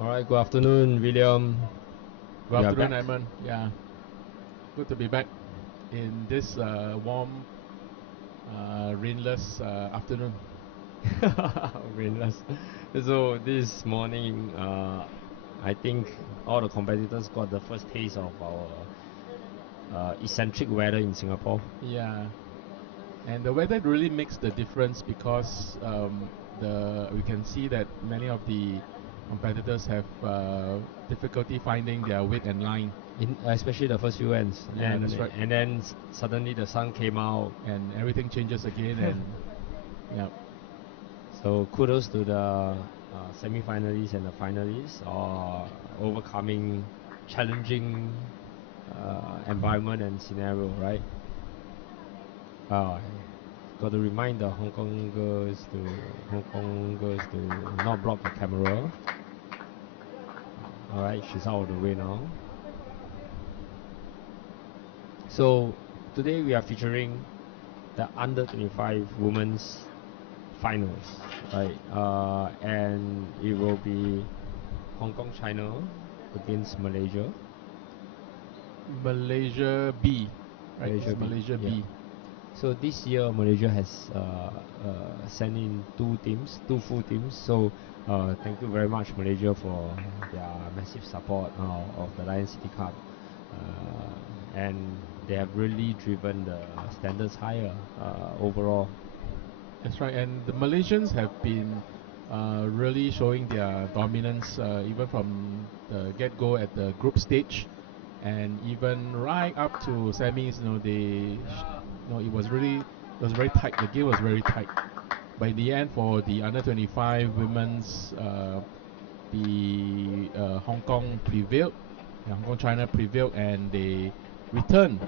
All right, good afternoon, William. Good We are afternoon, back. Edmund. Yeah, good to be back in this warm, rainless afternoon. Rainless. So this morning, I think all the competitors got the first taste of our eccentric weather in Singapore. Yeah, and the weather really makes the difference because we can see that many of the competitors have difficulty finding their weight and line. Especially the first few ends. Yeah, and that's right. and then suddenly the sun came out. And everything changes again, and yeah. So kudos to the semi-finalists and the finalists or overcoming challenging environment and scenario, right? Got to remind the Hong Kong girls to not block the camera. All right, she's out of the way now. So today we are featuring the under 25 women's finals, right? And it will be Hong Kong China against Malaysia. Malaysia B, right? Malaysia B. Malaysia Yeah. B. So this year Malaysia has sent in two full teams. So thank you very much, Malaysia, for their massive support of the Lion City Cup, and they have really driven the standards higher overall. That's right, and the Malaysians have been really showing their dominance even from the get-go at the group stage, and even right up to semis. It was very tight. The game was very tight. But in the end, for the under 25 women's, the Hong Kong prevailed. Hong Kong China prevailed, and they returned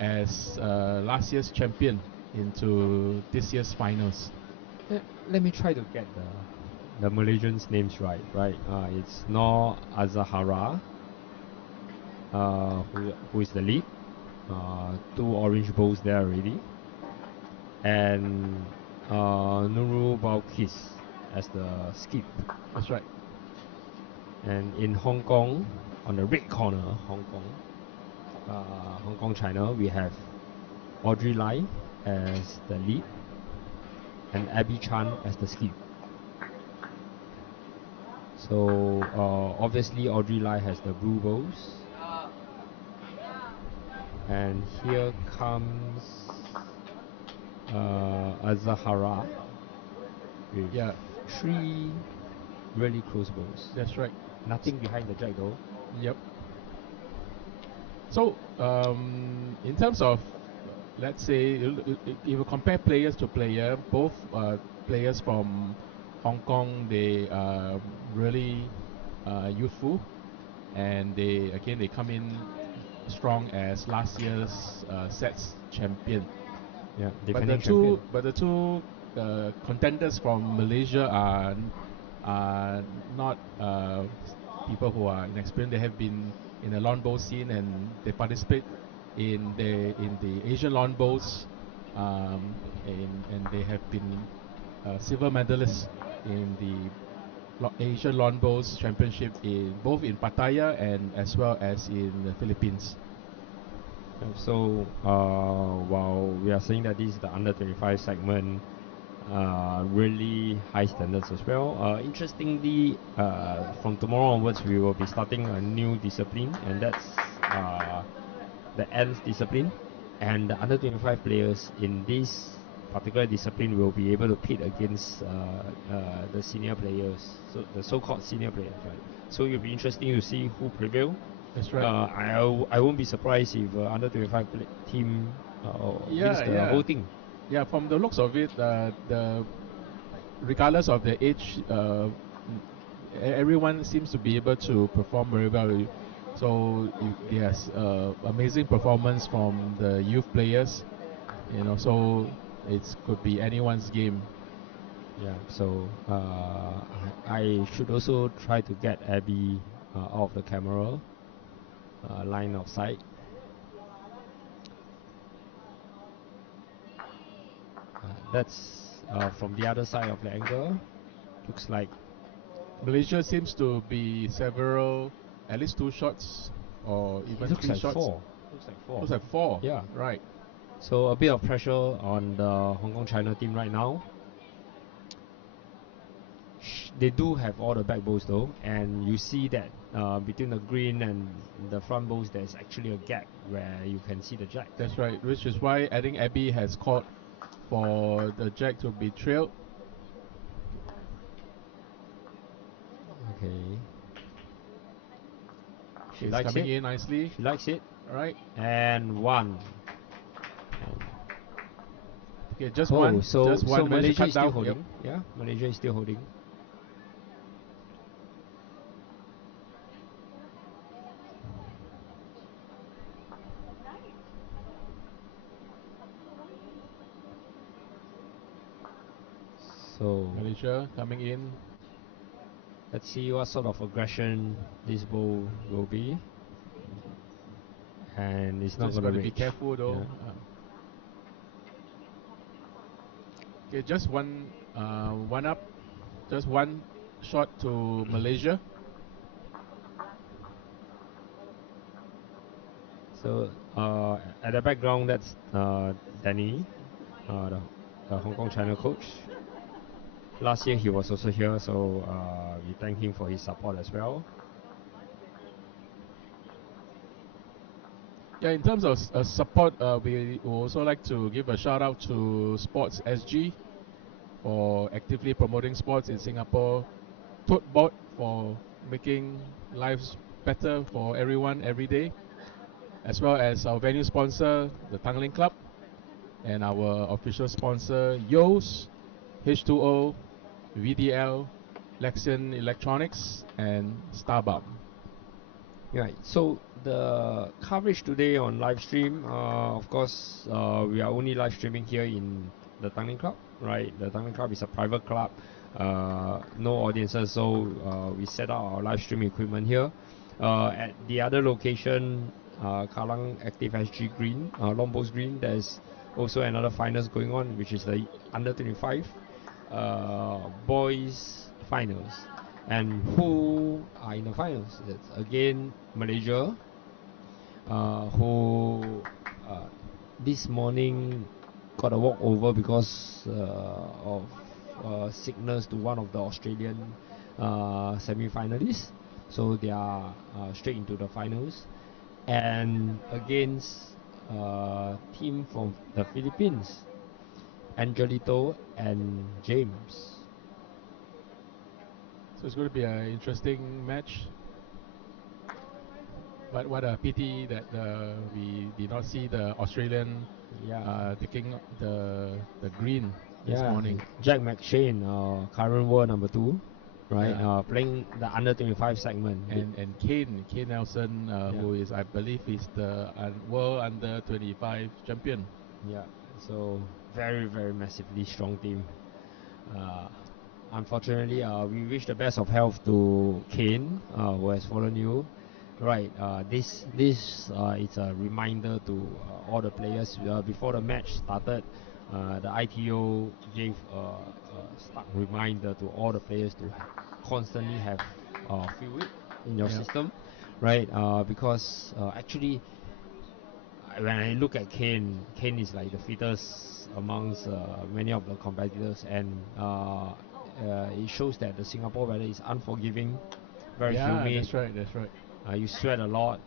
as last year's champion into this year's finals. Let me try to get the Malaysians' names right. It's Noor Azahara, who is the lead. Two orange bowls there already, and Nurul Balkis as the skip. That's right. And in Hong Kong, on the red corner, Hong Kong China, we have Audrey Lai as the lead and Abby Chan as the skip. So obviously Audrey Lai has the blue bows, and here comes Azahara with three really close bows. That's right. Nothing behind the jack though. Yep. So in terms of, let's say, if you compare players to player, both players from Hong Kong, they are really youthful, and they come in strong as last year's sets champion. Yeah, But the two contenders from Malaysia are not people who are inexperienced. They have been in the lawn bowl scene, and they participate in the Asian lawn bowls, and they have been silver medalists in the Asian Lawn Bowls Championship in both in Pattaya and as well as in the Philippines. So while we are saying that this is the under 25 segment, really high standards as well. Interestingly, from tomorrow onwards, we will be starting a new discipline, and that's the ends discipline. And the under 25 players in this particular discipline will be able to pit against the senior players, so the so-called senior players, right? So it'll be interesting to see who prevail. That's right. I won't be surprised if under 25 team wins the whole thing. Yeah, from the looks of it, regardless of the age, everyone seems to be able to perform very well. So yes, amazing performance from the youth players. So it could be anyone's game. Yeah. So I should also try to get Abby out of the camera line of sight. That's from the other side of the angle. Looks like Malaysia seems to be at least 2 shots or even It looks 3 like shots. four. Looks like four. Looks like 4. Yeah. Right. So a bit of pressure on the Hong Kong China team right now. They do have all the back bowls though, and you see that between the green and the front bowls, there's actually a gap where you can see the jack. That's right. Which is why I think Abby has called for the jack to be trailed. Okay. She It's likes coming it. in nicely. She likes it. Right. And one. Okay, just Oh, one. so Just one. Malaysia is still down. holding. Yep. Yeah, Malaysia is still holding. So Malaysia coming in. let's see what sort of aggression this bowl will be. And it's not Just going got to to be careful though. Yeah. Okay, just one up. Just one shot to Malaysia. So at the background, that's Danny, the Hong Kong China coach. Last year he was also here, so we thank him for his support as well. Yeah, in terms of support, we would also like to give a shout out to Sports SG for actively promoting sports in Singapore, Tote Board for making lives better for everyone every day, as well as our venue sponsor, the Tanglin Club, and our official sponsor, Yo's, H2O, VDL, Lexion Electronics, and Starbum. Right. So the coverage today on live stream, of course, we are only live streaming here in the Tanglin Club, right? The Tanglin Club is a private club, no audiences, so we set up our live stream equipment here. At the other location, Kallang Active SG Green, Lombos Green, there's also another finals going on, which is the under 25 boys finals. And who are in the finals? It's again Malaysia, who this morning got a walkover because of sickness to one of the Australian semi-finalists. So they are straight into the finals. And against team from the Philippines, Angelito and James. So it's going to be an interesting match. But what a pity that we did not see the Australian taking the green this morning. Jack McShane, current world number 2, right? Yeah. Playing the under 25 segment. And Kane Nelson, who is, I believe, is the world under 25 champion. Yeah. So very very massively strong team. Unfortunately, we wish the best of health to Kane, who has fallen ill. Right. This is a reminder to all the players before the match started. The ITO gave a stark reminder to all the players to constantly have fluid in your system, right? Because actually, when I look at Kane is like the fittest amongst many of the competitors, and it shows that the Singapore weather is unforgiving, very humid. That's right. You sweat a lot,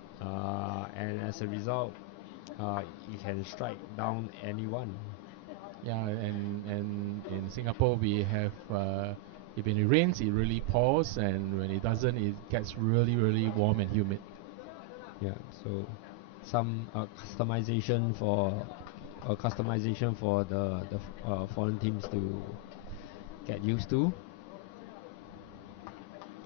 and as a result, you can strike down anyone. Yeah, and in Singapore we have if it rains, it really pours, and when it doesn't, it gets really really warm and humid. Yeah, so some customization for the foreign teams to get used to.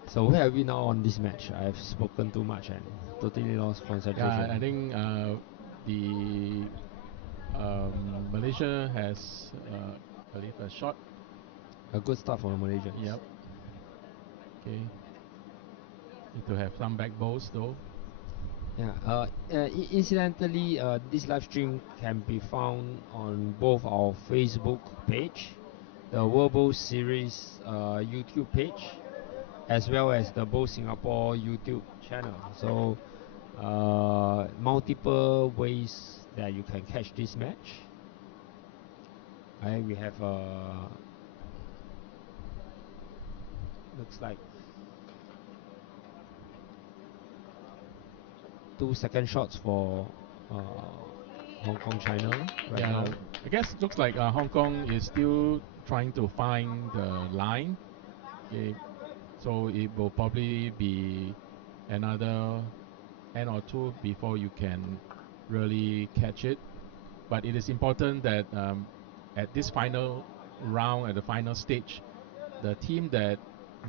So where are we now on this match? I've spoken too much and totally lost concentration. Yeah, I think the Malaysia has, I believe, a shot. A good start for Malaysia. Yep. Okay. Need to have some back bowls though. Yeah. Incidentally, this live stream can be found on both our Facebook page, the World Bowl Series YouTube page, as well as the Bow Singapore YouTube channel. So multiple ways that you can catch this match. We have looks like 2 second shots for Hong Kong China right now. I guess looks like Hong Kong is still trying to find the line. Okay, so it will probably be another end or two before you can really catch it. But it is important that at this final round, at the final stage, the team that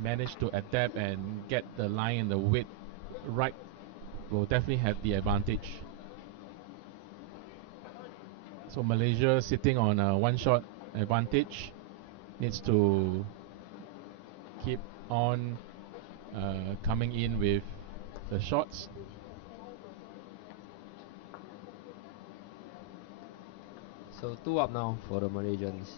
managed to adapt and get the line and the width right will definitely have the advantage. So Malaysia sitting on a one-shot advantage needs to keep on coming in with the shots. So 2 up now for the Malaysians.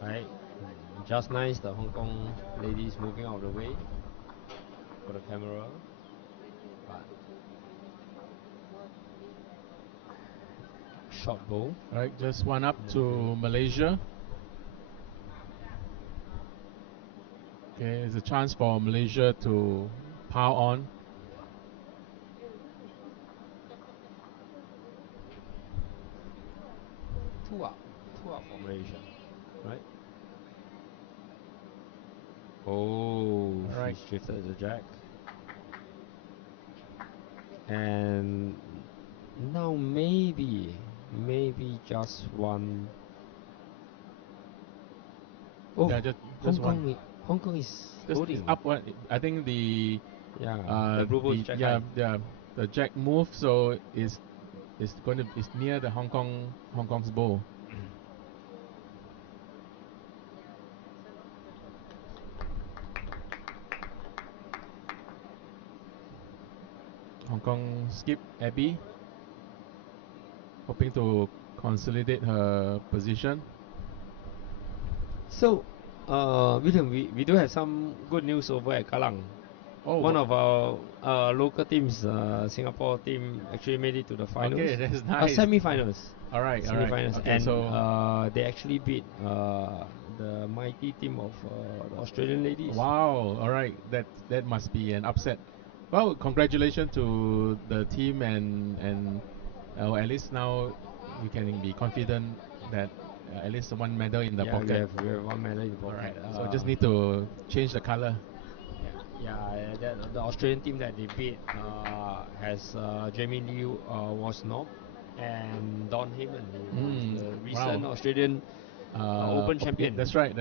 Right, just nice. The Hong Kong ladies moving out of the way for the camera. But short bow. Alright, just one up to Malaysia. Okay, there's a chance for Malaysia to pile on. Two up for Malaysia, right? Oh, Alright. she shifted the jack. And now maybe just one. Oh, Yeah, just one. Hong Kong is holding. Up one. I think the the blue ball's jack high. the jack move, so it's near the Hong Kong's bow. Hong Kong skip Abby, hoping to consolidate her position. So, William, we do have some good news over at Kallang. Oh, one of our local teams, Singapore team, actually made it to the finals. Okay, that's nice. Semi-finals. Alright. Semi-finals. Okay, and so they actually beat the mighty team of the Australian ladies. Wow! Alright, that must be an upset. Well, congratulations to the team, and at least now we can be confident that at least one medal in the pocket. We have one medal in the pocket. Alright, so just need to change the color. The Australian team that they beat has Jamie Lee was knocked, and Don Heyman, who is the recent Australian Open champion. That's right.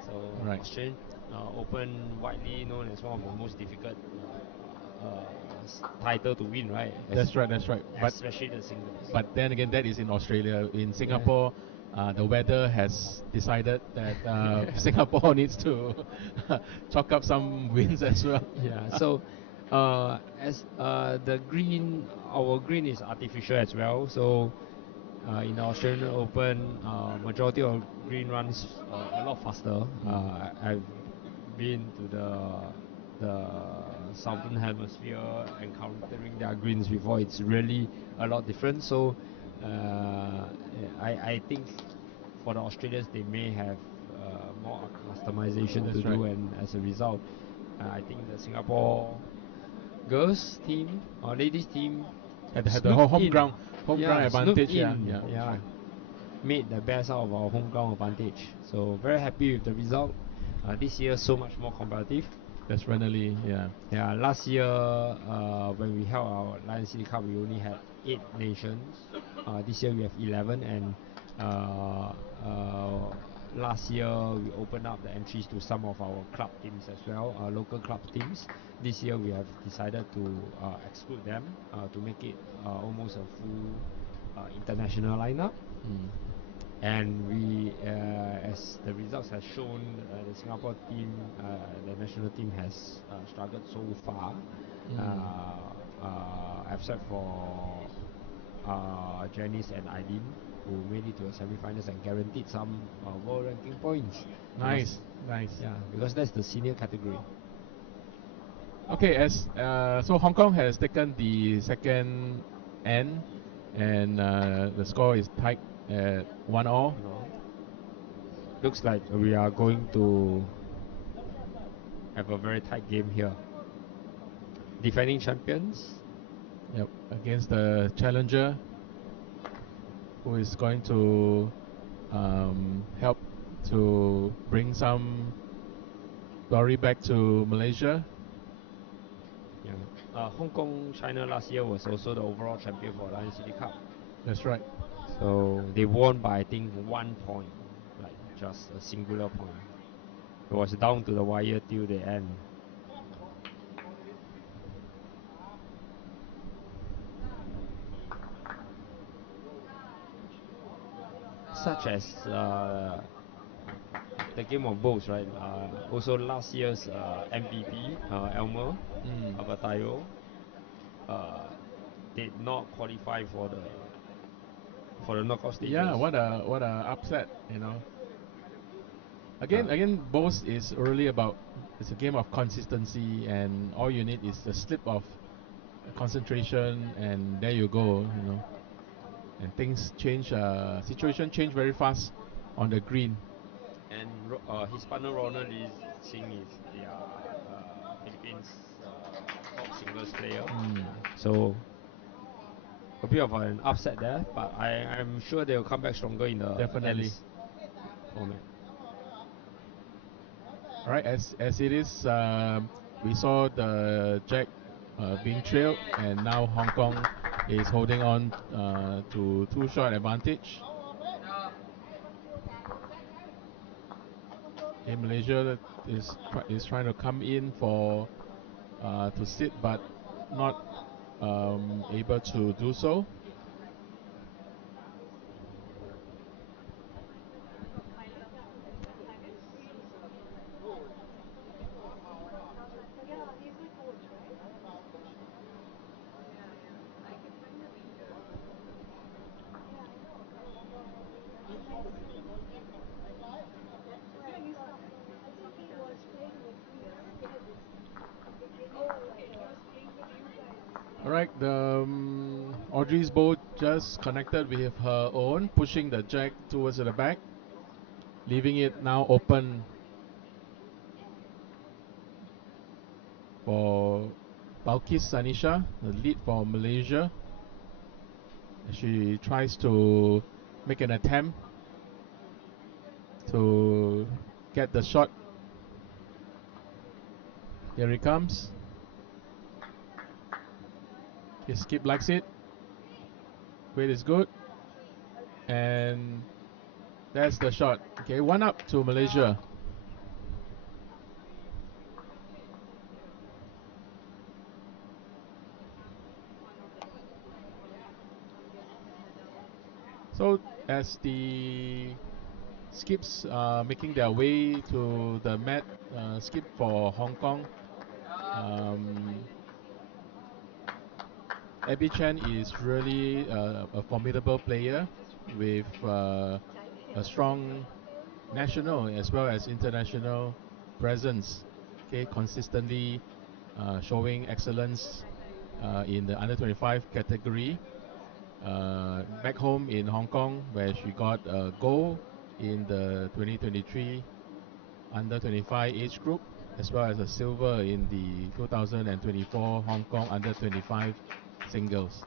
So Right. Australian Open, widely known as one of the most difficult title to win, right? That's right. But especially the singles. But then again, that is in Australia. In Singapore, the weather has decided that Singapore needs to chalk up some wins as well. So as the green, our green is artificial as well. So in the Australian Open, majority of green runs a lot faster. I've been to the southern hemisphere encountering their greens before. It's really a lot different. So I think for the Australians, they may have more customization to do, and as a result, I think the Singapore girls team or ladies team had the home ground advantage. Made the best out of our home ground advantage. So very happy with the result. This year so much more competitive. Definitely, Last year when we held our Lion City Cup, we only had 8 nations. This year we have 11, and last year we opened up the entries to some of our club teams as well, local club teams. This year we have decided to exclude them to make it almost a full international lineup. Mm. And we, as the results have shown, the Singapore team, the national team has struggled so far, except for Janice and Eileen, who made it to the semi-finals and guaranteed some world ranking points. Nice, nice. Yeah, because that's the senior category. Okay, as so Hong Kong has taken the second end, and the score is tied at 1-1. Looks like we are going to have a very tight game here. Defending champions. Yep, against the challenger, who is going to help to bring some glory back to Malaysia. Yeah. Hong Kong, China last year was also the overall champion for Lion City Cup. That's right. So they won by, I think, 1 point, like just a singular point. It was down to the wire till the end. Such as the game of bowls, right? Also last year's MVP, Elmer Abatayo, did not qualify for the knockout stages. Yeah, what a upset, you know. Again, both is really about, it's a game of consistency, and all you need is a slip of concentration, and there you go, you know. And things change, situation change very fast on the green. And his partner Ronald Lee Singh is their Philippines top singles player. So a bit of an upset there, but I'm sure they'll come back stronger in the Definitely. ends format. All right, as it is, we saw the Jack being trailed, and now Hong Kong is holding on to 2-shot advantage. In Malaysia is trying to come in for to sit, but not able to do so. Alright, the Audrey's bow just connected with her own, pushing the Jack towards the back, leaving it now open for Balkis Sanisha, the lead for Malaysia. She tries to make an attempt to get the shot. Here he comes. His skip likes it. Weight is good. And that's the shot. Okay, 1-up to Malaysia. So as the skips are making their way to the mat, skip for Hong Kong, Abby Chen is really a formidable player with a strong national as well as international presence. Okay, consistently showing excellence in the under 25 category. Back home in Hong Kong, where she got a gold in the 2023 under 25 age group, as well as a silver in the 2024 Hong Kong under 25 singles.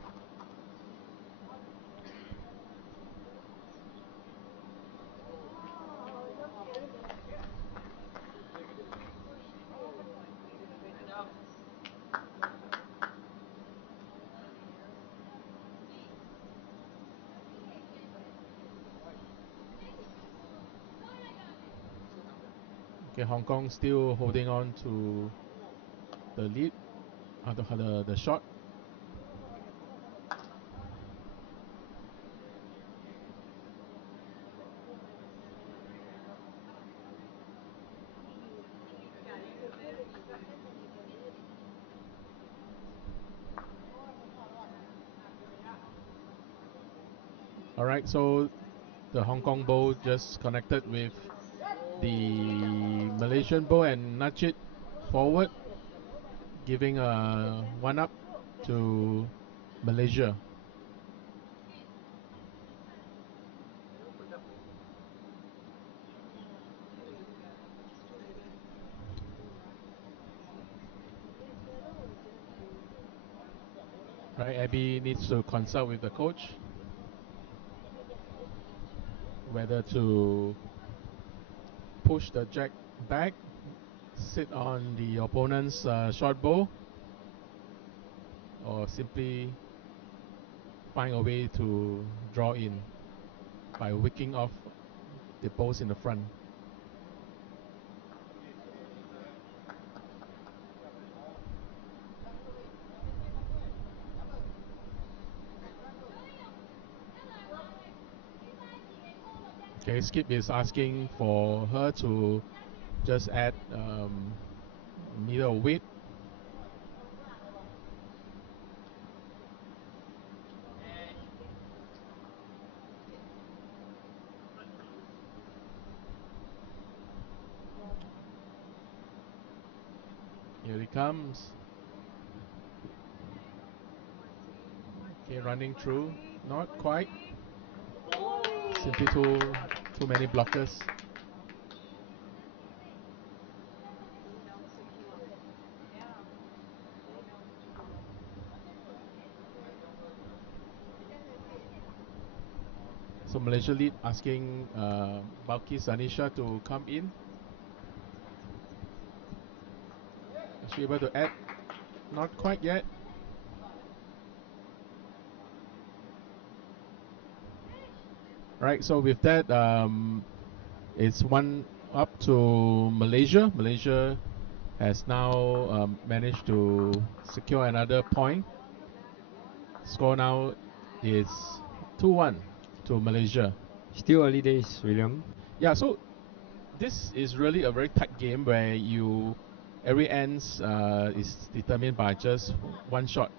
Okay, Hong Kong still holding on to the lead, the shot. All right, so the Hong Kong bow just connected with the Malaysian bow and nudge it forward, giving a 1-up to Malaysia. Right, Abby needs to consult with the coach whether to push the jack back, sit on the opponent's short bow, or simply find a way to draw in by wicking off the bows in the front. Okay, Skip is asking for her to just add middle weight. Here he comes. Okay, running through. Not quite. Simply too many blockers. So Malaysia lead asking Balkis Anisha to come in. Is she able to add? Not quite yet. Right, so with that, it's 1-up to Malaysia. Malaysia has now managed to secure another point. Score now is 2-1 to Malaysia. Still early days, William. Yeah, so this is really a very tight game where every ends is determined by just one shot,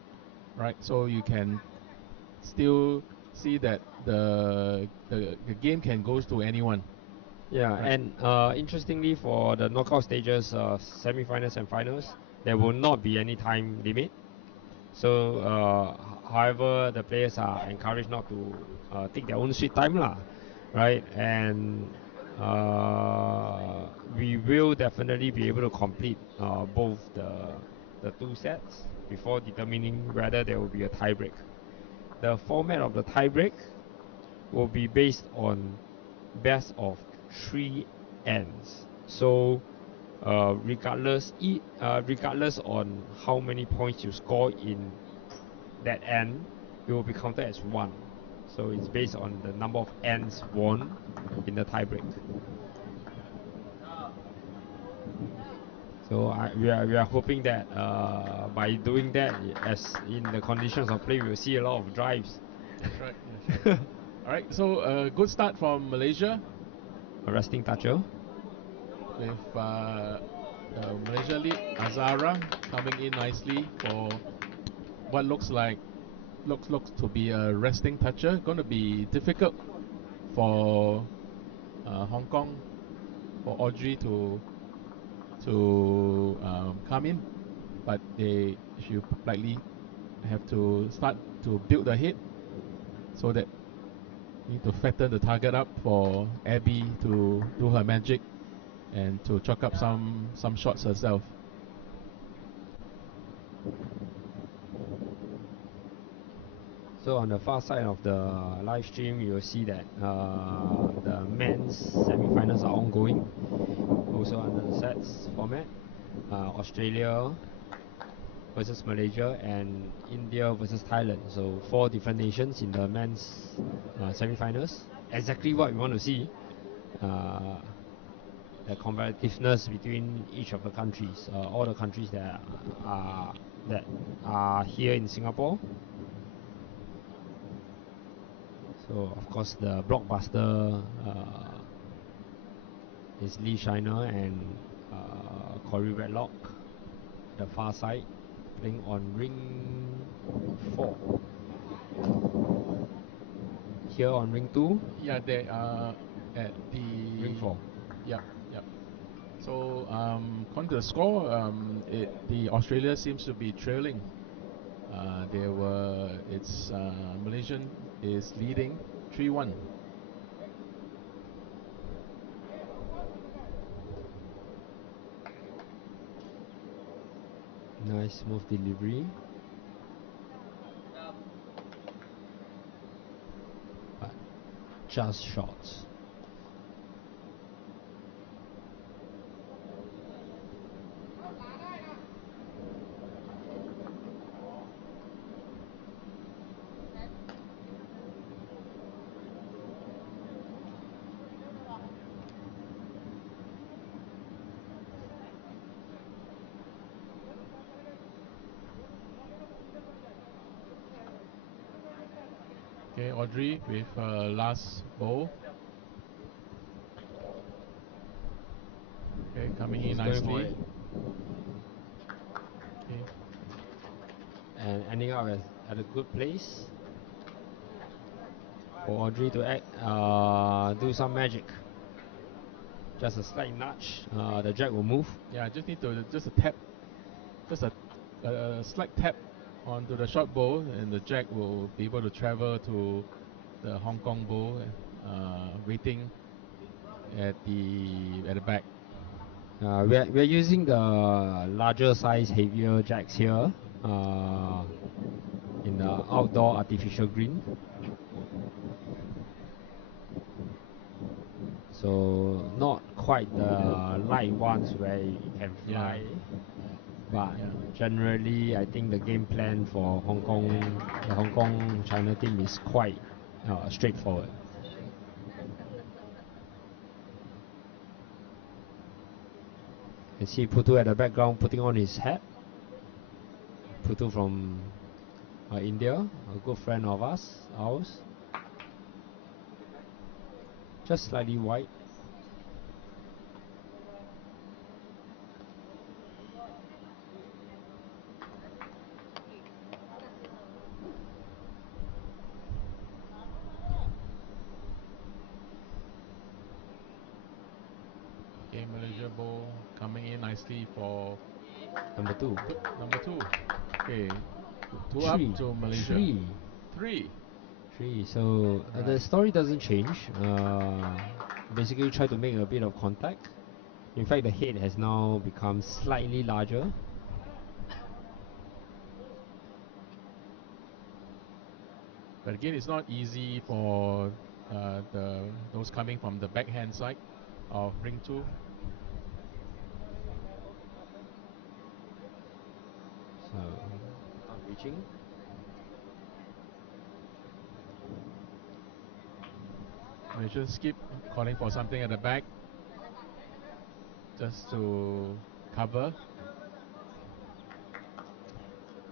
right? So you can still see that the game can go to anyone. Yeah, Right. and interestingly, for the knockout stages, semi-finals and finals, there will not be any time limit. So, however, the players are encouraged not to take their own sweet time, lah, right? And we will definitely be able to complete both the two sets before determining whether there will be a tie break. The format of the tie break will be based on best of 3 ends. So, regardless on how many points you score in that end, it will be counted as 1. So it's based on the number of ends won in the tiebreak. So we are hoping that by doing that, as in the conditions of play, we will see a lot of drives. That's right. That's right. All right. So a good start from Malaysia A resting toucher. with Malaysia lead Azara coming in nicely for what looks to be a resting toucher. Going to be difficult for Hong Kong, for Audrey to come in, but they should likely have to start to build the hit so that need to fatten the target up for Abby to do her magic and to chalk up some shots herself. So on the far side of the live stream, you will see that the men's semi-finals are ongoing, also under the sets format. Australia versus Malaysia and India versus Thailand. So 4 different nations in the men's semi-finals. Exactly what we want to see. The competitiveness between each of the countries, all the countries that are here in Singapore. So of course the blockbuster is Lee Shiner and Corey Redlock, the far side, playing on ring 4. here on ring 2, Yeah, they are at the ring 4. Yep, yep. So according to the score, the Australia seems to be trailing. Malaysian is leading 3-1. Nice smooth delivery. But just short. Okay, Audrey with last bowl. Okay, coming in She's going for nicely. it. Okay, And ending up at a good place for Audrey to do some magic. Just a slight nudge, the jack will move. yeah, just need to just a tap, just a slight tap onto the short bowl, and the jack will be able to travel to the Hong Kong bowl, waiting at the back. We're using the larger size, heavier jacks here in the outdoor artificial green. So not quite the light ones where it can fly, but Yeah. generally I think the game plan for the Hong Kong China team is quite straightforward. You see Putu at the background putting on his hat. Putu from India, a good friend of ours. Just slightly white. Okay, Malaysia bowl coming in nicely for Number 2. number 2. Okay, two up Three. to Malaysia. Three. 3. So the Right. story doesn't change. Basically, try to make a bit of contact. In fact, the head has now become slightly larger. But again, it's not easy for those coming from the backhand side of ring 2. So not reaching. Malaysia skip, calling for something at the back, just to cover.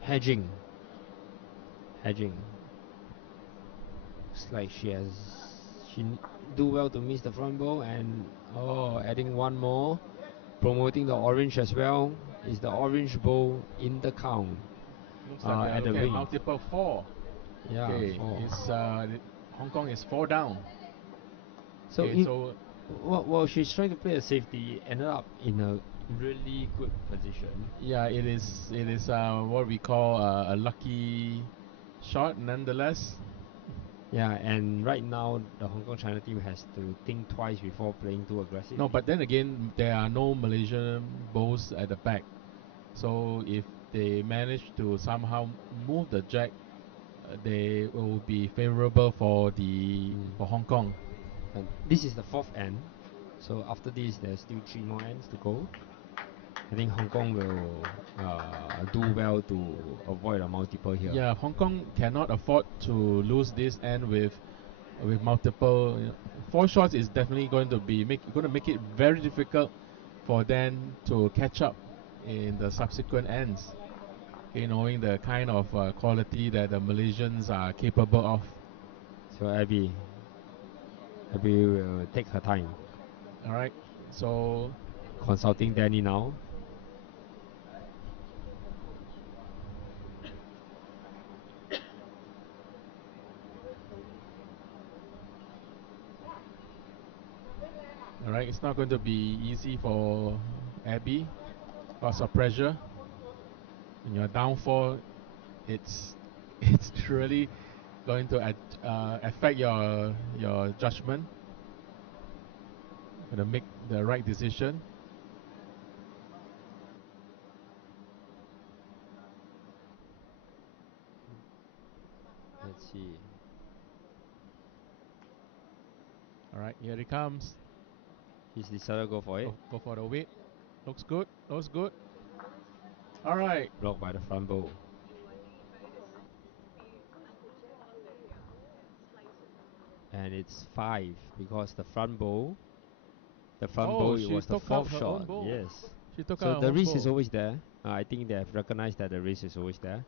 Hedging. Looks like she do well to miss the front bow, and adding one more, promoting the orange as well. Is the orange bow in the count? Looks like they're At the looking at ring. multiple 4. Yeah, Okay, 4. Hong Kong is 4 down. So Okay, so well, she's trying to play a safety, ended up in a really good position. yeah, it is what we call a lucky shot, nonetheless. Yeah, and right now the Hong Kong China team has to think twice before playing too aggressive. No, but then again, there are no Malaysian bowls at the back. So if they manage to somehow move the jack, they will be favorable for Hong Kong. And this is the 4th end, so after this there's still 3 more ends to go. I think Hong Kong will do well to avoid a multiple here. Yeah, Hong Kong cannot afford to lose this end with multiple. 4 shots is definitely going to make it very difficult for them to catch up in the subsequent ends. Okay, knowing the kind of quality that the Malaysians are capable of. So Abby will take her time. All right, so Consulting Danny now. All right, it's not going to be easy for Abby. Lots of pressure. When you're down four, it's it's really going to affect your judgment. Going to make the right decision. Let's see. All right, here it comes. He's decided to go for it. Go for the weight. Looks good. Looks good. All right. Blocked by the front bow. And it's 5 because the front bow. The front bow, it she was the took out 4th her own shot. bow. Yes. She took So out the her own risk is bow. always there. I think they have recognized that the risk is always there.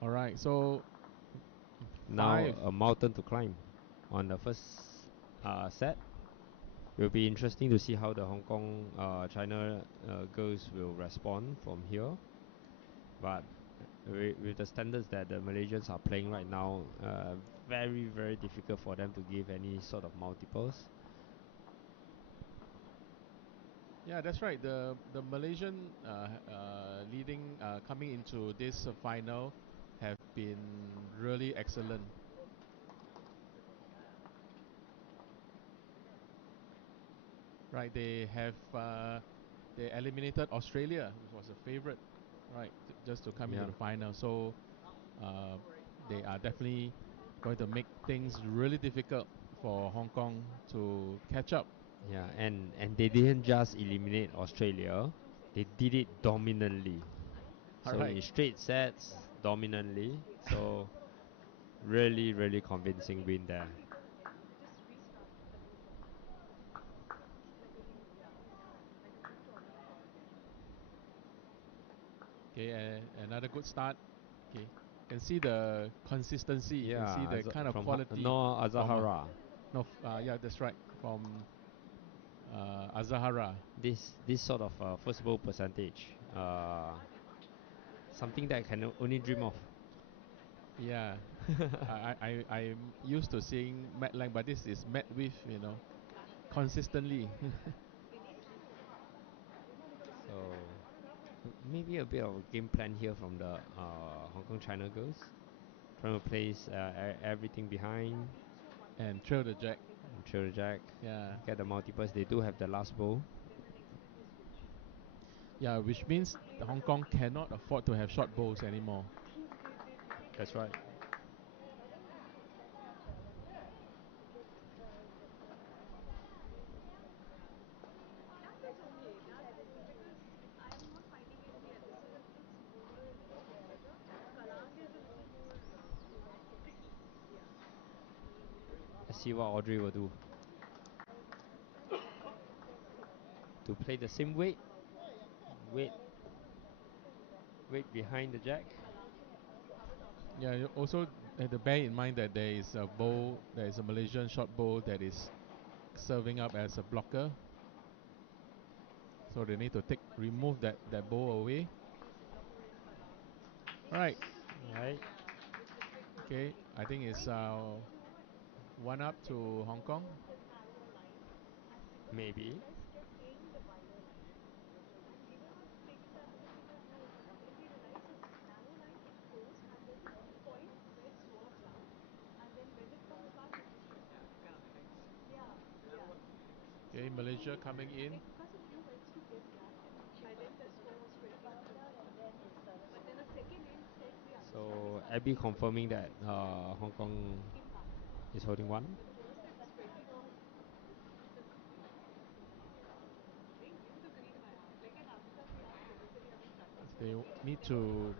All right. So Now 5. a mountain to climb on the first set. It will be interesting to see how the Hong Kong China girls will respond from here. But with the standards that the Malaysians are playing right now, very, very difficult for them to give any sort of multiples. Yeah, that's right. The Malaysian leading coming into this final have been really excellent. Right, they have they eliminated Australia, which was a favorite, right, just to come into the final. So they are definitely going to make things really difficult for Hong Kong to catch up. Yeah, and they didn't just eliminate Australia, they did it dominantly. So Alright. in straight sets, dominantly. So really, really convincing win there. Okay, another good start. Okay, can see the consistency. You can see the kind of quality. No Azahara. Yeah, that's right. From Azahara. This sort of first bowl percentage, something that I can only dream of. Yeah, I'm used to seeing Matt Lang, but this is met with consistently. So maybe a bit of a game plan here from the Hong Kong China girls, trying to place everything behind and trail the jack. and trail the jack. Yeah. Get the multiples. They do have the last bowl. Yeah, which means Hong Kong cannot afford to have short bowls anymore. That's right. Let's see what Audrey will do. To play the same weight. Weight behind the jack. Yeah, you also have to bear in mind that there is a bowl, there is a Malaysian short bowl that is serving up as a blocker. So they need to remove that bowl away. Alright. Right. Okay, I think it's 1-up to Hong Kong. Maybe. Okay, Malaysia coming in. So Abby confirming that Hong Kong is holding 1. They need to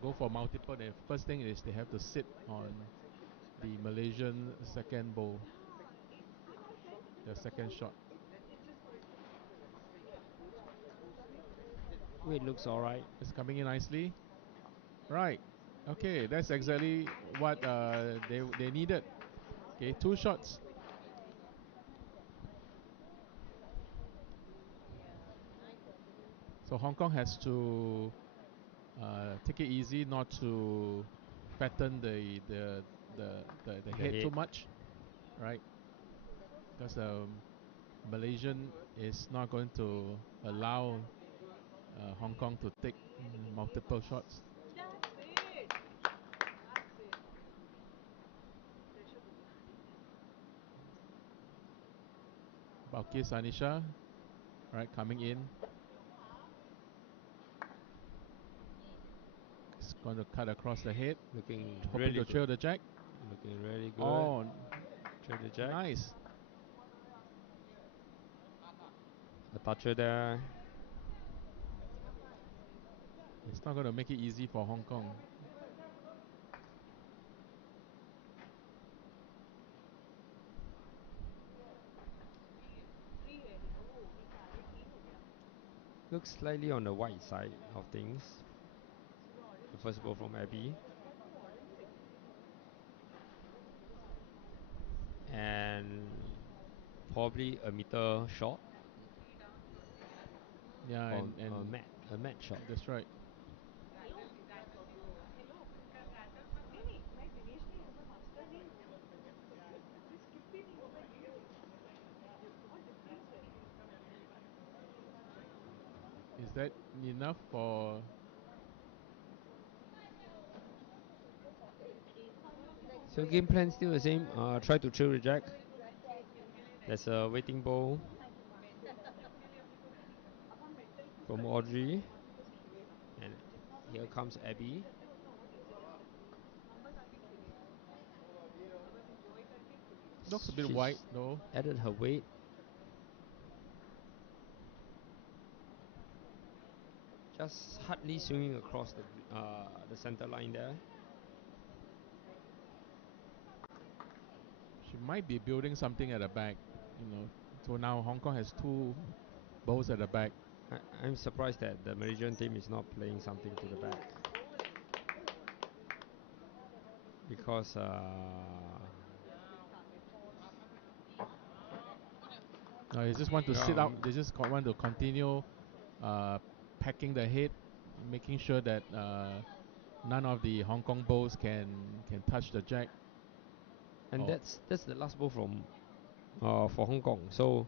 go for multiple. The first thing is they have to sit on the Malaysian second bowl, the second shot. It looks alright. It's coming in nicely. Right. Okay, that's exactly what they needed. Okay, 2 shots. So Hong Kong has to take it easy, not to fatten the head too much, right? Because Malaysian is not going to allow Hong Kong to take multiple shots. Balkis Anisha, right, coming in. It's going to cut across the head. Looking hoping really to trail good. the jack. Looking really good. Oh, Trail the jack. nice. A toucher there. It's not going to make it easy for Hong Kong. Looks slightly on the white side of things. The first ball from Abby. And probably a meter short. Yeah, and a mat shot. That's right. Is that enough for? So game plan still the same. Try to chill the jack. There's a waiting ball from Audrey. And here comes Abby. Looks a bit She's wide though. Added her weight. Just hardly swinging across the center line there. She might be building something at the back, So now Hong Kong has two balls at the back. I'm surprised that the Malaysian team is not playing something to the back. Because they just want to sit out. They just want to continue packing the head, making sure that none of the Hong Kong balls can touch the jack. And that's the last ball from for Hong Kong. So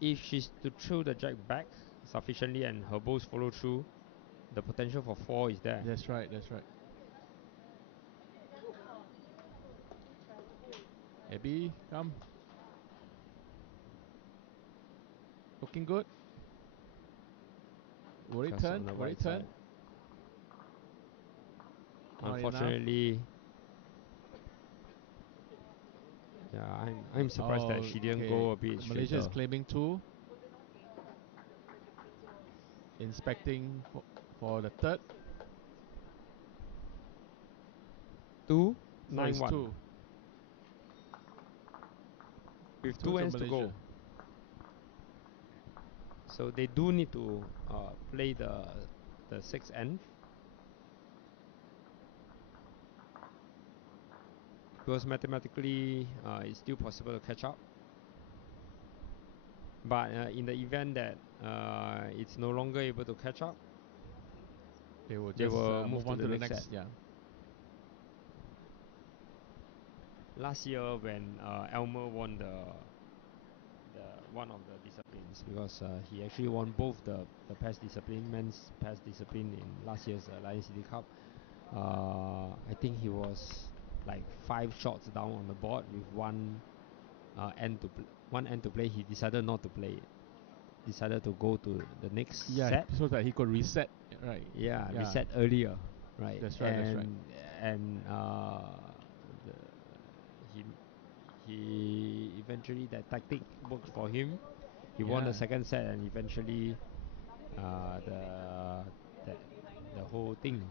if she's to throw the jack back sufficiently and her balls follow through, the potential for 4 is there. That's right. Abby, come. Looking good. Will it turn? Unfortunately, yeah, I'm surprised that she didn't go a bit straighter. Malaysia is claiming 2. Inspecting for the third. 2, So 9-1. 2. With 2 ends to go. So they do need to play the 6th end. Because mathematically it's still possible to catch up. But in the event that it's no longer able to catch up, they will move on to the next set. Yeah. Last year when Elmer won the one of the disciplines, because he actually won both the PES discipline, men's PES discipline in last year's Lion City Cup. I think he was like 5 shots down on the board with one end to play. He decided not to play it. Decided to go to the next set, so that he could reset, right? Reset earlier, right? That's right. And he eventually, that tactic worked for him. He won the second set, and eventually the whole thing.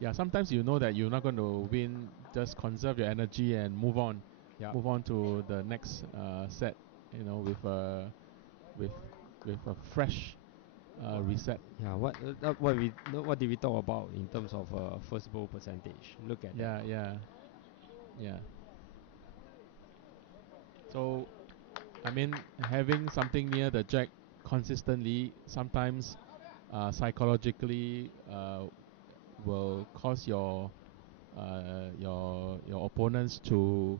Yeah, sometimes you know that you're not going to win, just conserve your energy and move on. Move on to the next set, with a fresh reset. Yeah, what did we talk about in terms of first ball percentage? Look at that. Yeah. So, I mean, having something near the jack consistently sometimes psychologically will cause your opponents to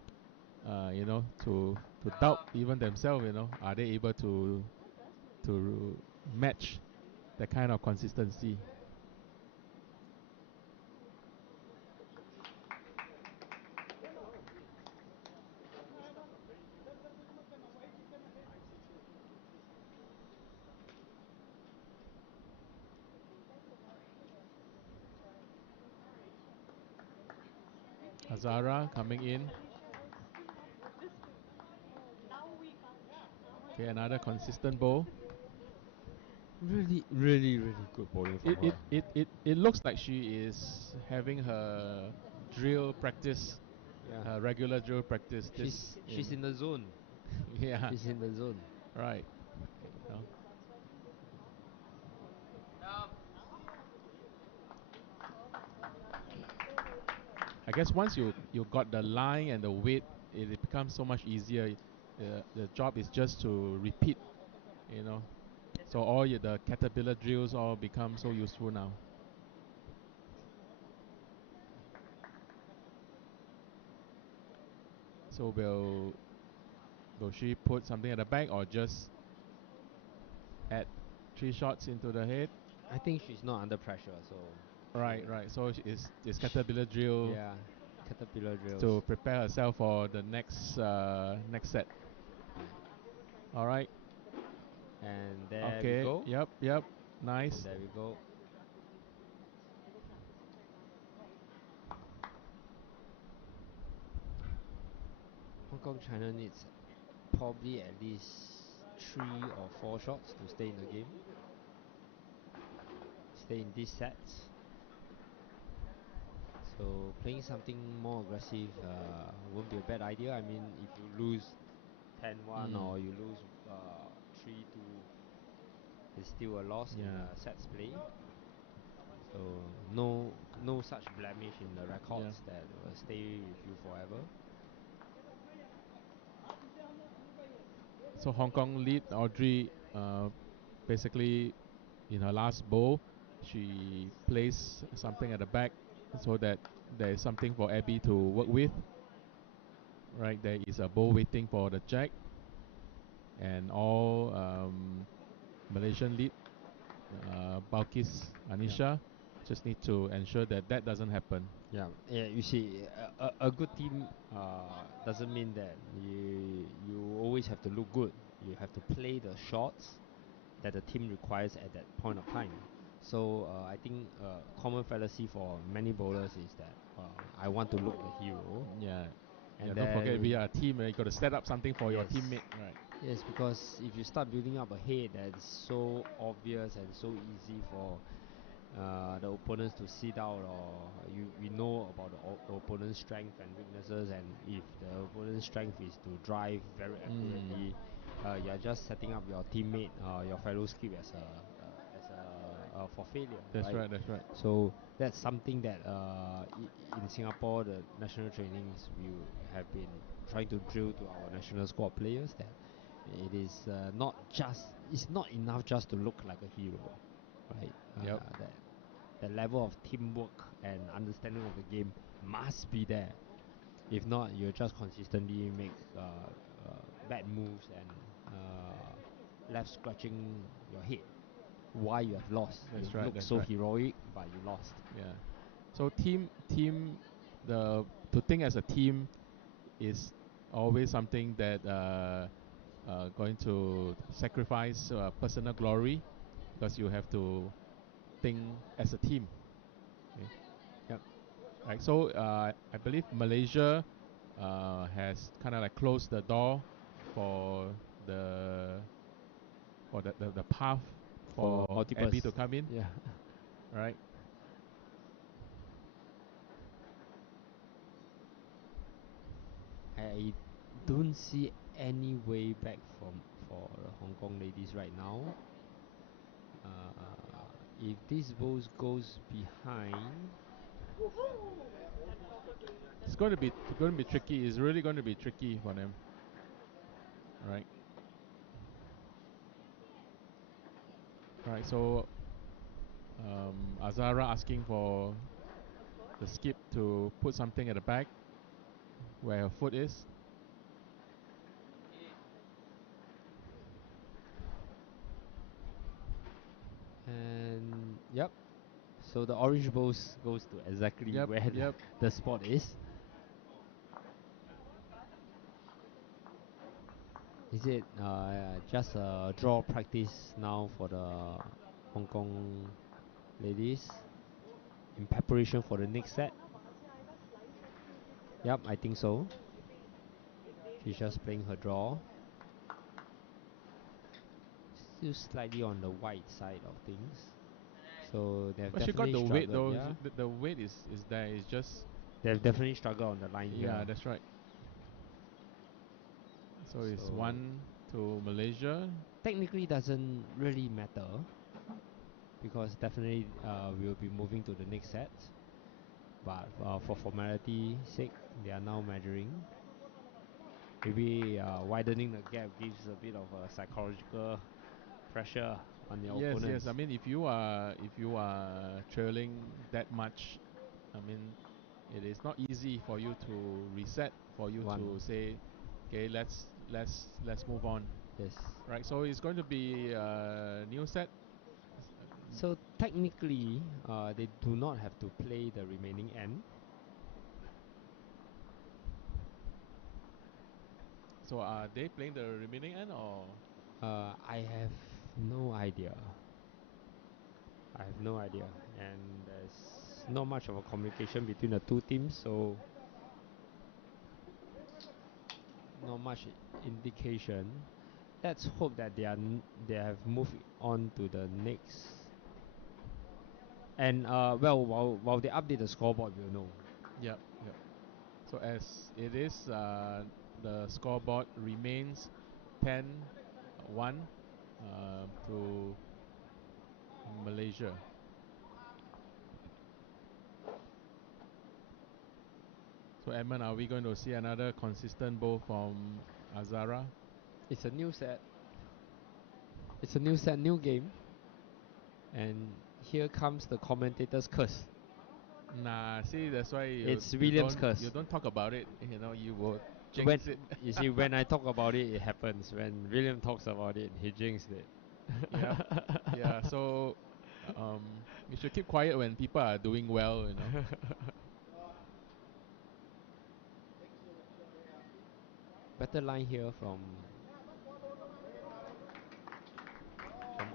to doubt even themselves. Are they able to match that kind of consistency? Azara coming in. Okay, another consistent bowl. Really, really, really good bowling from her. It looks like she is having her drill practice, Yeah. regular drill practice. She's in the zone. Yeah. She's in the zone. Right. No. I guess once you got the line and the weight, it becomes so much easier. The job is just to repeat, So all the caterpillar drills all become so useful now. So will she put something at the back or just add 3 shots into the head? I think she's not under pressure, so. Right. So it's caterpillar drill. Yeah, caterpillar drills. To prepare herself for the next set. All right. And there okay. we go. Yep. Nice. And there we go. Hong Kong China needs probably at least 3 or 4 shots to stay in the game. Stay in this set. So playing something more aggressive won't be a bad idea. I mean, if you lose 10-1 or you lose 3-2, it's still a loss in sets play. So no such blemish in the records that will stay with you forever. So Hong Kong lead Audrey basically in her last bowl. She plays something at the back so that there is something for Abby to work with. Right, there is a bowl waiting for the jack, and all Malaysian lead Balkis Anisha just need to ensure that doesn't happen. Yeah. You see, a good team doesn't mean that you always have to look good. You have to play the shots that the team requires at that point of time. So I think common fallacy for many bowlers is that I want to look the hero. Yeah. And don't forget we are a team. You got to set up something for your teammate, right? Yes, because if you start building up a head that's so obvious and so easy for the opponents to sit out, or we know about the opponent's strength and weaknesses, and if the opponent's strength is to drive very accurately, you are just setting up your teammate, your fellow skip as for failure. That's right. So that's something that in Singapore the national trainings we have been trying to drill to our national squad players, that it is it's not enough just to look like a hero, right? The level of teamwork and understanding of the game must be there. If not, you'll just consistently make bad moves and left scratching your head why you have lost. That's you right, look that's so right. heroic, but you lost. Yeah. So to think as a team is always something that going to sacrifice personal glory, because you have to think as a team. Okay. Yep. Right. So I believe Malaysia has kind of like closed the door for the path for Abby to come in. Yeah. Right. I don't see any way back for the Hong Kong ladies right now. If this bowl goes behind, it's going to be tricky. It's really going to be tricky for them. Right. Right. So Azara asking for the skip to put something at the back where her foot is. And yep. So the orange balls goes to exactly Yep, where yep. the spot is. Is it just a draw practice now for the Hong Kong ladies in preparation for the next set? Yep, I think so. She's just playing her draw. Still slightly on the white side of things. So they've But she got definitely the weight struggled. though. Yeah, The weight is there. It's just they've definitely struggled on the line yeah, here. that's right. So it's So 1 to Malaysia. technically doesn't really matter because definitely we'll be moving to the next set. But for formality sake, they are now measuring. Maybe widening the gap gives a bit of a psychological pressure on the Yes, opponents. yes. I mean, if you are trailing that much, I mean, it is not easy for you to reset. For you to say, okay, let's move on. Yes. Right. So it's going to be a new set. So technically, they do not have to play the remaining end. So are they playing the remaining end or? I have no idea. I have no idea, and there's not much of a communication between the two teams, so not much indication. Let's hope that they have moved on to the next. And well, while they update the scoreboard, we'll know. Yep, yep. So as it is, the scoreboard remains 10-1 to Malaysia. So Edmund, are we going to see another consistent bowl from Azara? It's a new set. It's a new set, new game. And here comes the commentator's curse. Nah, see, that's why It's William's curse. you don't talk about it. You know, you will When jinx it. you see, when I talk about it, it happens. When William talks about it, he jinxed it. Yeah, yeah. So, you should keep quiet when people are doing well. You know. Better line here from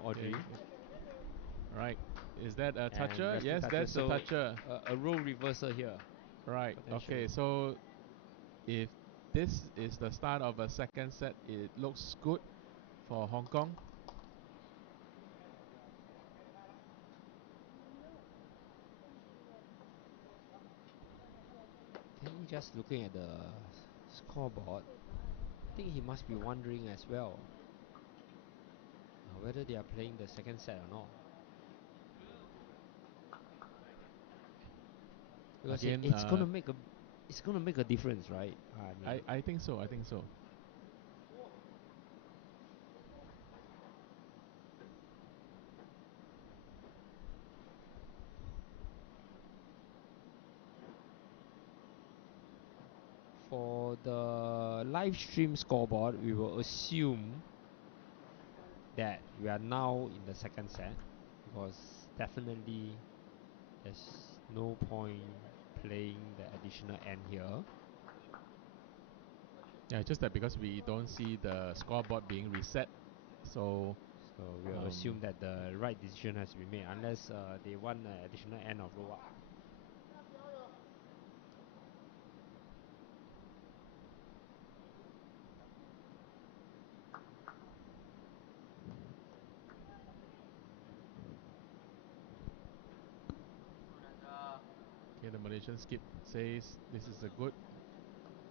Audrey. Okay. Right. Is that a And toucher? resting Yes, toucher. that's a So toucher. a role reversal here. Right. Potentially. Okay. So if this is the start of a second set, it looks good for Hong Kong. Then just looking at the scoreboard, I think he must be wondering as well whether they are playing the second set or not. Because Again, it's gonna make a difference, right? I mean, I think so. I think so. for the live stream scoreboard, we will assume that we are now in the second set because definitely there's no point playing the additional end here. Yeah, just that because we don't see the scoreboard being reset, so So we'll assume that the right decision has been made unless they want an additional end of row up. okay, the Malaysian skip says this is a good.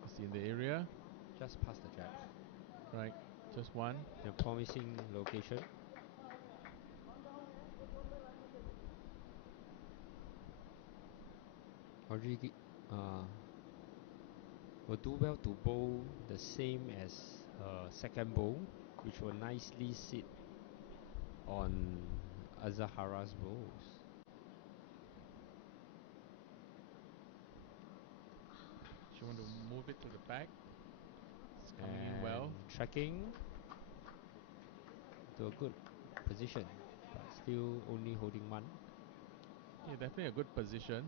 It's in the area, Just past the jab. right? Just one. The promising location. Audrey will do well to bowl the same as her second bowl, which will nicely sit on Azahara's bowls. She want to move it to the back. It's coming in well. Tracking to a good position, but still only holding one. Yeah, definitely a good position.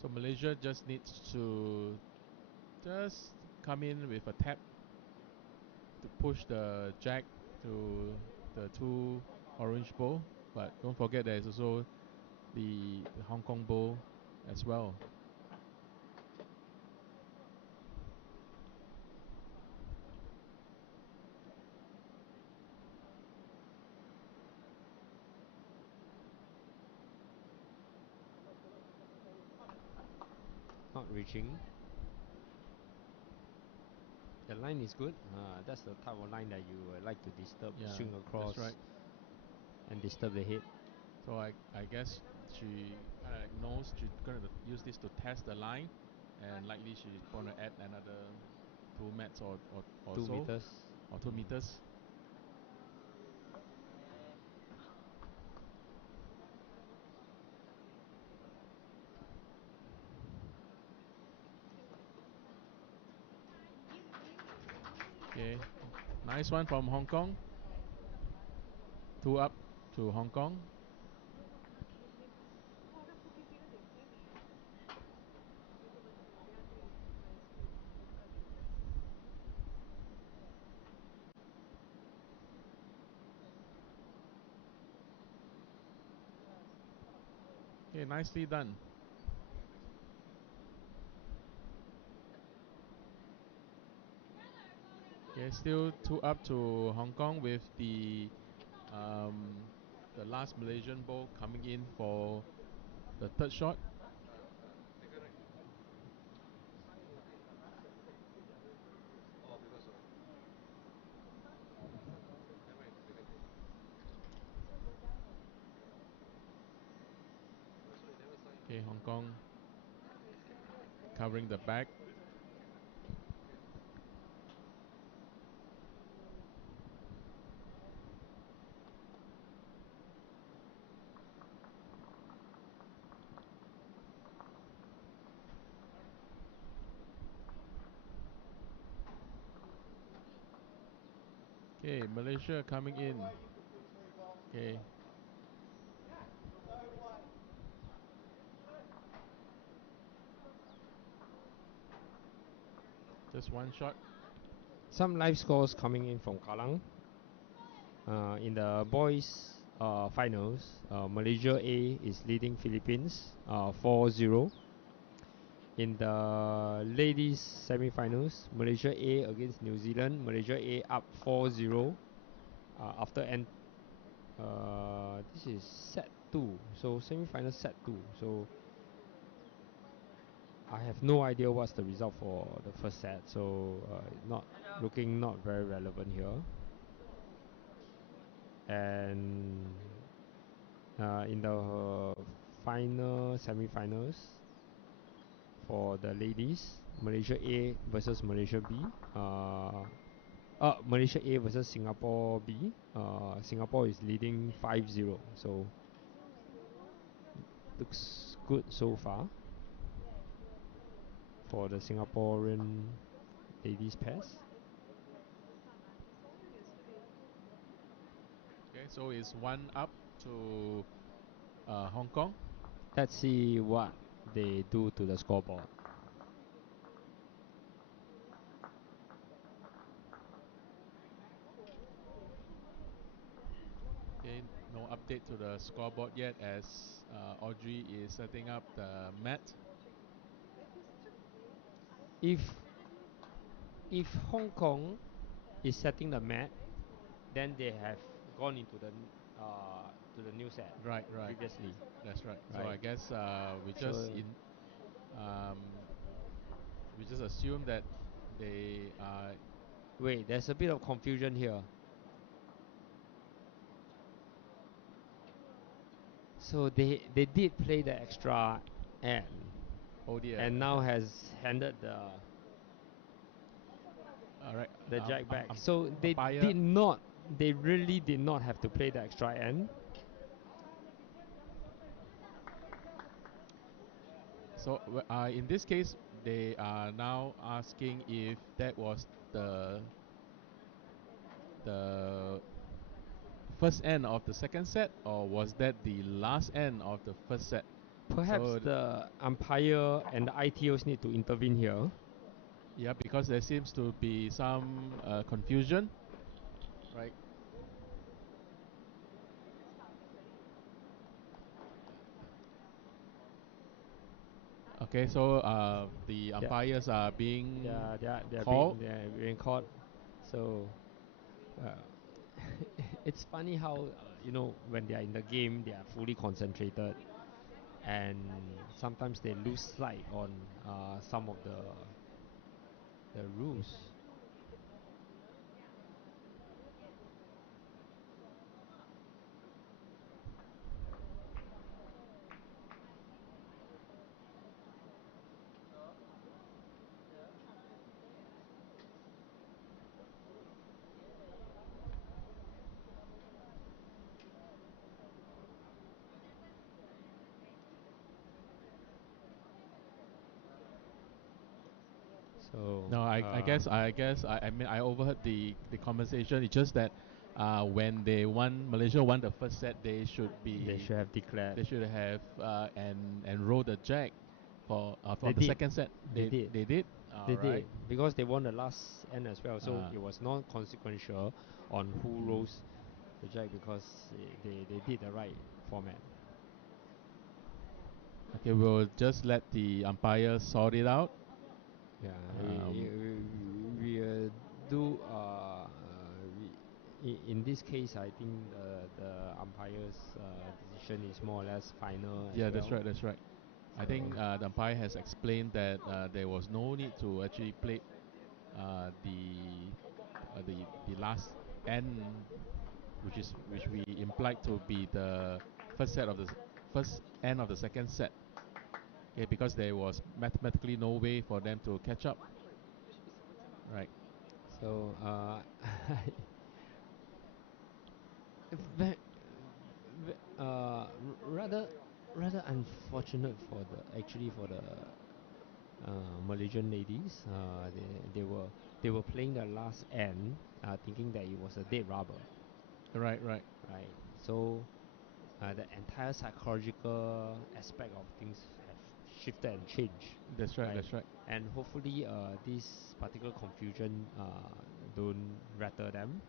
So Malaysia just needs to just come in with a tap to push the jack to the two orange bowl. But don't forget there is also the Hong Kong bowl as well. Not reaching. The line is good. That's the type of line that you like to disturb, Yeah, swing across, that's right. and disturb the head. So I guess she kind of knows she's going to use this to test the line, and likely she's going to add another 2 mats or 2 so, meters. or 2 meters. Okay, nice one from Hong Kong. 2 up to Hong Kong. Okay, nicely done. Okay, still 2 up to Hong Kong with the last Malaysian ball coming in for the third shot. Okay, Hong Kong covering the back. Okay, Malaysia coming in. Okay. Just one shot. Some live scores coming in from Kallang. In the boys finals, Malaysia A is leading Philippines 4-0. In the ladies semi-finals, Malaysia A against New Zealand. Malaysia A up 4-0 after this is set 2, so semi-final set 2. So I have no idea what's the result for the first set, so not very relevant here. And in the final semi-finals for the ladies, Malaysia A versus Malaysia B. Malaysia A versus Singapore B. Singapore is leading 5-0, so looks good so far for the Singaporean ladies pairs. Okay, so it's 1 up to Hong Kong. Let's see what they do to the scoreboard. Okay, no update to the scoreboard yet as Audrey is setting up the mat. If Hong Kong is setting the mat, then they have gone into the to the new set. Right. Previously. That's right. Right. So I guess we just assume that they are. Wait, there's a bit of confusion here. So they did play the extra end. Oh dear. And now has handed the jack back. So they did not. They really did not have to play the extra end. So in this case, they are now asking if that was the first end of the second set, or was that the last end of the first set? Perhaps So the umpire and the ITOs need to intervene here. yeah, because there seems to be some confusion, right? Okay, so the Yeah, umpires are being being called. caught. So uh, it's funny how when they are in the game, they are fully concentrated, and sometimes they lose sight on some of the rules. So No, I mean I overheard the conversation. It's just that when Malaysia won the first set, they should have declared. they should have and rolled the jack They for the did. second set. They did. They did. They All did right. because they won the last end as well. So Uh, it was not consequential on who mm. rolls the jack because they did the right format. Okay, we'll just let the umpire sort it out. Yeah, Um, we do in this case, I think the umpire's decision is more or less final as yeah, that's well. right. That's right. I think So the umpire has explained that there was no need to actually play uh, the the last end, which we implied to be the first end of the second set. Okay, because there was mathematically no way for them to catch up. Right. so ve- rather unfortunate for the Malaysian ladies. They were playing the last end, thinking that it was a dead rubber, Right. Right. right? So the entire psychological aspect of things have shifted and changed, That's right. right? That's right. And hopefully, this particular confusion don't rattle them.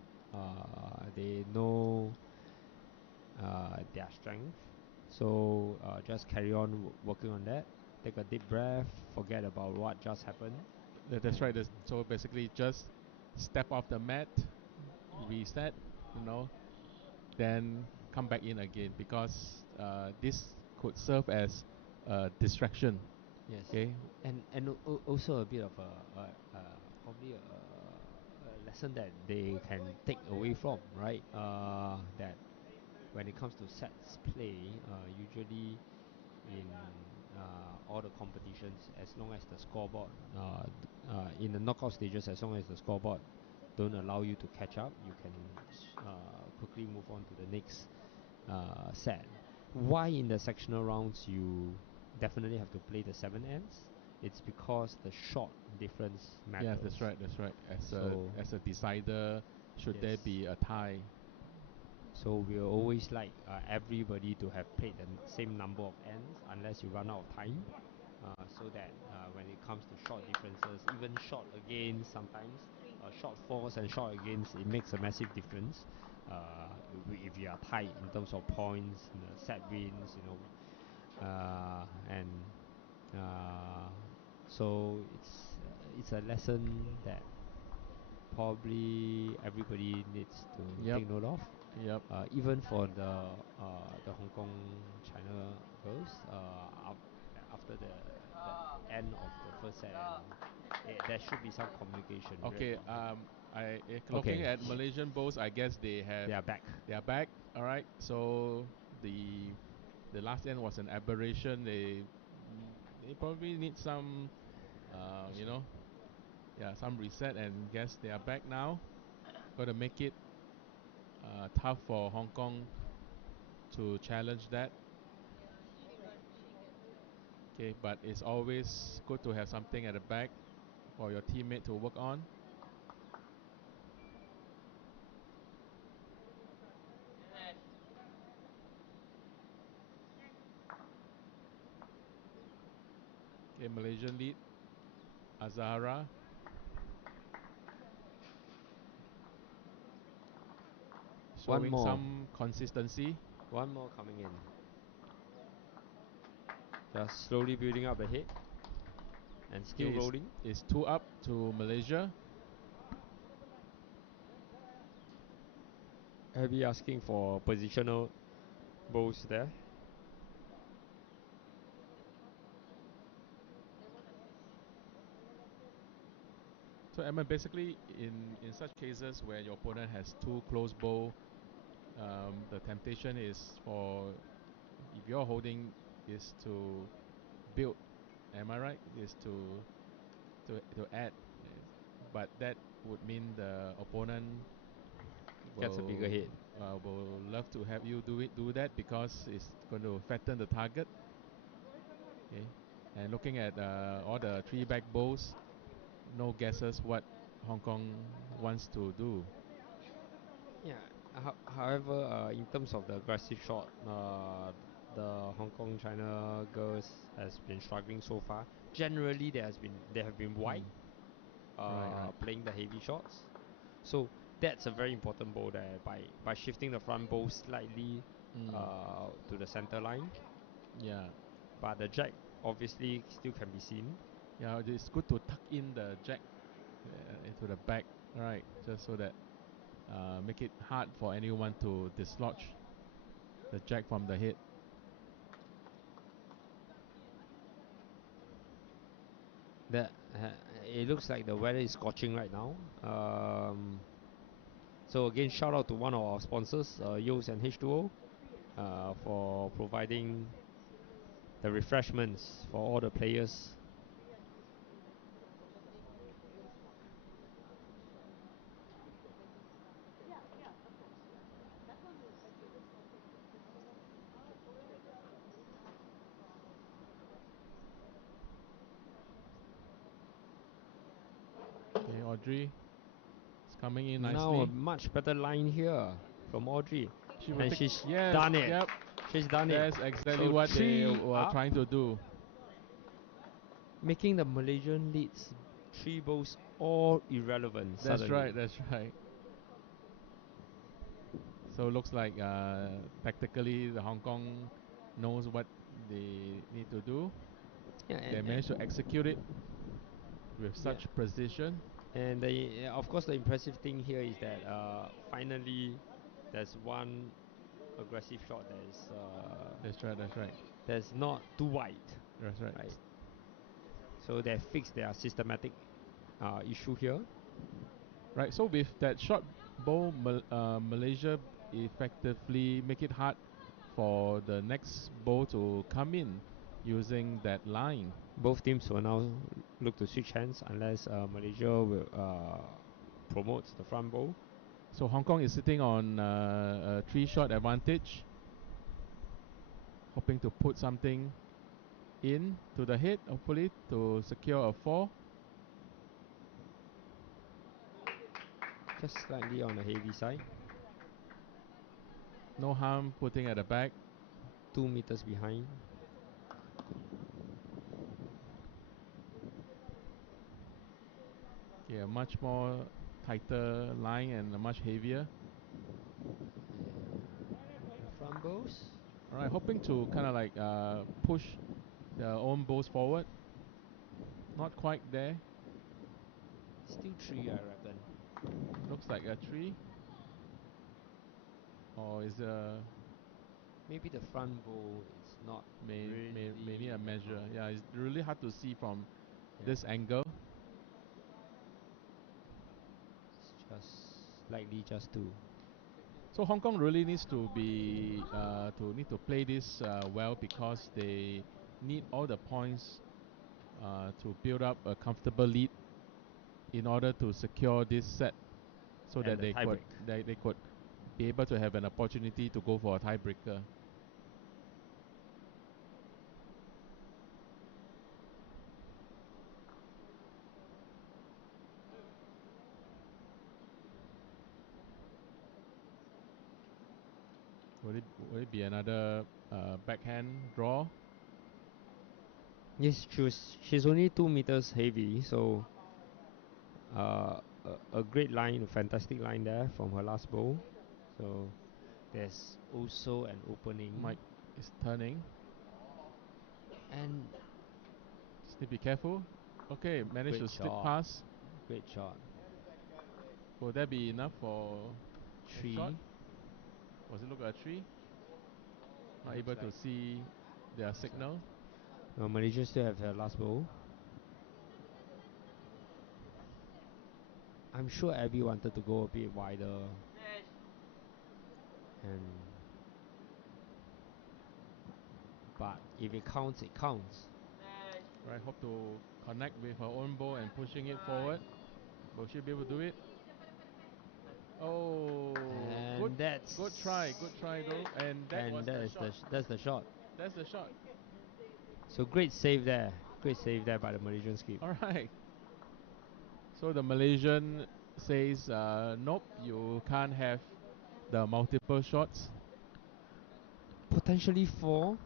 They know their strength, so just carry on working on that. Take a deep breath, forget about what just happened, That's right. and So basically, just step off the mat, reset, you know, then come back in again, because this could serve as a distraction. yes, Okay. and also a bit of a probably a lesson that they can take away from, right? That when it comes to sets play, usually in all the competitions, as long as the scoreboard in the knockout stages, as long as the scoreboard don't allow you to catch up, you can quickly move on to the next set. Why in the sectional rounds you definitely have to play the 7 ends? It's because the shot difference Yeah, matters. that's right. That's right. So As a decider, should there yes, be a tie? so we'll always like everybody to have played the same number of ends unless you run out of time. So that when it comes to shot differences, even shot against sometimes shot force and shot against, it makes a massive difference. If you are tight in terms of points, the set wins, and uh, so it's a lesson that probably everybody needs to Yep. take note of. Yep. Even for the Hong Kong China girls, after the end of the first set, and there should be some communication. Okay. Really. Looking Okay, at Malaysian bowls, I guess they are back. they are back. All right. So the the last end was an aberration. They probably need some, you know, yeah, some reset, and guess they are back now. Got to make it tough for Hong Kong to challenge that. Okay, but it's always good to have something at the back for your teammate to work on. Okay, Malaysian lead. Azahara. Showing more. some consistency. One more coming in. Just slowly building up the head. And still Okay, rolling. It's 2 up to Malaysia. Abby asking for positional bowls there. So Emma, basically in such cases where your opponent has 2 close bow, the temptation is for, if you're holding, is to build. Am I right? Is to add, but that would mean the opponent Gets a bigger head. will love to have you do that because it's going to fatten the target. Okay, and looking at all the 3 back bows, no guesses what Hong Kong wants to do. Yeah. However, in terms of the aggressive shot, the Hong Kong China girls has been struggling so far. Generally, they have been wide, Right. playing the heavy shots. So that's a very important bowl there by shifting the front bowl slightly to the center line. Yeah. But the jack obviously still can be seen. Yeah, it's good to tuck in the jack into the back, right? Just so that make it hard for anyone to dislodge the jack from the head. It looks like the weather is scorching right now. So again, shout out to one of our sponsors, Yos and H2O, for providing the refreshments for all the players. Okay, Audrey is coming in nicely. Now a much better line here from Audrey. And she's yes, done it. Yep. She's done That's it. exactly So what they were up, trying to do. making the Malaysian leads 3 bowls all irrelevant That's suddenly. That's right. So it looks like tactically the Hong Kong knows what they need to do. Yeah, They managed to execute it with such precision. And of course, the impressive thing here is that finally there's one aggressive shot that is That's right. that's not too wide. That's right. So they fixed their systematic issue here. Right. So with that short bow, Malaysia effectively make it hard for the next bow to come in using that line. Both teams will now look to switch hands unless Malaysia will promote the front bow. So Hong Kong is sitting on a 3-shot advantage, hoping to put something in to the head, hopefully to secure a 4. Just slightly on the heavy side. No harm putting at the back. 2 meters behind. Okay, a much more tighter line and a much heavier. The front bows. Alright, hoping to kind of like push their own bows forward. Not quite there. Still 3, I reckon. Looks like a 3. Or is maybe the front bow is not may really need a measure. Yeah, it's really hard to see from this angle. It's just slightly just 2. So Hong Kong really needs to be to play this well because they need all the points to build up a comfortable lead in order to secure this set, so And that the they could be able to have an opportunity to go for a tiebreaker. Will it be another backhand draw? Yes, she's only 2 meters heavy, so a great line, a fantastic line there from her last bowl. So there's also an opening. Mike is turning. And just need to be careful. Okay, managed to slip shot. past. Great shot. Will that be enough for Three. shot? Was it look at a tree? Not able to see their signal. Malaysia still have her last bowl. I'm sure Abby wanted to go a bit wider. But if it counts, it counts. Right, hope to connect with her own ball and pushing it forward. Will she be able to do it? Oh, And good try though. And that's the shot. That's the shot. So great save there by the Malaysian skip. All right. So the Malaysian says, nope, you can't have the multiple shots. Potentially four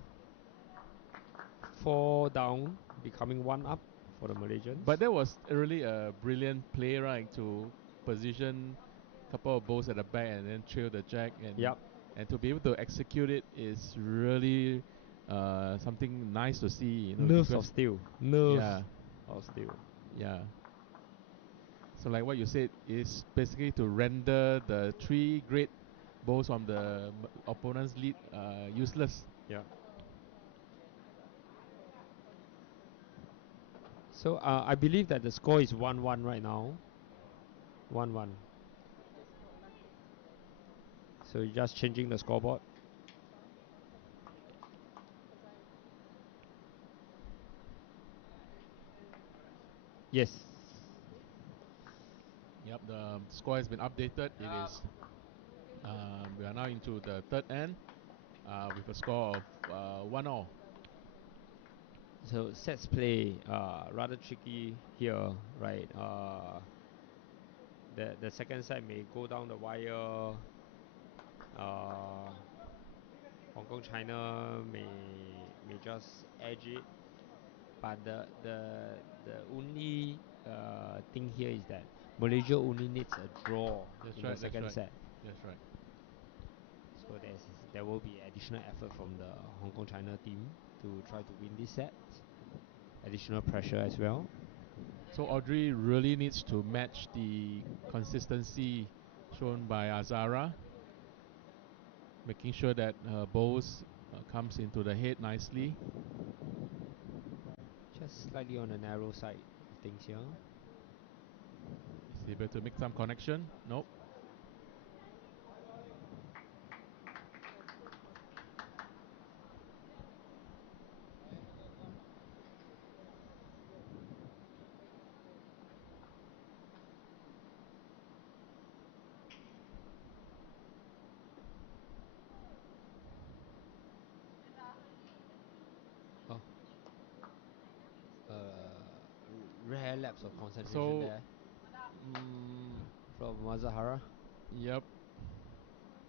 down, becoming one up for the Malaysians. But that was really a brilliant play, right? To position a couple of balls at the back and then trail the jack, and to be able to execute it is really something nice to see. Nerves of steel. Yeah. So like what you said is basically to render the 3 great balls from the opponent's lead useless. Yeah. So I believe that the score is 1-1 right now. 1-1. So you're just changing the scoreboard. Yes. Yep, the score has been updated. It is. We are now into the third end with a score of 1-0. So sets play rather tricky here, right? The second set may go down the wire. Hong Kong China may just edge it, but the only thing here is that Malaysia only needs a draw in the second set. That's right. So there will be additional effort from the Hong Kong China team to try to win this set. Additional pressure as well. So Audrey really needs to match the consistency shown by Azara, making sure that her bowls comes into the head nicely. Just slightly on the narrow side of things here. Is able to make some connection? Nope. Rare lapse of concentration there. From Mazahara. Yep.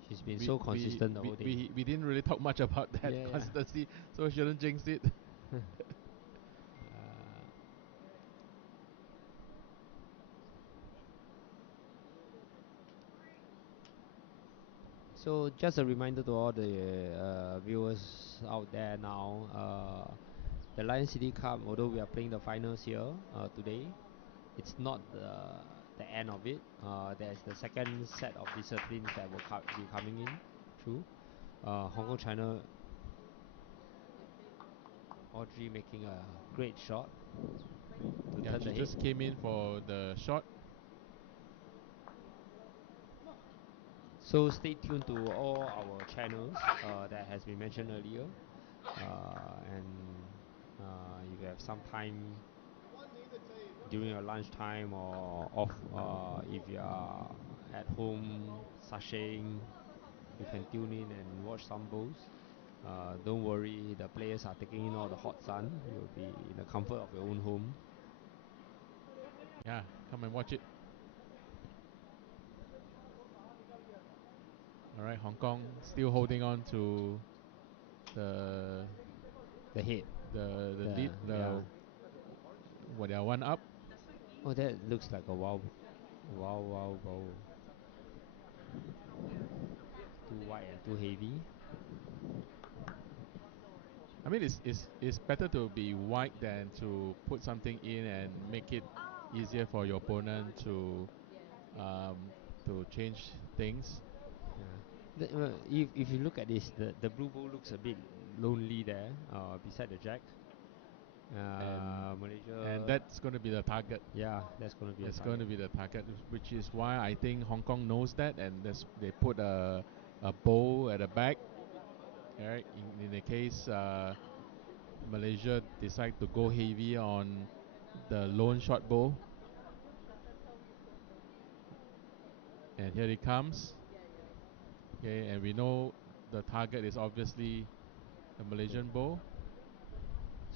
She's been so consistent the whole day. We didn't really talk much about that consistency, so we shouldn't jinx it. So just a reminder to all the viewers out there now, the Lion City Cup, although we are playing the finals here today, it's not the end of it. There's the second set of disciplines that will be coming in through. Hong Kong China, Audrey making a great shot to turn she the just head. came in for the shot. So stay tuned to all our channels that has been mentioned earlier, and if you have some time during your lunchtime or off, if you are at home sashaying, you can tune in and watch some bowls. Don't worry, the players are taking in all the hot sun. You'll be in the comfort of your own home. Yeah, come and watch it. All right, Hong Kong still holding on to the head. the lead. Yeah. What they are one up. Oh, that looks like a wow. Wow. Too wide and too heavy. I mean, it's better to be wide than to put something in and make it easier for your opponent to change things. Yeah. If you look at this, the blue ball looks a bit lonely there, beside the jack. Malaysia. And that's going to be the target. Yeah, that's going to be It's a going to target. be the target, which is why I think Hong Kong knows that, and they put a bow at the back. Right? In the case Malaysia decide to go heavy on the lone shot bow, and here it comes. Okay, and we know the target is obviously the Malaysian bow.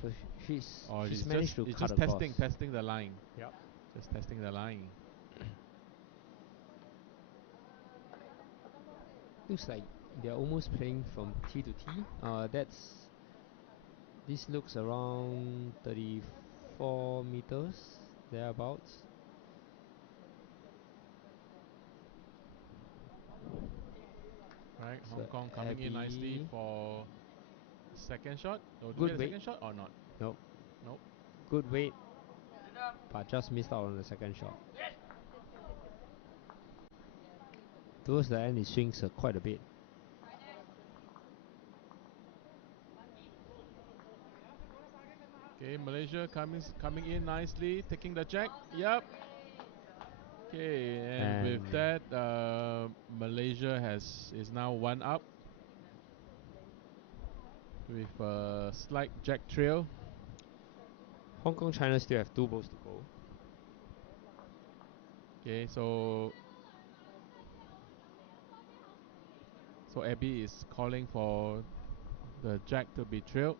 So she's It's managed to it's cut just across. testing the line. Yep. Just testing the line. Looks like they're almost playing from T to T. This looks around 34 meters thereabouts. Right, So Hong Kong coming in nicely for second shot. Oh, do we good get a weight. second shot or not? Nope. Nope. Good weight, but just missed out on the second shot. Towards the end, it swings quite a bit. Okay, Malaysia coming in nicely, taking the jack. Yep. Okay, and with that, Malaysia is now one up with a slight jack trail. Hong Kong, China still have 2 balls to go. Okay, so Abby is calling for the jack to be trailed.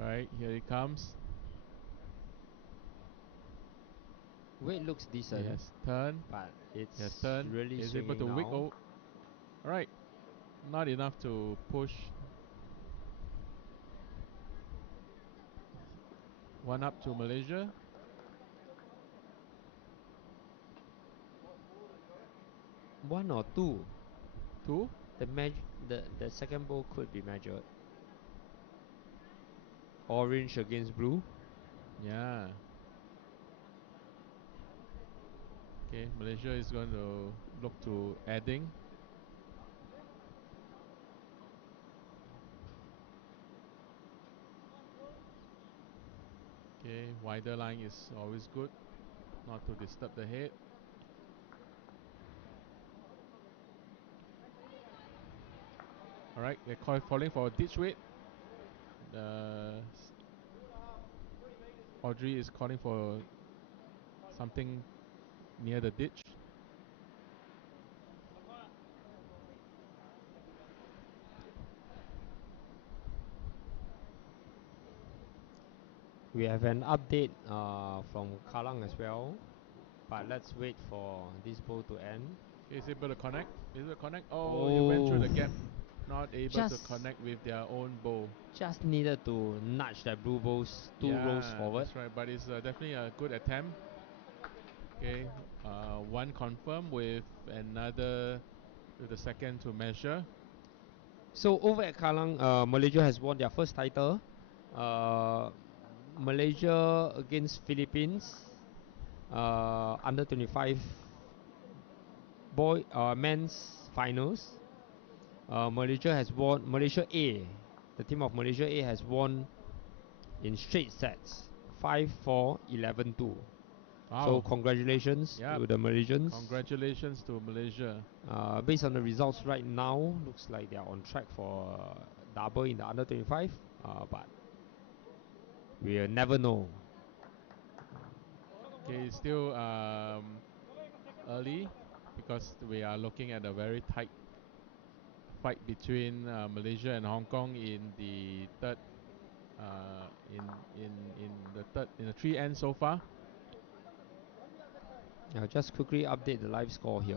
Alright, here it comes. Weight looks decent. Yes, turn. But it's Yes, turn. really Is swinging able to now. wiggle. Alright, not enough to push. One up to Malaysia. One or two. Two. The second ball could be measured. Orange against blue. Yeah. Okay, Malaysia is going to look to adding. Okay, wider line is always good, not to disturb the head. Alright, they're calling for a ditch weight. Audrey is calling for something near the ditch. We have an update from Kallang as well. But let's wait for this ball to end. Is able to connect? Is it connect? Oh, it went through the gap. Not able to Just- connect with their own bow. Just needed to nudge that blue balls 2 rows forward. That's right, but it's definitely a good attempt. Okay, one confirm with another with the second to measure. So over at Kallang, Malaysia has won their first title. Malaysia against Philippines, under 25 men's finals. Malaysia has won. Malaysia A, the team of Malaysia A has won in straight sets, 5-4, 11-2. Wow. So congratulations to the Malaysians. Congratulations to Malaysia. Based on the results right now, looks like they are on track for double in the under 25. But we'll never know. Okay, still early because we are looking at a very tight fight between Malaysia and Hong Kong in the third in the three ends so far. I'll just quickly update the live score here.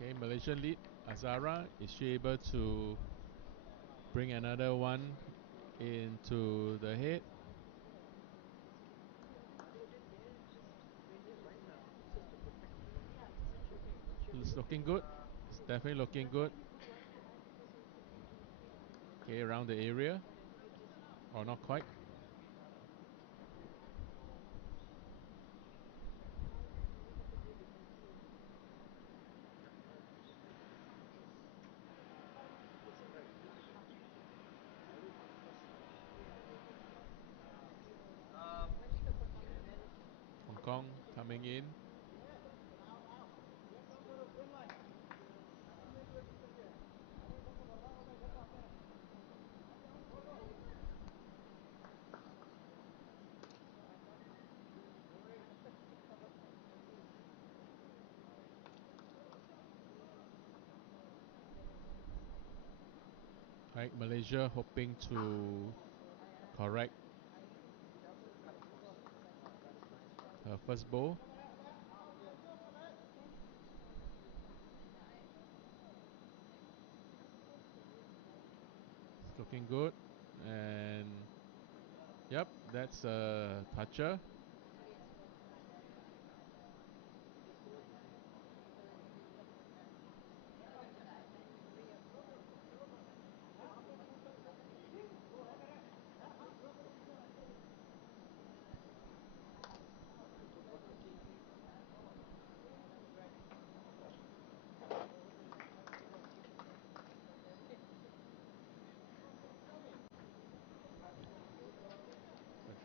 Okay, Malaysian lead. Azara, is she able to bring another one into the head? It's looking good. It's definitely looking good. Okay, around the area. Or not quite. Hong Kong coming in. Right, Malaysia hoping to correct her first bowl. It's looking good. And yep, that's a toucher.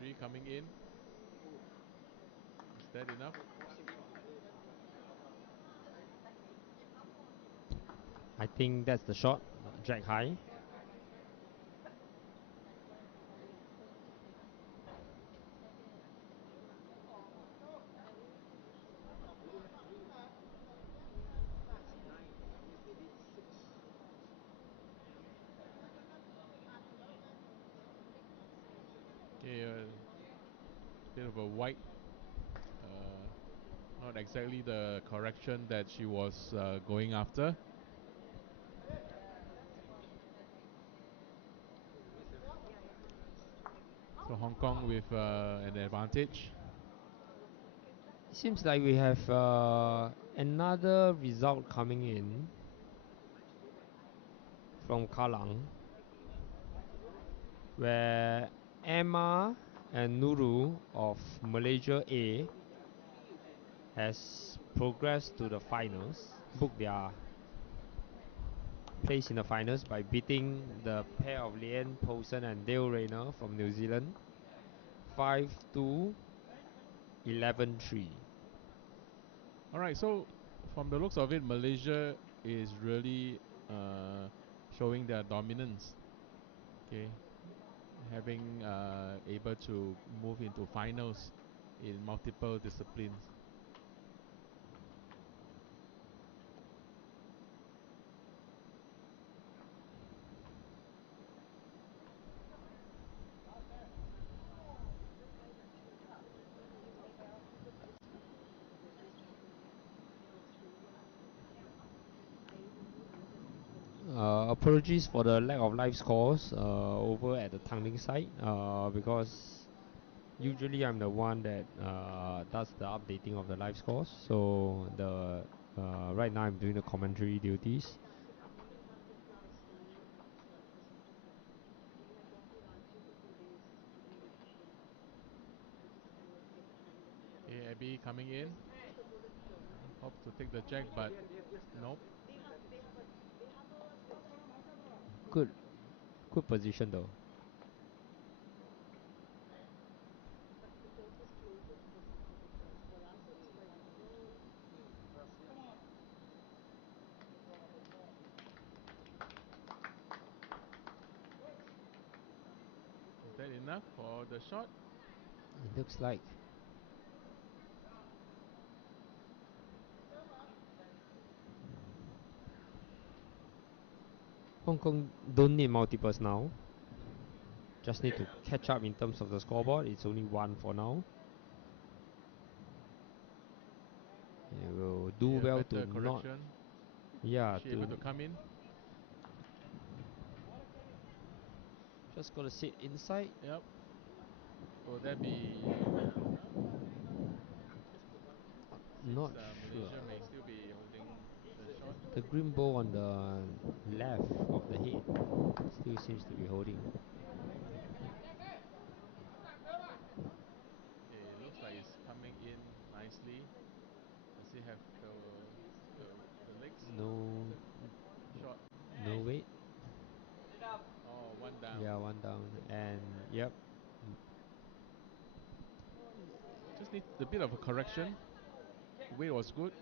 Three coming in. Is that enough? I think that's the shot. Jack high. Okay, bit of a white. Not exactly the correction that she was going after. So Hong Kong with an advantage. Seems like we have another result coming in from Kallang, where Emma and Nurul of Malaysia A has progressed to the finals, booked their place in the finals by beating the pair of Lian Poulsen and Dale Rayner from New Zealand 5-2, 11-3. Alright, so from the looks of it, Malaysia is really showing their dominance. Okay, having able to move into finals in multiple disciplines. Apologies for the lack of live scores over at the Tanglin side because usually I'm the one that does the updating of the live scores. So the right now I'm doing the commentary duties. Okay, Abby coming in. Hope to take the jack, but nope. Good position though. enough for the shot? It looks like. Hong Kong don't need multiples now. Just need to catch up in terms of the scoreboard. It's only 1 for now. They will do well to not. Correction. Yeah, Is she able to come in? Just gotta sit inside. Yep. Will that be? Not Malaysia sure. may still be holding the shot. The green ball on the left of the head still seems to be holding. Okay, it looks like it's coming in nicely. Does he have the legs? No, Shot. no weight. Oh, one down. Yeah, 1 down. And yep. Just need a bit of a correction. The weight was good.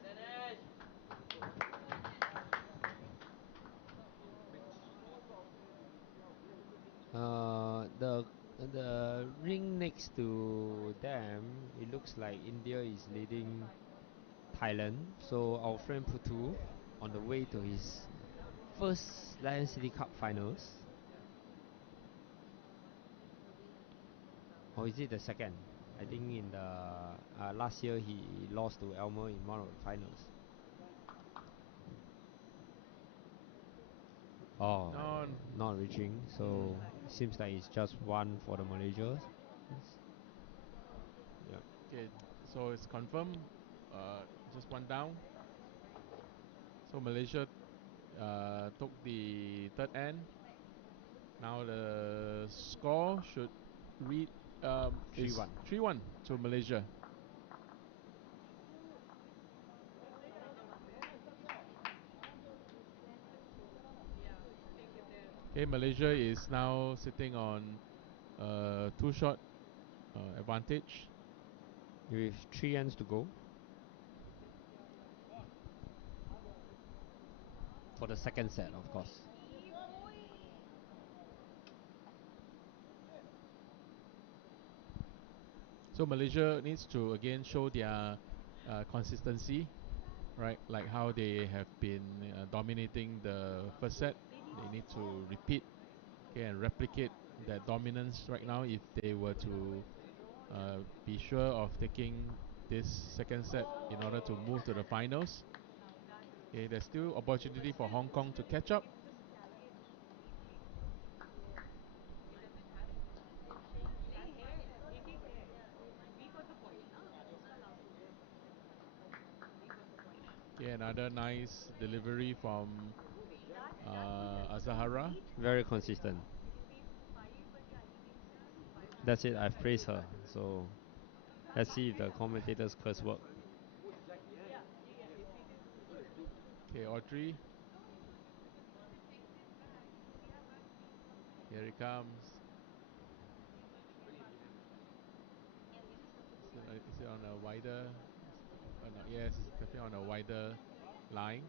The ring next to them, it looks like India is leading Thailand. So our friend Putu on the way to his first Lion City Cup finals. Or is it the second? I think in the last year he lost to Elmer in one of the finals. Oh, No. not reaching. So seems like it's just 1 for the Malaysians. Yeah. Okay, so it's confirmed. Just 1 down. So Malaysia took the third end. Now the score should read 3-1. 3-1 to Malaysia. Okay, Malaysia is now sitting on 2-shot advantage. With 3 ends to go. For the second set, of course. So Malaysia needs to again show their consistency, right? Like how they have been dominating the first set. They need to repeat, okay, and replicate that dominance right now if they were to be sure of taking this second set in order to move to the finals. Okay, there's still opportunity for Hong Kong to catch up. Okay, another nice delivery from Azahara. Very consistent. That's it, I've praised her. So let's see if the commentators curse work. Okay, Audrey. Here it comes. Is it on a wider? No, yes, it's definitely on a wider line.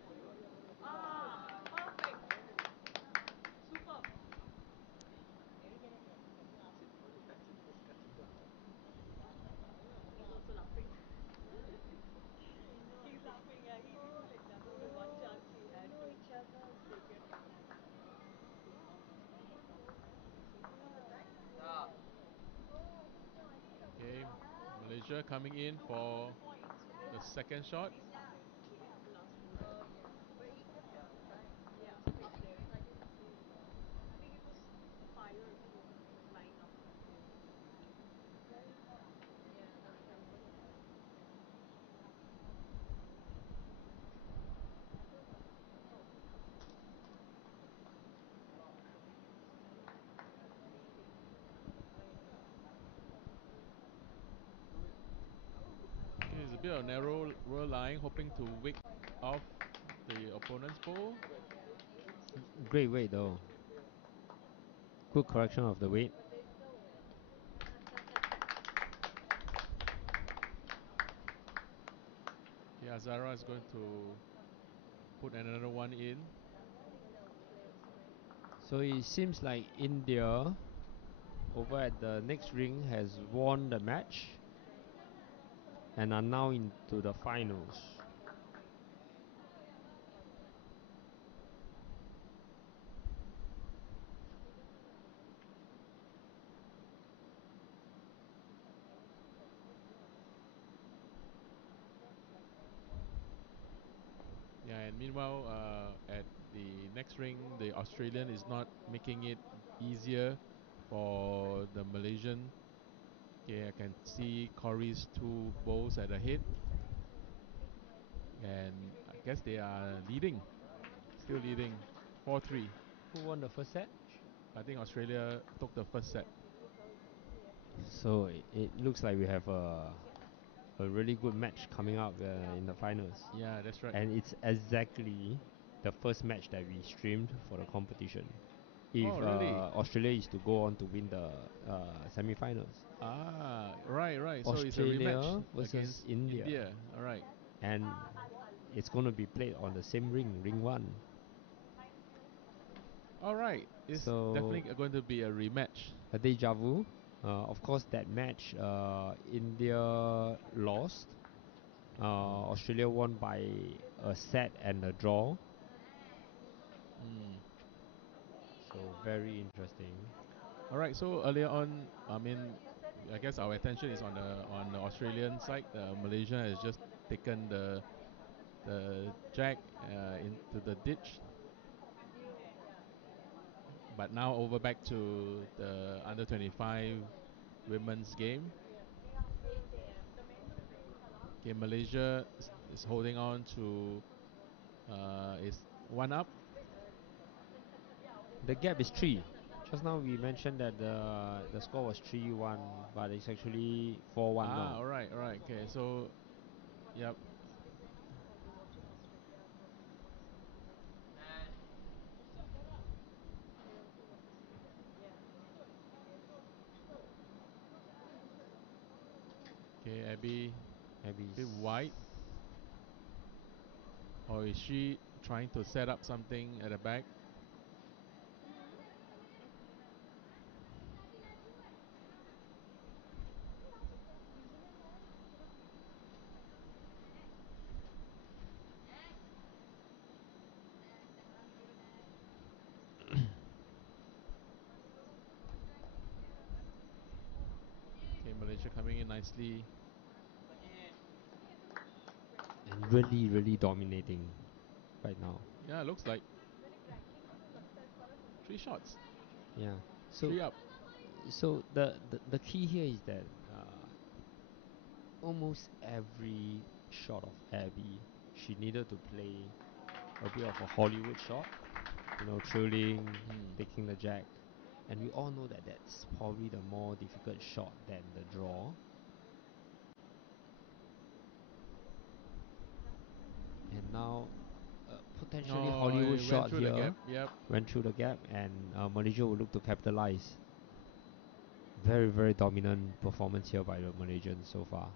Okay, Malaysia coming in for the second shot. Okay, it's a bit of narrow line, hoping to wick off the opponent's ball. Great weight though. Good correction of the weight. Okay, Azara is going to put another one in. So it seems like India over at the next ring has won the match and are now into the finals. Yeah, and meanwhile, at the next ring, the Australian is not making it easier for the Malaysian. Okay, I can see Corey's two bowls at the head, and I guess they are leading, still leading, 4-3. Who won the first set? I think Australia took the first set. So it looks like we have a really good match coming up in the finals. Yeah, that's right. And it's exactly the first match that we streamed for the competition. If Oh, really? Australia is to go on to win the semi-finals. Ah, right. So it's a Australia rematch versus against India. All right. And it's going to be played on the same ring 1. All right. It's So definitely going to be a rematch. a deja vu. Of course, that match India lost. Australia won by a set and a draw. So very interesting. All right. So earlier on, I mean, I guess our attention is on the Australian side. Malaysia has just taken the jack into the ditch. But now over back to the under 25 women's game. Okay, Malaysia is holding on to is 1 up. The gap is 3. Just now we mentioned that the score was 3-1, but it's actually 4-1 now. All right. Okay, so yep. Okay, Abby, Abby's bit wide. Or is she trying to set up something at the back? Okay, Malaysia coming in nicely. and really dominating right now. Yeah, looks like 3 shots. Yeah. 3 up. So the key here is that almost every shot of Abby, she needed to play a bit of a Hollywood shot, trailing, taking the jack, and we all know that that's probably the more difficult shot than the draw. And now potentially Hollywood shot through here the gap. Yep. went through the gap, and Malaysia will look to capitalize. Very dominant performance here by the Malaysians so far.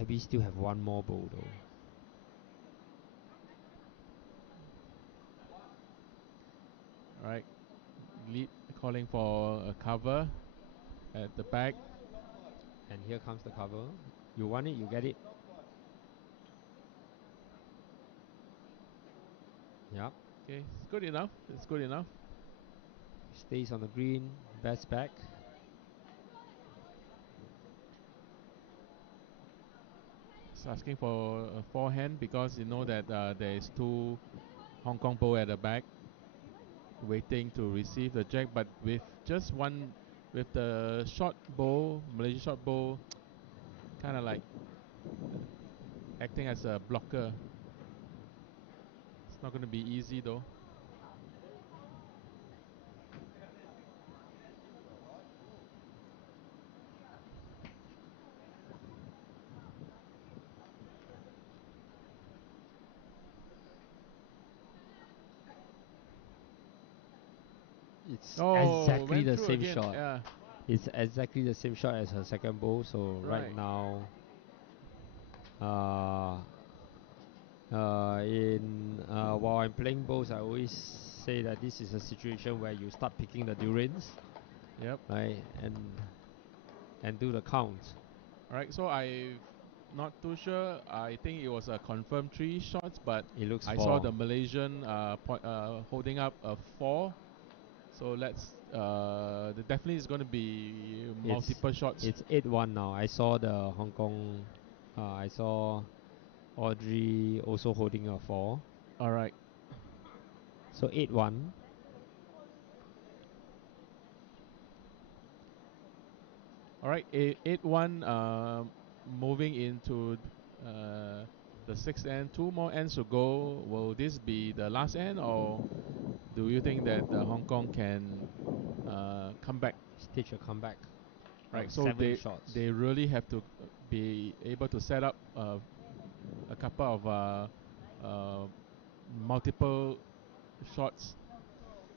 Abby still have one more bowl though. All right. Lead calling for a cover at the back. And here comes the cover. You want it, you get it. Yep. Okay, it's good enough. Stays on the green, best back. It's asking for a forehand because you know that there is 2 Hong Kong bowl at the back waiting to receive the jack, but with just one, with the short bowl, Malaysia short bowl, kind of like acting as a blocker. It's not going to be easy though. It's Oh, exactly went the through same again. shot. Yeah, It's exactly the same shot as her second bowl. So right right. now, while I'm playing bowls, I always say that this is a situation where you start picking the durians. Yep. right? And do the count. All right. So I'm not too sure. I think it was a confirmed 3 shots, but It looks I saw four. the Malaysian holding up a 4. So there definitely is going to be multiple shots. It's 8-1 now. I saw the Hong Kong. I saw Audrey also holding a 4. All right. So 8-1. All right. 8-1. Moving into the 6th end. 2 more ends to go. Will this be the last end, or do you think that Hong Kong can come back? Stitch a comeback Right. of So 7 shots. they really have to be able to set up a couple of multiple shots.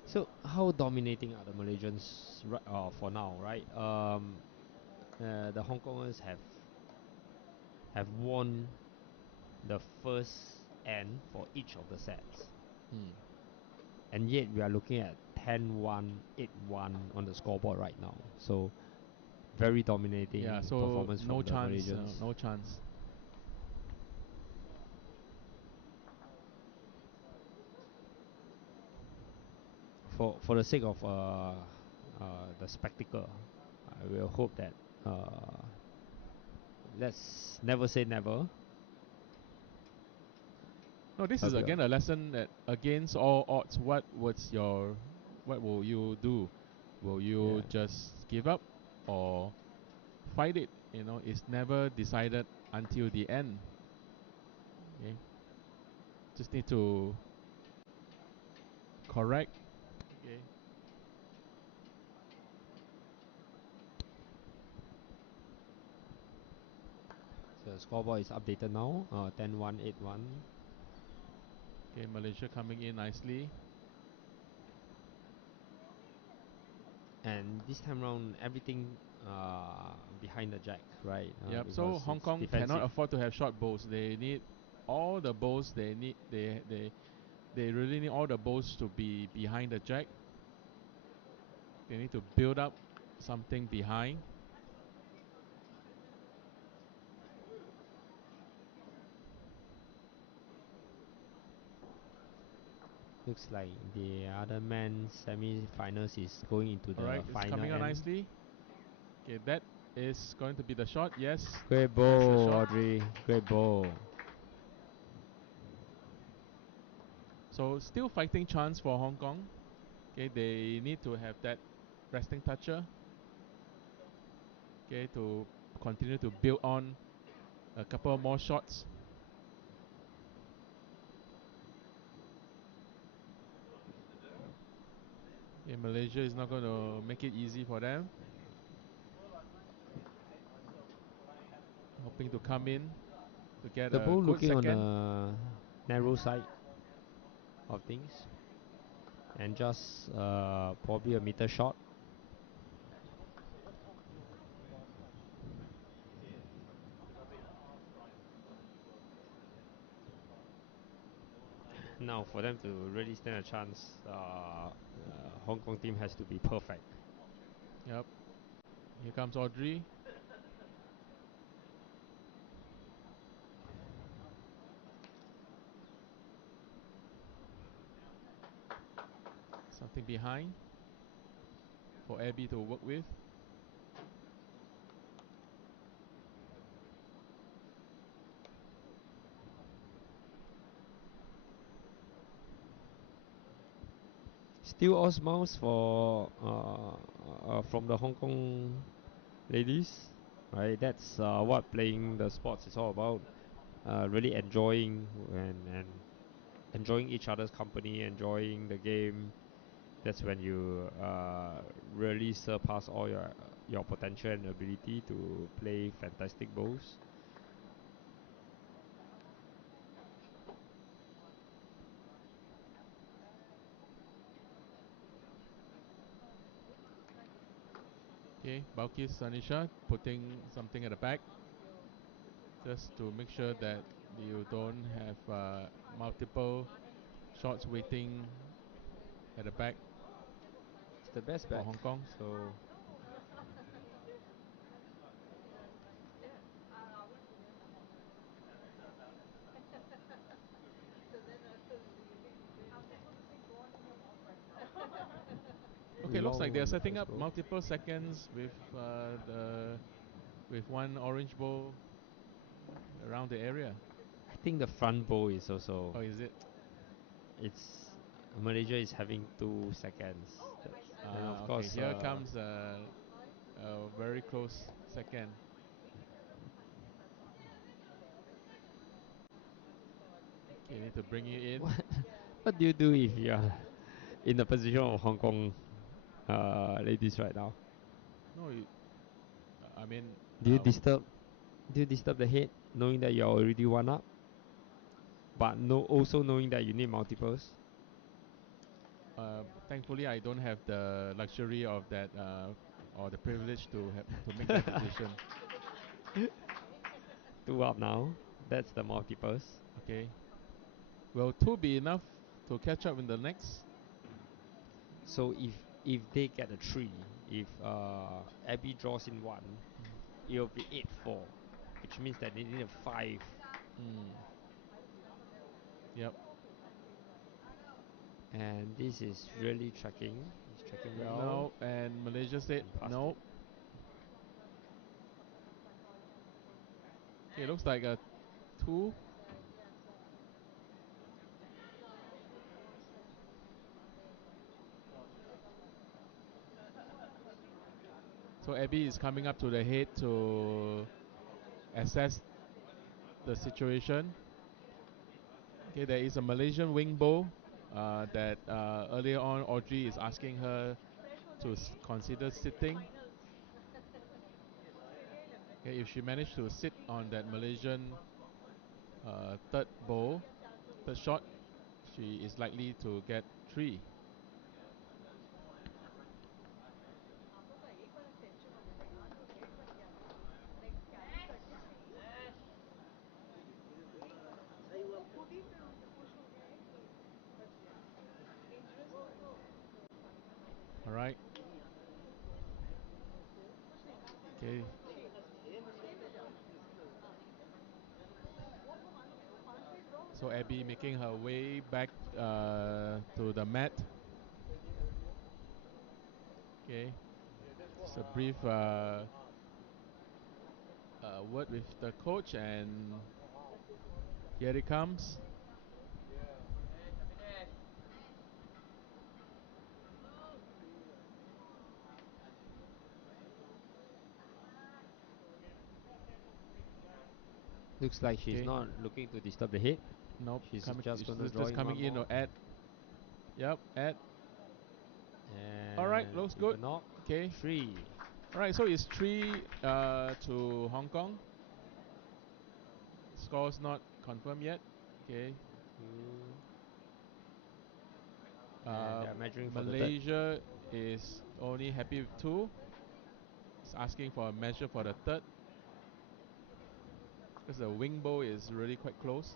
So how dominating are the Malaysians for now, right? The Hong Kongers have won the first end for each of the sets. And yet we are looking at 10-1, 8-1 on the scoreboard right now. So very dominating performance no from the chance, Malaysians. no chance. For the sake of the spectacle, I will hope that let's never say never. No, this is again a lesson that against all odds, what will you do? Will you just give up or fight it? It's never decided until the end. Okay, just need to correct. Okay. So the scoreboard is updated now. 10-1, 8-1. Okay, Malaysia coming in nicely. And this time around, everything behind the jack, right? Yep. So Hong Kong cannot afford to have short bowls. They need all the bowls. They really need all the bowls to be behind the jack. They need to build up something behind. Looks like the other man semi-finals is going into the Alright, final it's coming out end. nicely. Okay, that is going to be the shot. Yes. Great ball, Audrey. Great ball. So still fighting chance for Hong Kong. Okay, they need to have that resting toucher. Okay, to continue to build on a couple more shots. Okay, Malaysia is not going to make it easy for them. Hoping to come in to get The a ball good looking on second. the narrow side of things. And just probably a meter short. Now, for them to really stand a chance, Hong Kong team has to be perfect. Yep. Here comes Audrey. Something behind for Abby to work with. Still all smiles for from the Hong Kong ladies, right? That's what playing the sports is all about. Really enjoying and enjoying each other's company, enjoying the game. That's when you really surpass all your potential and ability to play fantastic bowls. Okay, Balkis Sanisha putting something at the back just to make sure that you don't have multiple shots waiting at the back. It's the best for back. Hong Kong. So they are on the setting first up bowl. multiple seconds with one orange bowl around the area. I think the front bowl is also. Oh, is it? It's Malaysia is having 2 seconds. And of Okay, course, here comes a very close second. Okay, you need to bring it in. what do you do if you are in the position of Hong Kong ladies right now? No, I mean, Do you disturb? Do you disturb the head, knowing that you're already one up, but also knowing that you need multiples? Thankfully, I don't have the luxury of that or the privilege to make that decision. 2 up now. That's the multiples. Okay. Will 2 be enough to catch up in the next? So if they get a 3, if Abby draws in 1, it'll be 8-4, which means that they need a 5. Yep. And this is really tracking. He's tracking well. No, and Malaysia said no. It. Okay, looks like a 2. So Abby is coming up to the head to assess the situation. Okay, there is a Malaysian wing bowl that earlier on Audrey is asking her to consider sitting. Okay, if she managed to sit on that Malaysian third bowl, third shot, she is likely to get 3. All right. Okay. So Abby making her way back to the mat. Okay. Just a brief word with the coach, and here it comes. Looks like she's not looking to disturb the head. Nope. She's just going to draw just coming in or add. Yep, add. And all right, looks good. Knock. Okay. 3. All right, so it's 3 to Hong Kong. Score's not confirmed yet. Okay. They're measuring for Malaysia is only happy with 2. It's asking for a measure for the third, because the wing bowl is really quite close.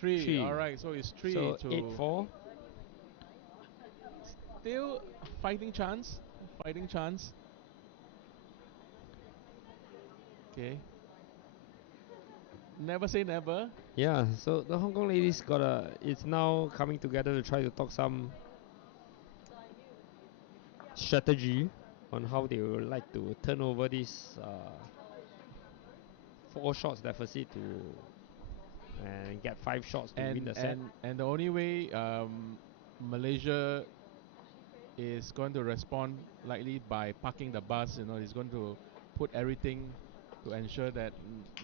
Three. All right, so it's 3 so to 8-4. Still fighting chance. Fighting chance. Okay. Never say never. Yeah, so the Hong Kong ladies it's now coming together to try to talk some strategy on how they would like to turn over this 4 shots deficit to and get 5 shots to win the set. And the only way Malaysia is going to respond likely by parking the bus. He's going to put everything to ensure that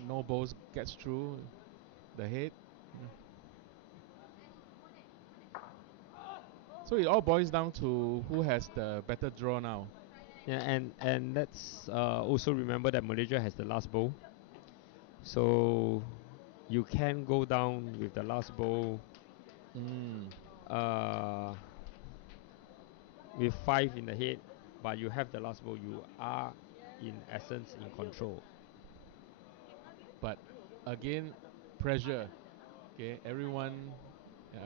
no balls gets through the head. So it all boils down to who has the better draw now. Yeah, and let's also remember that Malaysia has the last bowl. So you can go down with the last bowl uh, with 5 in the head, but you have the last ball, you are in essence in control. But again, pressure. Okay, everyone,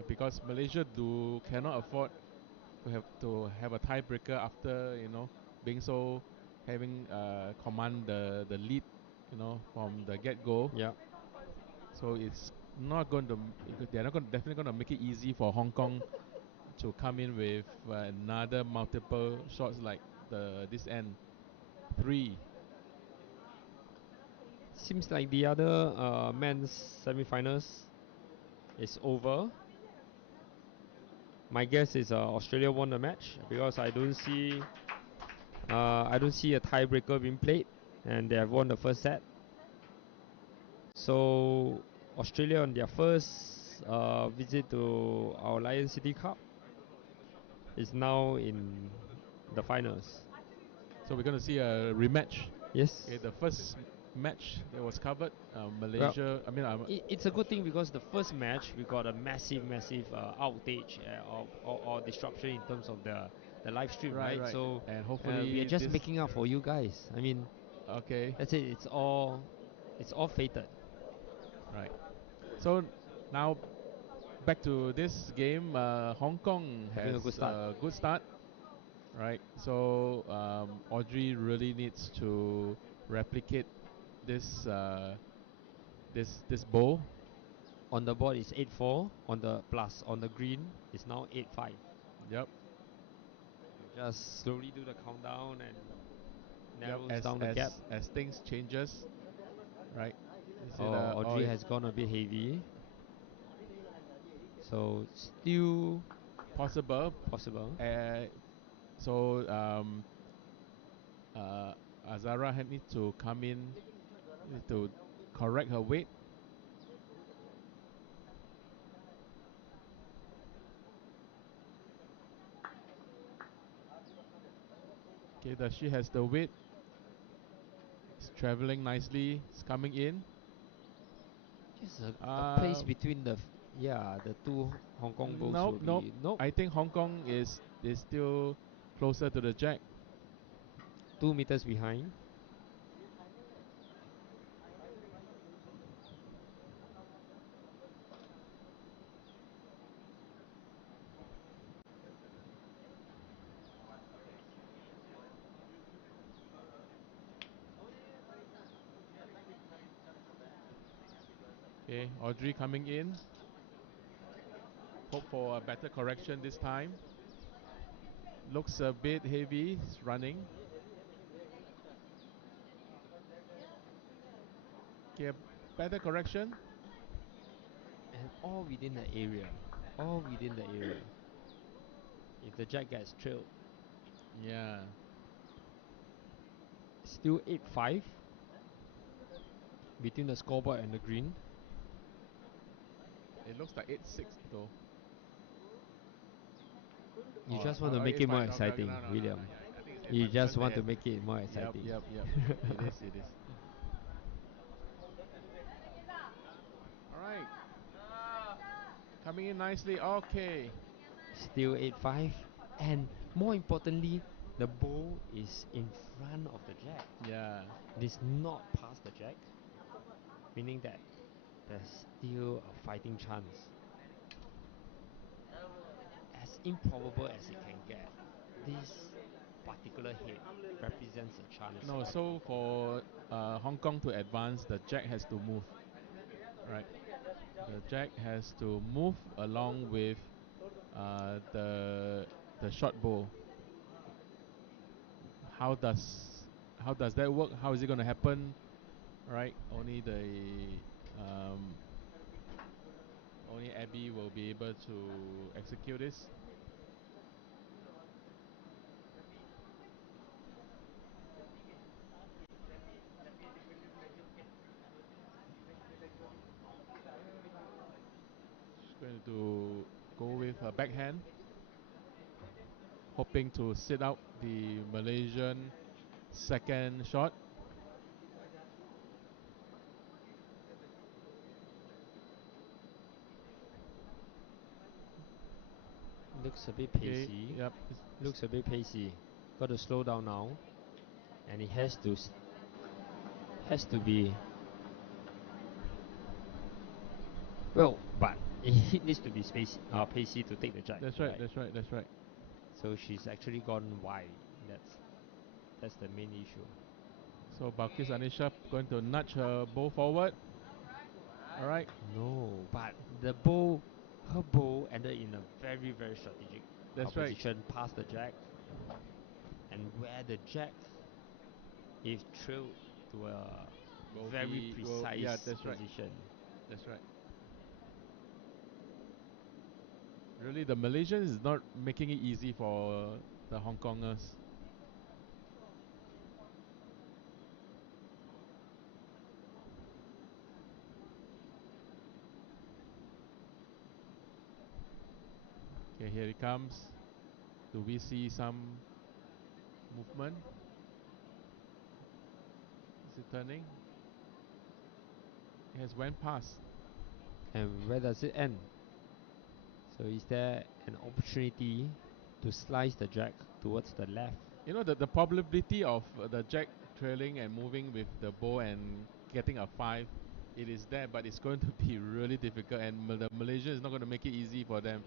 because Malaysia cannot afford to have a tiebreaker after being so having command the lead from the get go. Yeah. So it's not going to they're not going definitely going to make it easy for Hong Kong to come in with another multiple shots like this end 3. Seems like the other men's semi-finals is over. My guess is Australia won the match because I don't see a tiebreaker being played, and they have won the first set. So Australia on their first visit to our Lion City Cup is now in the finals. So we're going to see a rematch. Yes. Okay, the first match that was covered, Well, Malaysia. I mean, it's a good thing because the first match we got a massive outage or disruption in terms of the live stream, right? right. So And we are hopefully just this. making up for you guys. I mean, Okay. that's it. It's all fated. Right. So now back to this game. Hong Kong Having a has good start. a good start. Right. So Audrey really needs to replicate this this bowl. On the board is 8-4. On the plus on the green is now 8-5. Yep. You just slowly do the countdown and Yep. narrows As down the gap. as things changes, right? Is it Audrey has gone a bit heavy. So still possible? possible. So Azara had need to come in to correct her weight. Okay, she has the weight. It's traveling nicely. It's coming in. Just a place between the two Hong Kong bulls will Nope. be nope. I think Hong Kong is still closer to the jack. 2 meters behind. Okay, Audrey coming in. Hope for a better correction this time. Looks a bit heavy. It's running. Okay, better correction. And all within the area. All within the area. If the jack gets trailed. Yeah. Still 8-5. Between the scoreboard and the green. It looks like 8-6 though. You just want to make it more exciting, William. You just want to make it more exciting. Yep. It is. All right. Coming in nicely. Okay. Still 8-5. And more importantly, the bowl is in front of the jack. Yeah. It is not past the jack. Meaning that there's still a fighting chance. As improbable as it can get, this particular hit represents a chance. No, so for Hong Kong to advance, the jack has to move. Right. The jack has to move along with the short bow. How does that work? How is it going to happen? Right. Only Abby will be able to execute this. She's going to go with her backhand, hoping to sit out the Malaysian second shot. looks a bit Okay, pacey. yep. Looks a bit pacey. Got to slow down now, and it has to be well, but it needs to be pacey to take the jack. That's right. That's right. That's right. So she's actually gone wide. That's the main issue. So Balkis Anisha going to nudge her bow forward. All right. No, but her bow ended in a very very strategic That's right. position past the jack, and where the jack is trailed to a Will very be- will- precise yeah, that's right. position. That's right. Really, the Malaysians is not making it easy for the Hong Kongers. Okay, here it comes. Do we see some movement? Is it turning? It has went past. And where does it end? So is there an opportunity to slice the jack towards the left? You know, the probability of the jack trailing and moving with the bow and getting a 5, it is there, but it's going to be really difficult, and the Malaysia is not going to make it easy for them.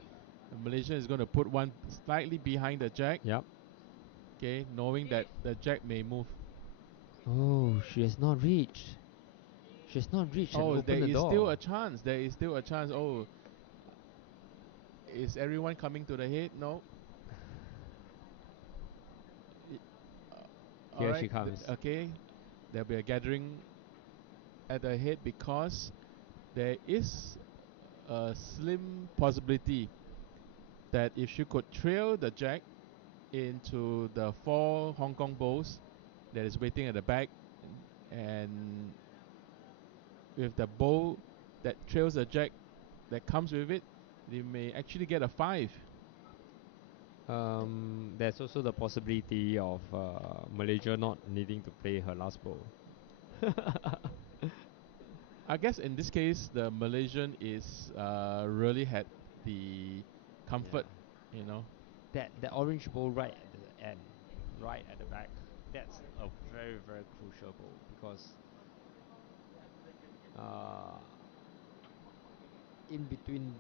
The Malaysia is going to put one slightly behind the jack, Yep. okay, knowing that the jack may move. Oh, she has not reached. She has not reached and Oh, there opened the is door. still a chance. There is still a chance. Oh, is everyone coming to the head? No. Here she comes. Okay, there'll be a gathering at the head because there is a slim possibility that if she could trail the jack into the 4 Hong Kong bowls that is waiting at the back, and with the bowl that trails the jack that comes with it, they may actually get a 5. There's also the possibility of Malaysia not needing to play her last bowl. I guess in this case, the Malaysian is really had the comfort, you know. That orange bowl right at the end, right at the back, that's a very very crucial bowl because uh, in between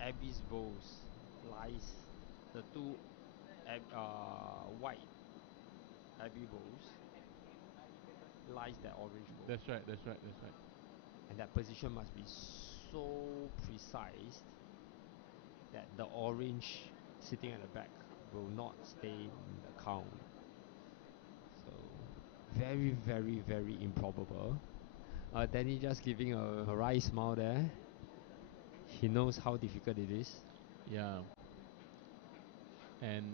Abby's bowls lies the two white Abby bowls lies that orange bowl. That's right. That's right. That's right. And that position must be so precise that the orange sitting at the back will not stay in the count. So very very very improbable. Danny just giving a wry smile there. He knows how difficult it is. Yeah. And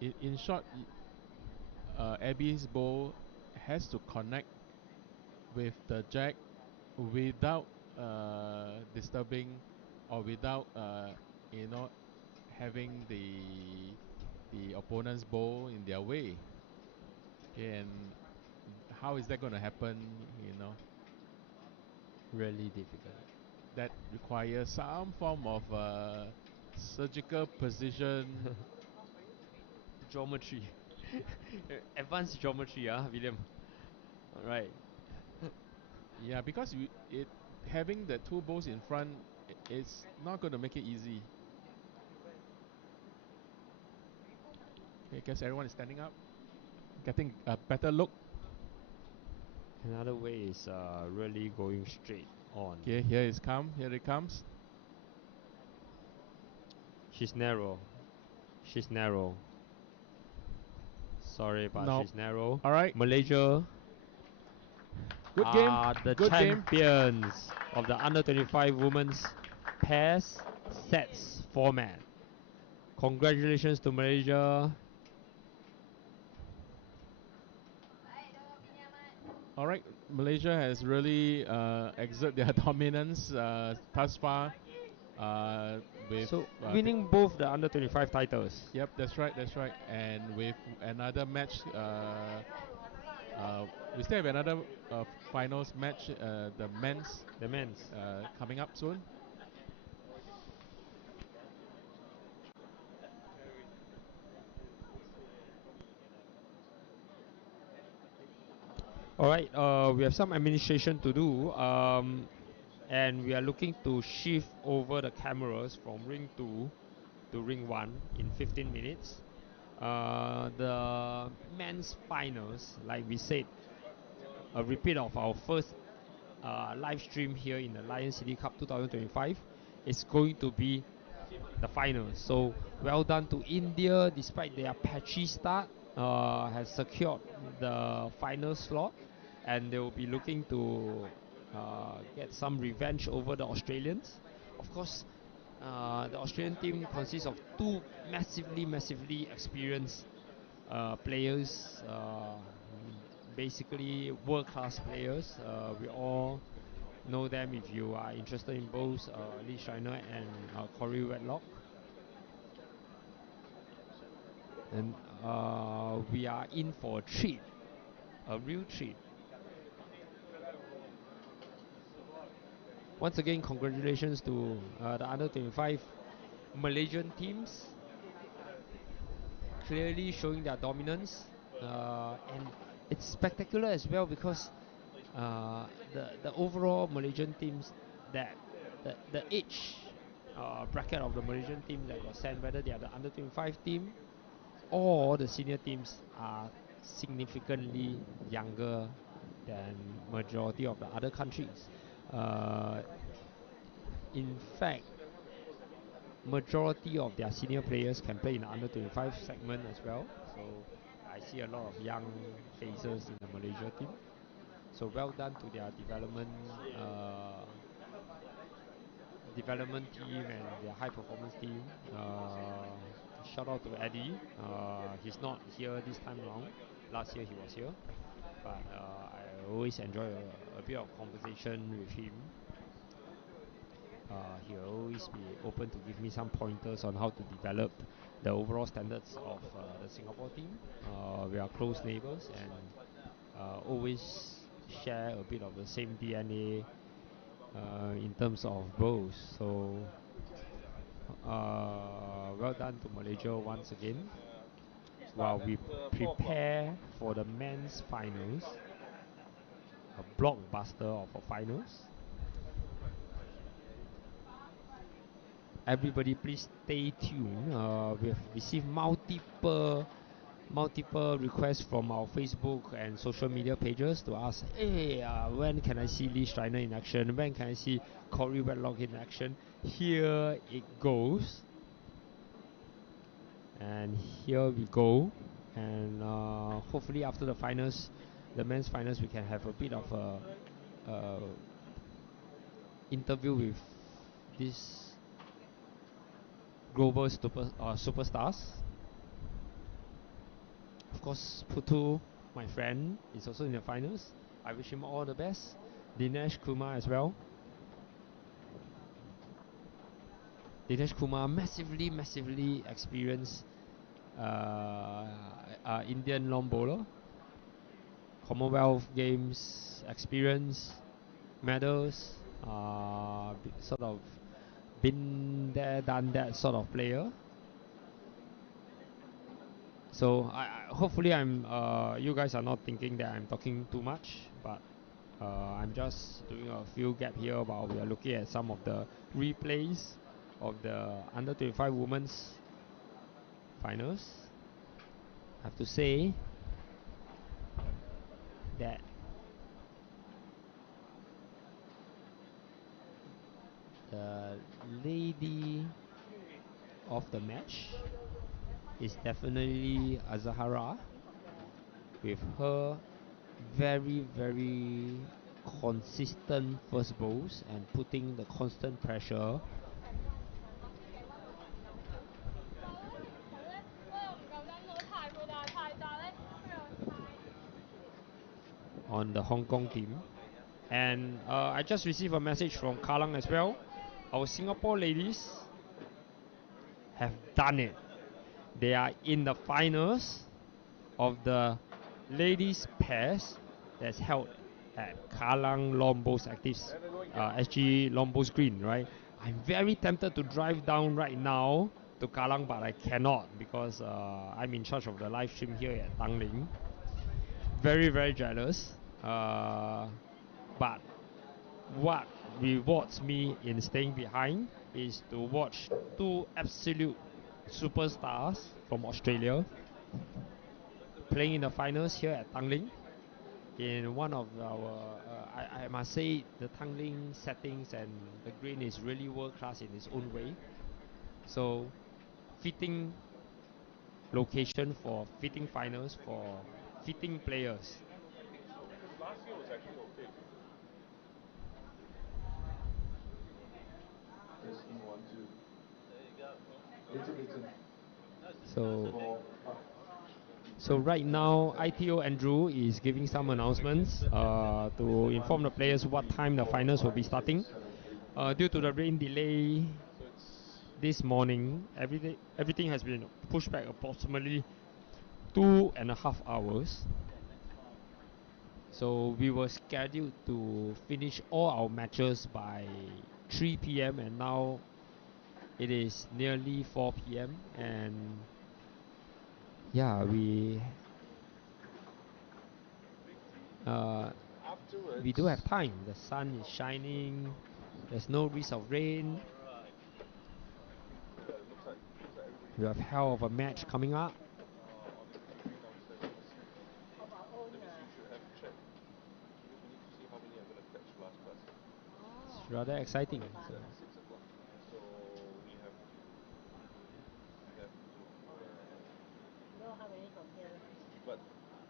in short, Abby's bowl has to connect with the jack without disturbing or without you know having the opponent's bowl in their way. Okay, and how is that going to happen? You know, Really difficult. that requires some form of surgical precision. Geometry. Advanced geometry, William. Alright. Yeah, because it having the two bowls in front, it's not going to make it easy. Okay, I guess everyone is standing up, getting a better look. Another way is really going straight on. Okay, here it comes. Here it comes. She's narrow. She's narrow. Sorry, but No. she's narrow. All right. Malaysia Good game. are the Good game. champions of the under 25 women's pairs sets format. Congratulations to Malaysia. All right, Malaysia has really exerted their dominance thus far. With So winning both the under 25 titles. Yep, that's right, that's right. And with another match, we still have another finals match, the men's, The men's. coming up soon. All right, we have some administration to do, and we are looking to shift over the cameras from ring 2 to ring 1 in 15 minutes. The men's finals, like we said, a repeat of our first live stream here in the Lion City Cup 2025, is going to be the finals. So well done to India, despite their patchy start, has secured the final slot, and they will be looking to get some revenge over the Australians. Of course, the Australian team consists of two massively experienced players, basically world-class players. We all know them if you are interested in both Lee Schreiner and Corey Wedlock. And we are in for a treat, a real treat. Once again, congratulations to the under 25 Malaysian teams, clearly showing their dominance, and it's spectacular as well because the overall Malaysian teams, that the age bracket of the Malaysian team that got sent, whether they are the under 25 team or the senior teams, are significantly younger than majority of the other countries. In fact, majority of their senior players can play in the under 25 segment as well. So I see a lot of young faces in the Malaysia team. So well done to their development team and their high performance team. Shout out to Eddie. He's not here this time around. Last year he was here, but I always enjoy a bit of conversation with him. He'll always be open to give me some pointers on how to develop the overall standards of the Singapore team. We are close neighbors and always share a bit of the same DNA in terms of both. So well done to Malaysia once again. While we prepare for the men's finals, a blockbuster of a finals. Everybody please stay tuned. We have received multiple requests from our Facebook and social media pages to ask, hey, when can I see Lee Schreiner in action? When can I see Corey Wedlock in action? Here it goes. And here we go. And hopefully after the finals, the men's finals, we can have a bit of a interview with these global superstars. Of course, Putu, my friend, is also in the finals. I wish him all the best. Dinesh Kumar as well. Dinesh Kumar, massively experienced Indian long bowler. Commonwealth Games experience, medals, sort of been there, done that sort of player. So hopefully you guys are not thinking that I'm talking too much, but I'm just doing a few gap here while we are looking at some of the replays of the under 25 women's finals. I have to say that the lady of the match is definitely Azahara, with her very consistent first bowls and putting the constant pressure on the Hong Kong team. And I just received a message from Kallang as well. Our Singapore ladies have done it. They are in the finals of the ladies pairs that's held at Kallang Lombos Actives SG Lombos Green, right? I'm very tempted to drive down right now to Kallang, but I cannot because I'm in charge of the live stream here at Tanglin. Very jealous. But what rewards me in staying behind is to watch two absolute superstars from Australia playing in the finals here at Tanglin. In one of our, I must say, the Tanglin settings and the green is really world class in its own way. So, fitting location for fitting finals for fitting players. Last year was actually okay. Testing 1, 2. There you go. So right now, ITO Andrew is giving some announcements to inform the players what time the finals will be starting. Due to the rain delay this morning, everything has been pushed back approximately 2.5 hours. So we were scheduled to finish all our matches by 3 p.m. and now it is nearly 4 p.m. and yeah, we do have time. The sun is shining. There's no risk of rain. We have hell of a match coming up. It's rather exciting. But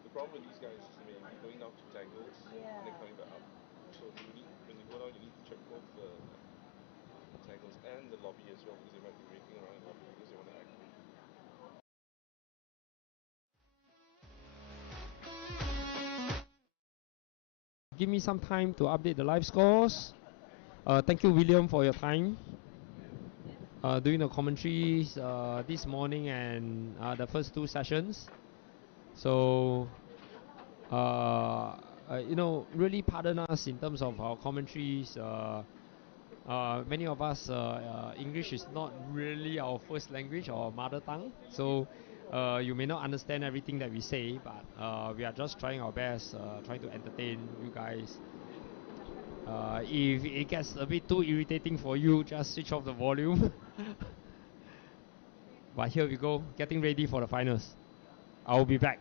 the problem with these guys is when you're going down to Tanglin and then coming back up. So when you go down, you need to check both the Tanglins and the lobby as well because they might be raking around the lobby because they want to activate. Give me some time to update the live scores. Thank you, William, for your time. Doing the commentaries this morning and the first two sessions. So, really pardon us in terms of our commentaries. Many of us, English is not really our first language or mother tongue. So, you may not understand everything that we say, but we are just trying our best, trying to entertain you guys. If it gets a bit too irritating for you, just switch off the volume. But here we go, getting ready for the finals. I'll be back.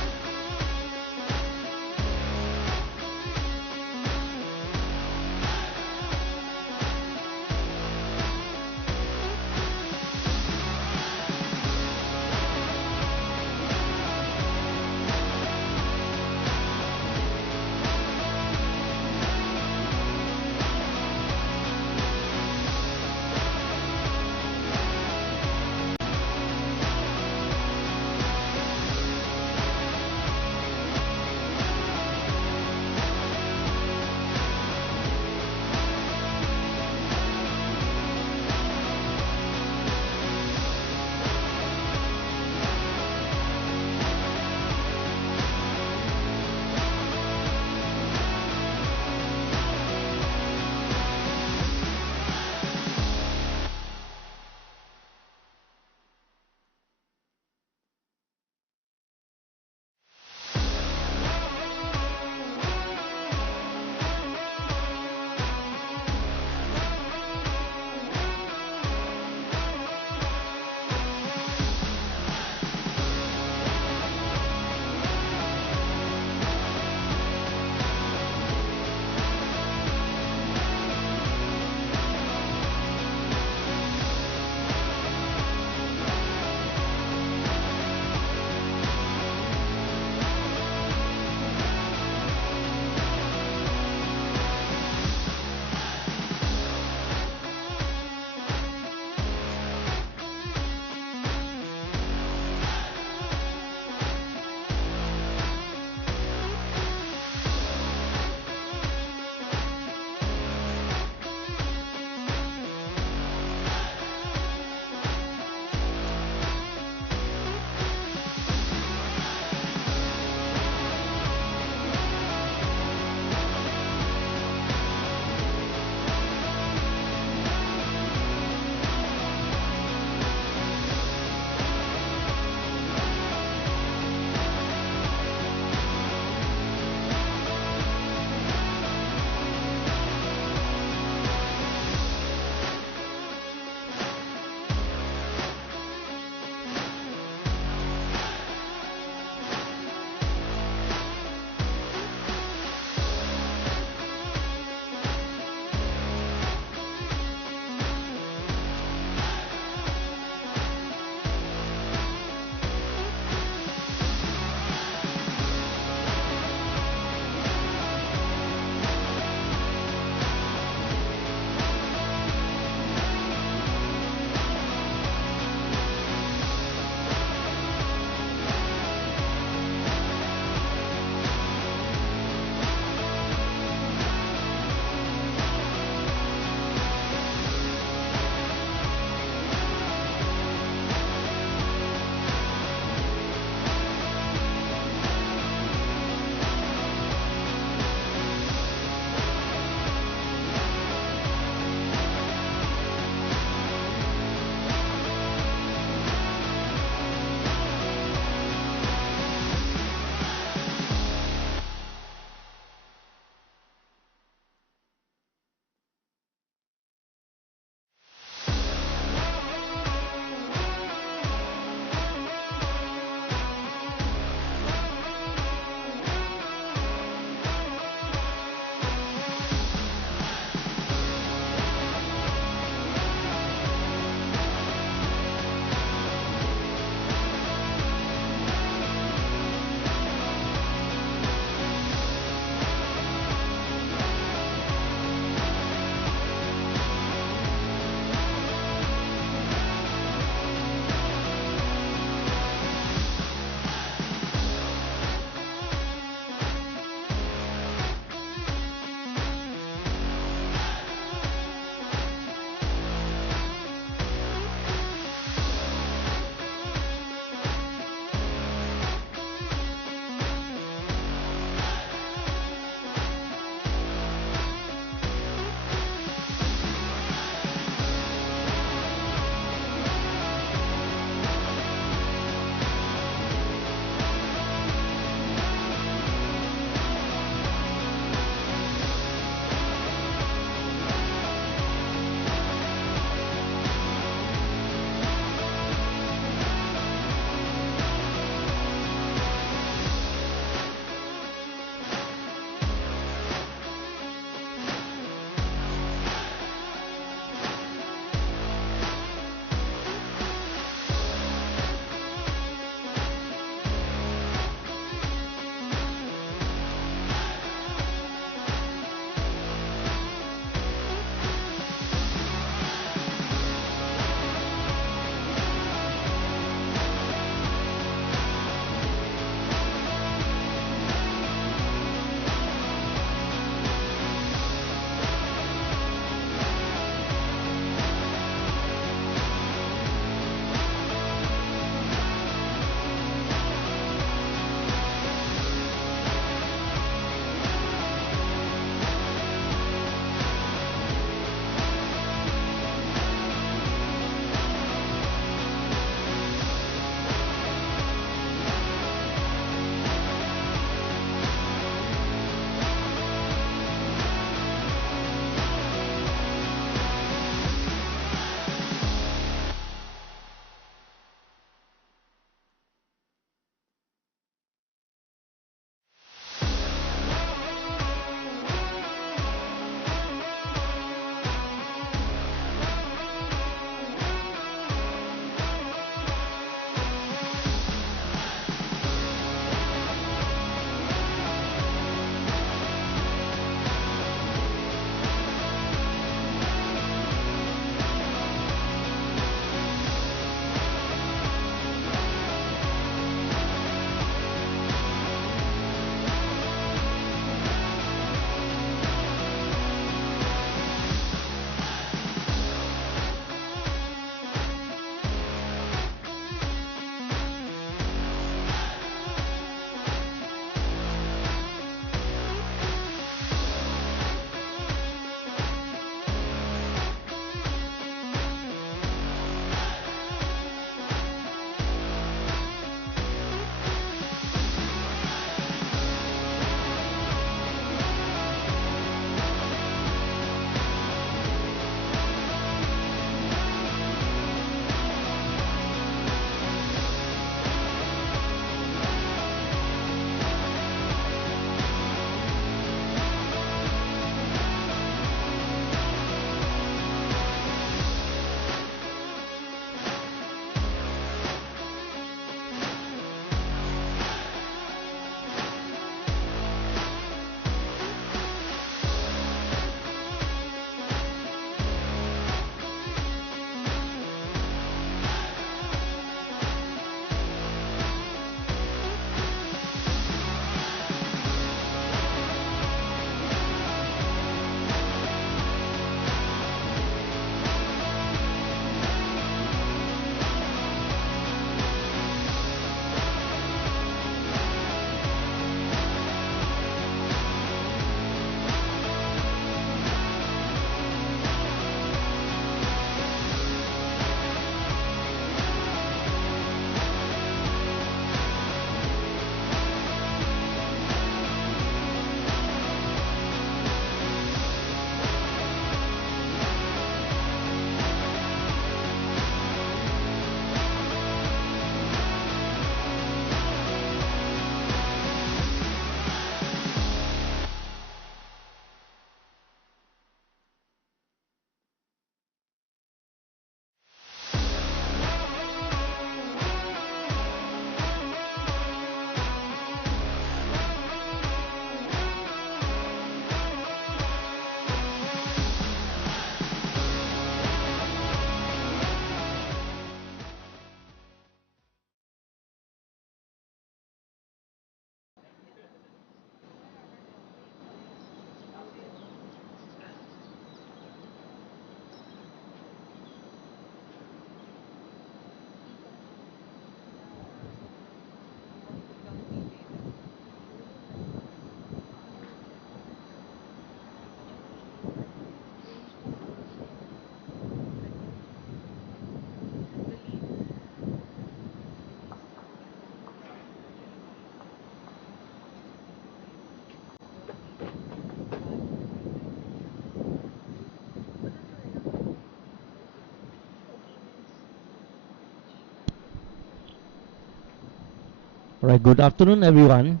Alright, good afternoon, everyone.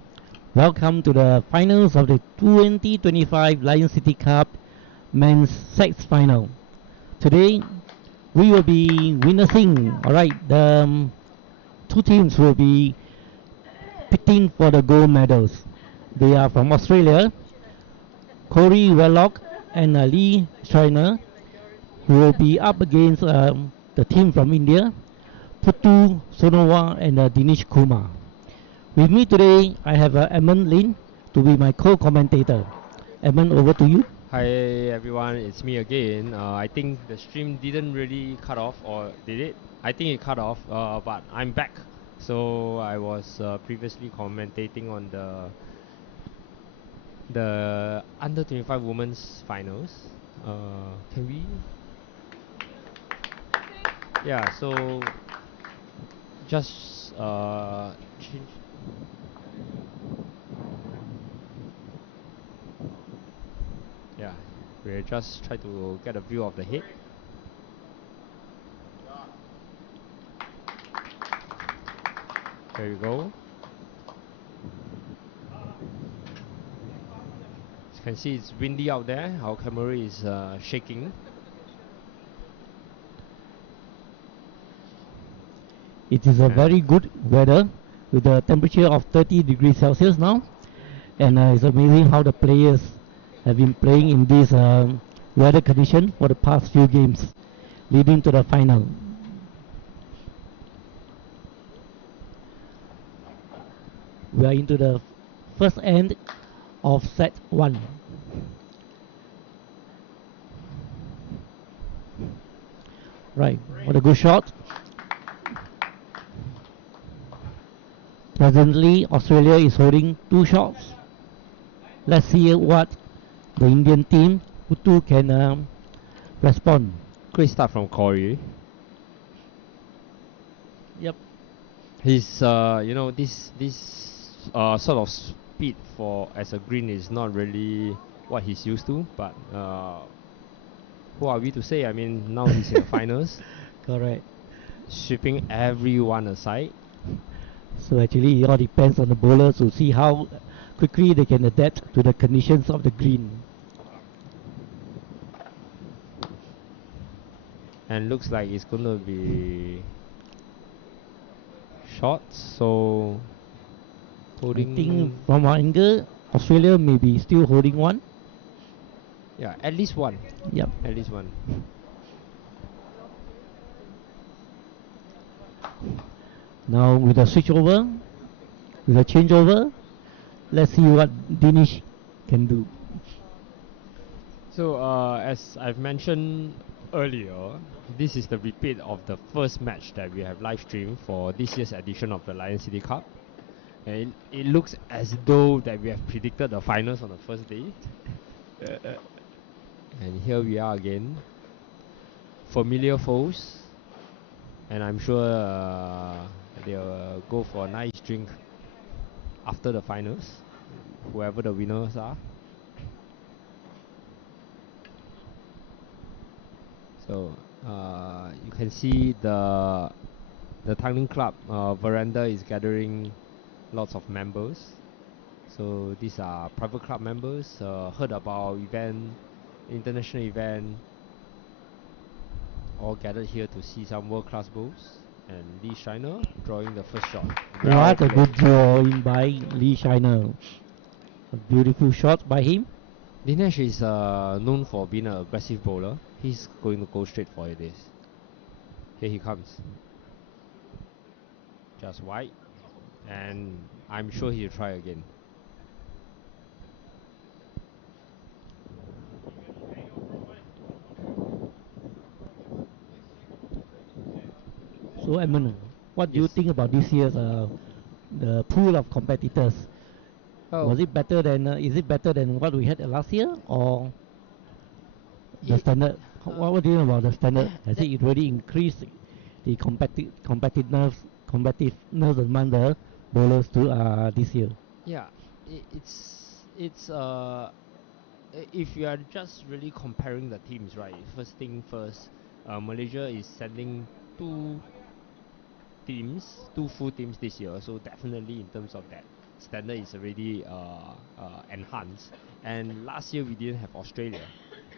Welcome to the finals of the 2025 Lion City Cup Men's Sex Final. Today, we will be witnessing, alright, the two teams will be pitting for the gold medals. They are from Australia, Corey Wellock and Lee Schreiner, who will be up against the team from India, Puttu Sonowa and Dinesh Kumar. With me today, I have Edmund Lin to be my co-commentator. Edmund, over to you. Hi everyone, it's me again. I think the stream didn't really cut off, or did it? I think it cut off, but I'm back. So I was previously commentating on the under 25 women's finals. Can we? Yeah. So just change. Yeah, we'll just try to get a view of the head. There you go. As you can see, it's windy out there. Our camera is shaking. It is a very good weather with a temperature of 30 degrees Celsius now. And it's amazing how the players have been playing in this weather condition for the past few games leading to the final. We are into the first end of set 1. Right, what a good shot. Presently, Australia is holding 2 shots. Let's see what the Indian team, Puttu, can respond. Great start from Corey. Yep. His, this sort of speed for as a green is not really what he's used to. But who are we to say? I mean, now he's in the finals, Correct. sweeping everyone aside. So actually, it all depends on the bowlers to see how quickly they can adapt to the conditions of the green. And looks like it's going to be short. So holding. I think from our angle, Australia may be still holding one. Yeah, at least one. Yep. At least one. Now with a switch over, with a changeover, let's see what Dinesh can do. So as I've mentioned earlier, this is the repeat of the first match that we have live streamed for this year's edition of the Lion City Cup. And it looks as though that we have predicted the finals on the first day. And here we are again. Familiar foes. And I'm sure they'll go for a nice drink after the finals, whoever the winners are. So you can see the Tanglin Club veranda is gathering lots of members. So these are private club members, heard about event, international event, all gathered here to see some world-class bowls. And Lee Schreiner drawing the first shot. What a good drawing by Lee Schreiner. A beautiful shot by him. Dinesh is known for being an aggressive bowler. He's going to go straight for this. Here he comes. Just wide. And I'm sure he'll try again. So Edmund, what do you Yes. think about this year's the pool of competitors? Oh, Was it better than? Is it better than what we had last year, or the It- standard? What do you know about the standard? Has it really increased the competitiveness among the bowlers to this year? yeah, it's if you are just really comparing the teams, right? First thing first, Malaysia is sending two teams, two full teams this year. So definitely in terms of that, standard is already enhanced. And last year we didn't have Australia,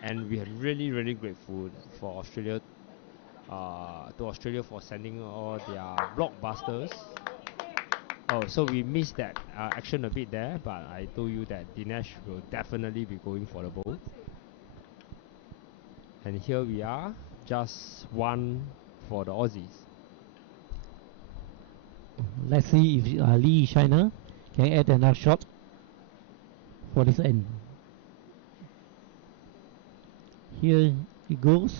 and we are really grateful for Australia. To Australia for sending all their blockbusters. Oh, so we missed that action a bit there, but I told you that Dinesh will definitely be going for the bowl. And here we are, just one for the Aussies. Let's see if Lee China can add another shot for this end. Here it goes.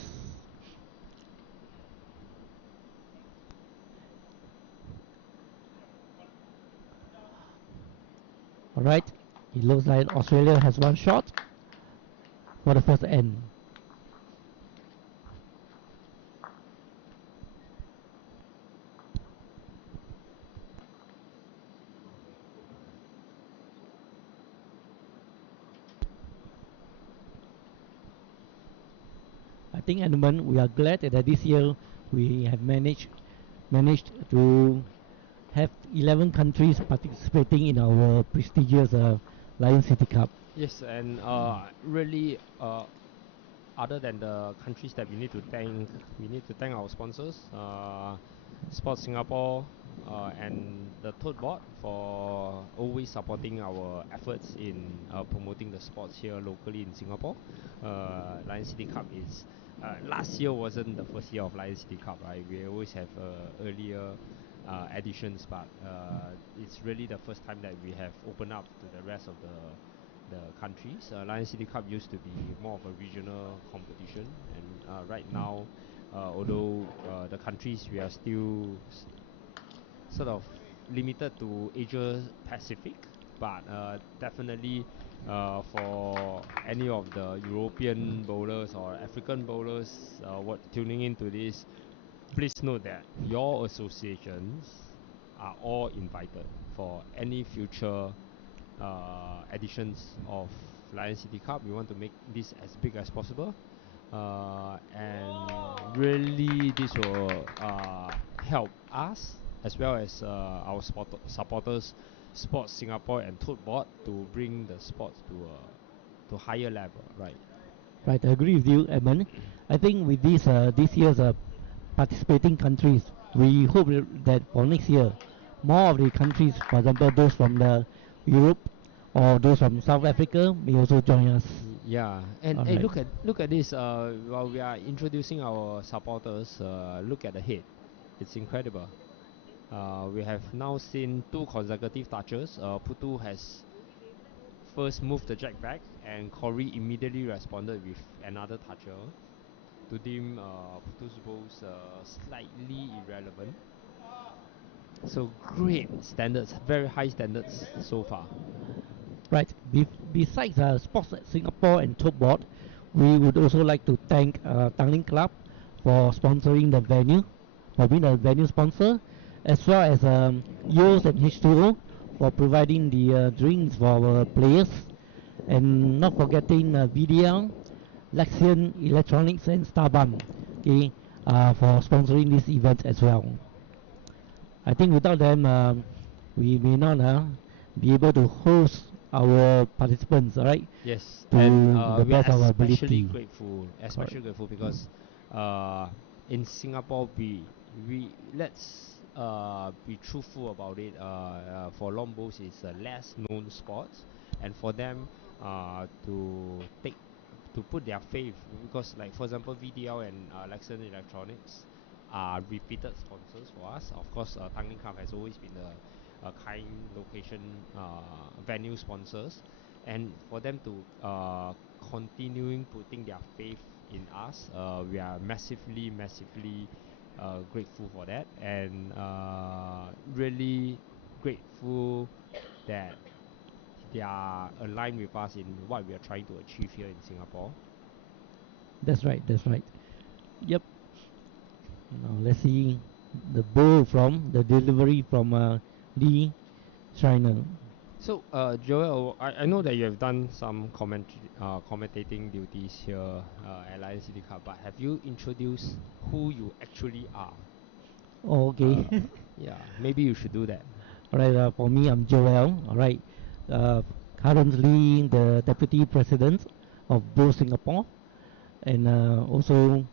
Alright, it looks like Australia has one shot for the first end. I think at the moment we are glad that this year we have managed to have 11 countries participating in our prestigious Lion City Cup. Yes, and really, other than the countries that we need to thank our sponsors, Sports Singapore, and the Tote Board for always supporting our efforts in promoting the sports here locally in Singapore. Lion City Cup is last year wasn't the first year of Lion City Cup, right? We always have earlier editions, but it's really the first time that we have opened up to the rest of the countries. Lion City Cup used to be more of a regional competition, and right now, although the countries we are still sort of limited to Asia Pacific, but definitely for any of the European bowlers or African bowlers what tuning into this, please note that your associations are all invited for any future editions of Lion City Cup. We want to make this as big as possible, and really this will help us as well as our supporters, Sports Singapore and Tote Board, to bring the sports to higher level, right? Right, I agree with you, Edmund. I think with this year's participating countries, we hope that for next year, more of the countries, for example, those from the Europe or those from South Africa, may also join us. Yeah, and hey, look at this. While we are introducing our supporters, look at the head. It's incredible. We have now seen two consecutive touches. Putu has first moved the jack back, and Corey immediately responded with another toucher to deem Putu's balls slightly irrelevant. So great standards, very high standards so far. Right. Besides Sports Singapore and Tote Board, we would also like to thank Tanglin Club for sponsoring the venue, for being a venue sponsor, as well as Yos and H2O for providing the drinks for our players, and not forgetting VDL, Lexion Electronics, and Starbum, okay, for sponsoring this event as well. I think without them, we may not be able to host our participants, right? Yes, To and the we are best of our especially ability. grateful, because in Singapore we let's be truthful about it. For long bowls, it's a less known sport, and for them to put their faith, because like for example VDL and Lexan Electronics are repeated sponsors for us. Of course, Tanglin Club has always been a kind location venue sponsors, and for them to continuing putting their faith in us, we are massively grateful for that, and really grateful that they are aligned with us in what we are trying to achieve here in Singapore. That's right, that's right. Yep. Now let's see the bowl from the delivery from Lee China. So, Joel, I know that you have done some commentating duties here at Lion City Cup, but have you introduced who you actually are? Okay. Yeah, maybe you should do that. Alright, for me, I'm Joel. Alright, uh, currently the Deputy President of Bo Singapore, and also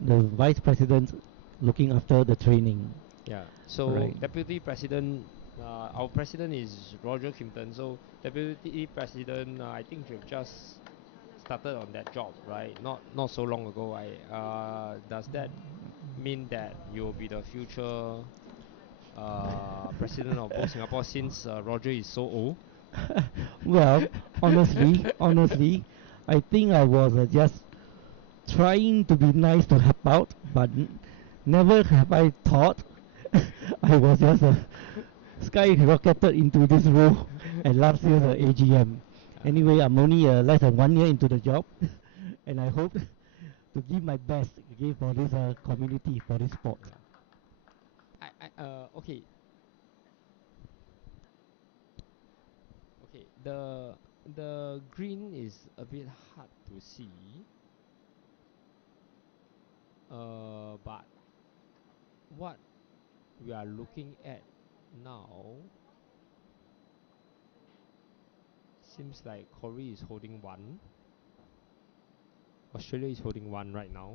the Vice President looking after the training. Yeah. So Alright. deputy president, our president is Roger Kimpton. So deputy president, I think you've just started on that job, right? Not so long ago. Does that mean that you'll be the future president of both Singapore since Roger is so old? Well, honestly, I think I was just trying to be nice to help out, but never have I thought I was just skyrocketed into this role at last year's AGM. Anyway, I'm only less than 1 year into the job, and I hope to give my best again for this community, for this sport. Yeah. Okay. Okay. The green is a bit hard to see. But what we are looking at now seems like Korea is holding one. Australia is holding one right now.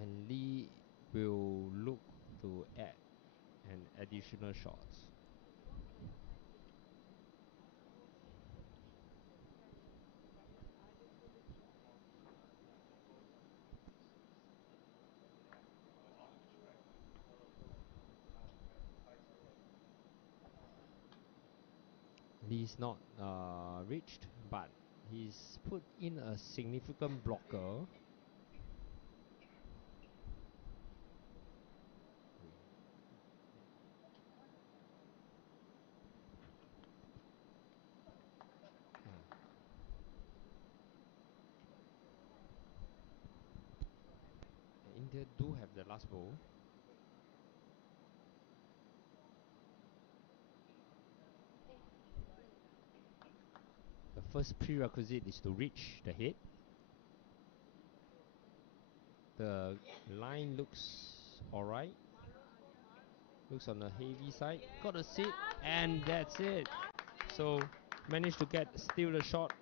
And Lee will look to add an additional shot. Lee's not reached, but he's put in a significant blocker. Yeah. India do have the last ball. The first prerequisite is to reach the head. The line looks alright. Looks on the heavy side. Got a sit, and that's it. So managed to steal the shot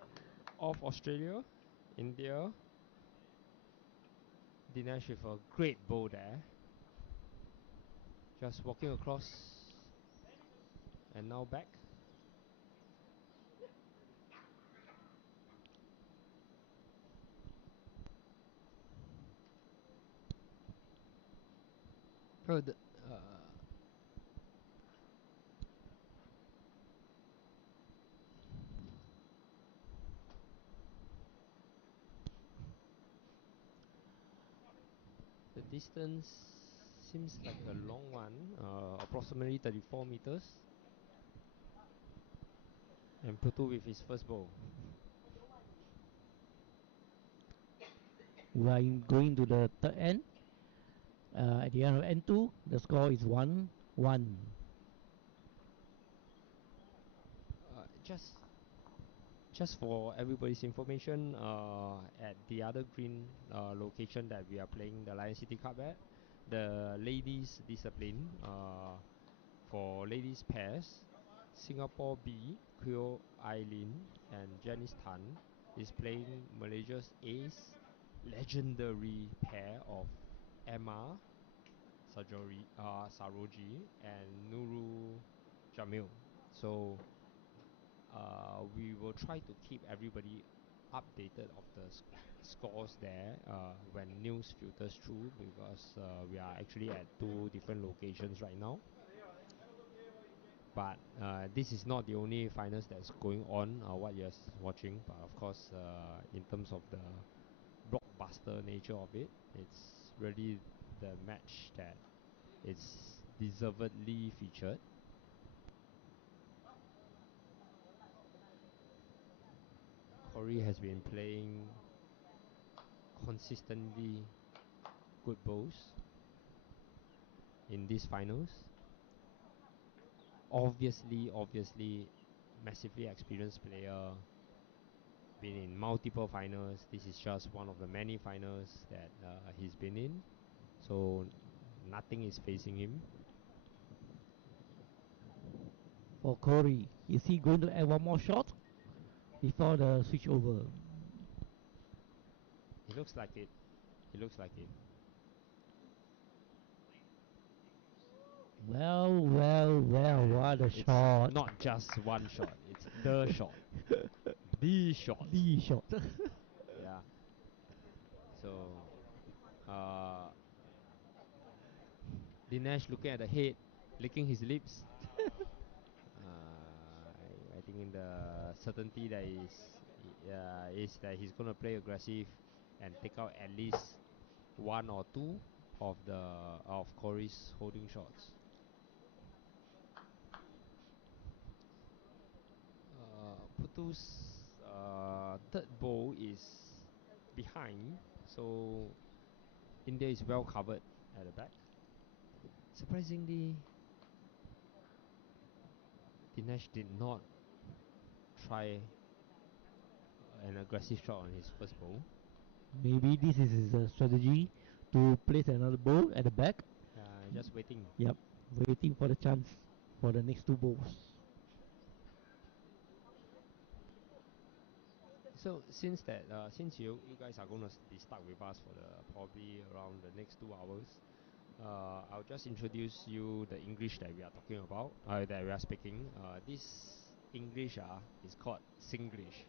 of Australia. India. Dinesh with a great bowl there. Just walking across and now back. Oh, the distance seems like a long one, approximately 34 meters. And Putu with his first ball. We are going to the third end. At the end of N2, the score is 1-1. Just for everybody's information, at the other green location that we are playing the Lion City Cup at, the ladies discipline for ladies pairs, Singapore B, Kyo Eileen and Janice Tan is playing Malaysia's ace legendary pair of Emma Saroji and Nurul Jamil. So we will try to keep everybody updated of the scores there when news filters through, because we are actually at two different locations right now. But this is not the only finals that's going on, what you're watching. But of course, in terms of the blockbuster nature of it, it's really the match that it's deservedly featured. Corey has been playing consistently good bowls in these finals. Obviously, massively experienced player. been in multiple finals. This is just one of the many finals that he's been in. So nothing is facing him. For Corey, is he going to add one more shot before the switch over? He looks like it. He looks like it. Well, what a It's shot. not just one shot. It's the shot. The shot. The shot. Yeah. So, Dinesh looking at the head, licking his lips. I think in the certainty that is that he's gonna play aggressive and take out at least one or two of Corey's holding shots. Putu's third bowl is behind, so India is well covered at the back. Surprisingly, Dinesh did not try an aggressive shot on his first bowl. Maybe this is his strategy to place another ball at the back. Just waiting. Yep, waiting for the chance for the next two balls. So since you guys are going to be stuck with us for the probably around the next 2 hours, I'll just introduce you the English that we are talking about, that we are speaking. This English is called Singlish,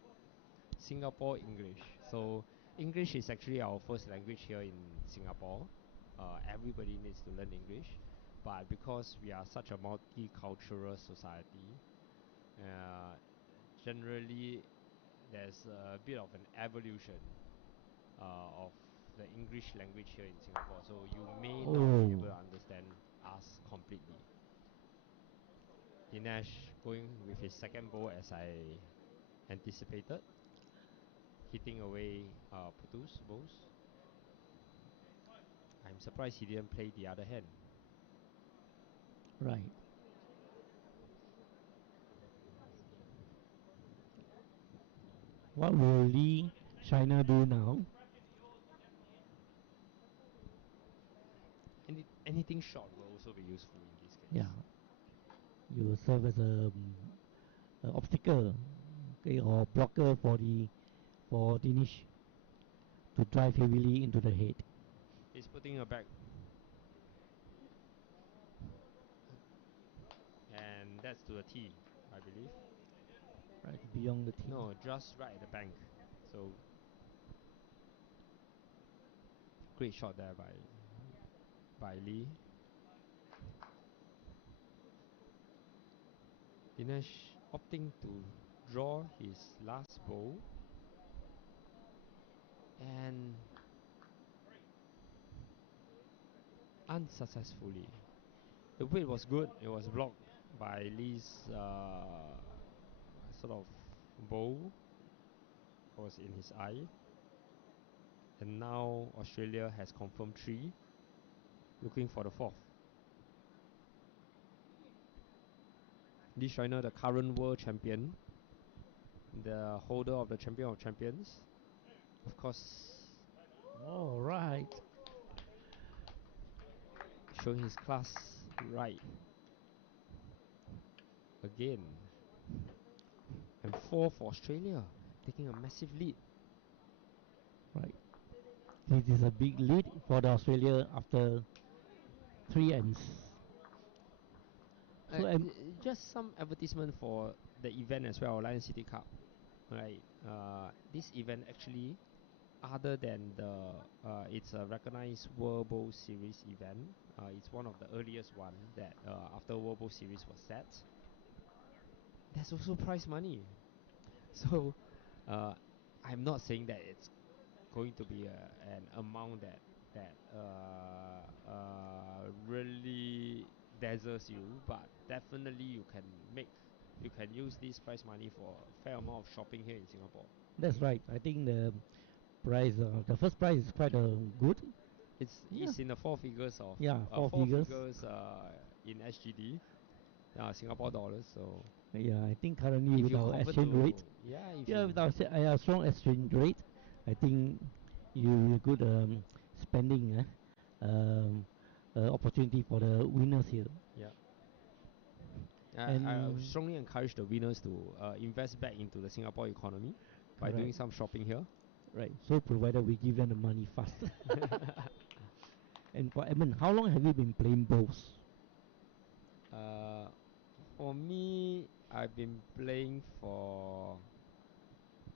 Singapore English. So English is actually our first language here in Singapore. Everybody needs to learn English, but because we are such a multicultural society, generally there's a bit of an evolution of the English language here in Singapore, so you may not be able to understand us completely. Dinesh going with his second bowl as I anticipated, hitting away Putu's bowls. I'm surprised he didn't play the other hand. Right. What will Lee China do now? Anything short will also be useful in this case. Yeah. You will serve as a obstacle, okay, or blocker for Dinesh to drive heavily into the head. He's putting a back. And that's to the tee, I believe. Right, beyond the tee. No, just right at the bank. So great shot there by Lee. Dinesh opting to draw his last bowl, and unsuccessfully. The weight was good. It was blocked by Lee's sort of bowl. Was in his eye. And now Australia has confirmed 3, looking for the 4th. Lee Schreiner, the current world champion, the holder of the Champion of Champions, of course. All right. Showing his class right again. And 4 for Australia, taking a massive lead. Right. This is a big lead for the Australia after 3 ends. So just some advertisement for the event as well, Lion City Cup. Right. This event actually, other than it's a recognized World Bowl Series event. It's one of the earliest one that after World Bowl Series was set. There's also prize money. So I'm not saying that it's going to be an amount that really dazzles you, but definitely you can use this prize money for a fair amount of shopping here in Singapore. that's right. I think the price, the first prize is quite good. It's in the 4 figures of 4 figures. in SGD, Singapore dollars. So Yeah, I think currently If with you our convert exchange to rate, yeah, if yeah, you with our strong exchange rate, I think you good spending opportunity for the winners here. yeah. I And strongly encourage the winners to invest back into the Singapore economy by doing correct, some shopping here. right. So provided we give them the money fast. And for Edmund, how long have you been playing bowls? uh, for me, I've been playing for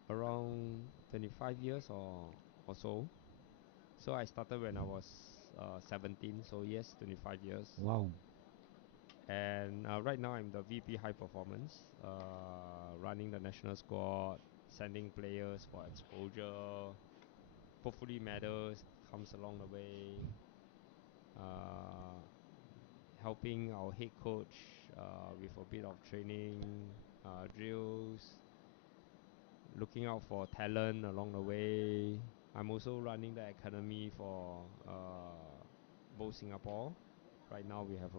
around 25 years or so. So I started when I was 17. So yes, 25 years. Wow. And right now I'm the VP High Performance, running the national squad, sending players for exposure. Hopefully medals comes along the way. Uh, Helping our head coach with a bit of training, drills, looking out for talent along the way. I'm also running the academy for both Singapore. Right now we have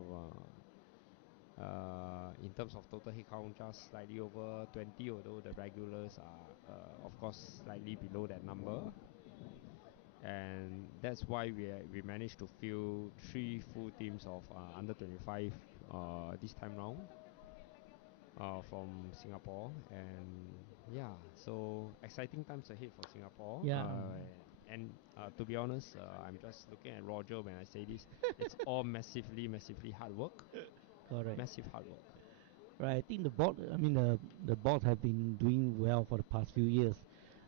in terms of total headcount, just slightly over 20, although the regulars are, of course, slightly below that number. And that's why we managed to fill 3 full teams of under 25 this time round from Singapore. And yeah, so exciting times ahead for Singapore. Yeah. And to be honest, I'm just looking at Roger when I say this. It's all massively hard work. Correct. Massive hard work. Right. I think the board. I mean, the board have been doing well for the past few years,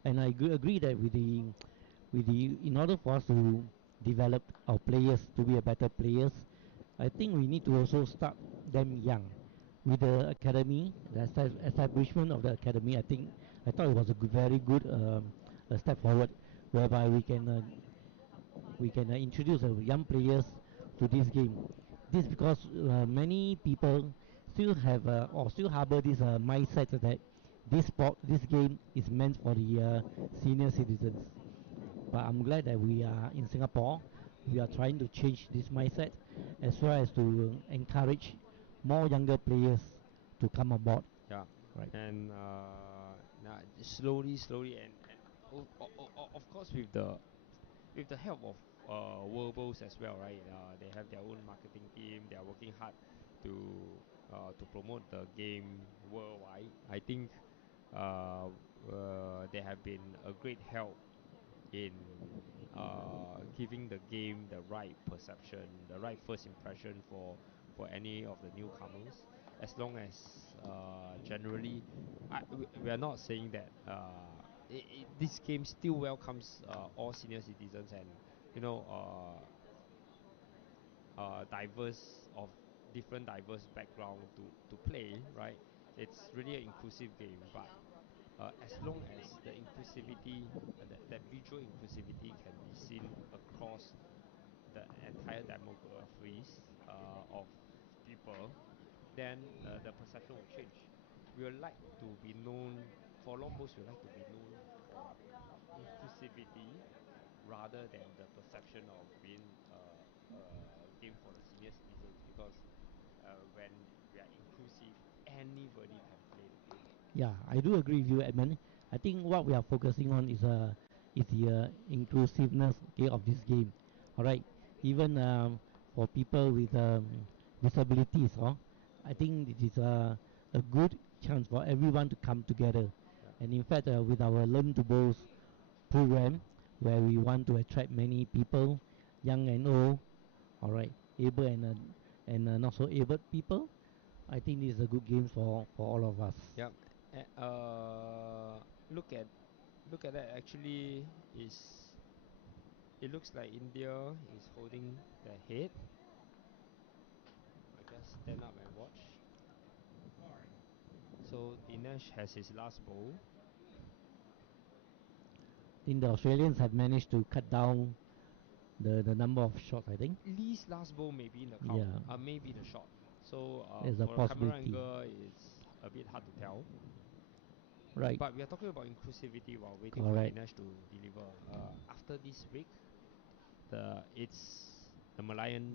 and I agree that in order for us to develop our players to be a better players, I think we need to also start them young. With the academy, the establishment of the academy, I thought it was a very good a step forward, whereby we can introduce young players to this game. This because many people still have or still harbor this mindset that this game is meant for the senior citizens. But I'm glad that we are in Singapore. We are trying to change this mindset as well as to encourage more younger players to come aboard. Yeah, Right. and slowly, and of course with the help of Worlds as well, right? They have their own marketing team. They are working hard to promote the game worldwide. I think they have been a great help in giving the game the right perception, the right first impression for any of the newcomers. As long as generally, we are not saying that this game still welcomes all senior citizens and you know diverse of different diverse background to play, right? It's really an inclusive game, but as long as the inclusivity, that visual inclusivity can be seen across the entire demographies of people, then the perception will change. We would like to be known for Lombos. We would like to be known for inclusivity rather than the perception of being a game for the senior citizens. Because when we are inclusive, anybody can play the game. Yeah, I do agree with you, Edmund. I think what we are focusing on is the inclusiveness, okay, of this game. All right, even for people with disabilities, I think it is a good chance for everyone to come together. Yeah. And in fact, with our Learn to Boast program, where we want to attract many people, young and old, all right, able and not so able people, I think this is a good game for all of us. Yeah. Look at that. Actually, is it looks like India is holding their head. I just stand up and watch. So Dinesh has his last bowl. I think the Australians have managed to cut down the number of shots. I think. Least last bowl maybe in the count. Yeah, Maybe the shot. So there's a for the camera possibility. angle, it's a bit hard to tell. Right. But we are talking about inclusivity while waiting for Correct. Dinesh to deliver. After this week, it's the The Merlion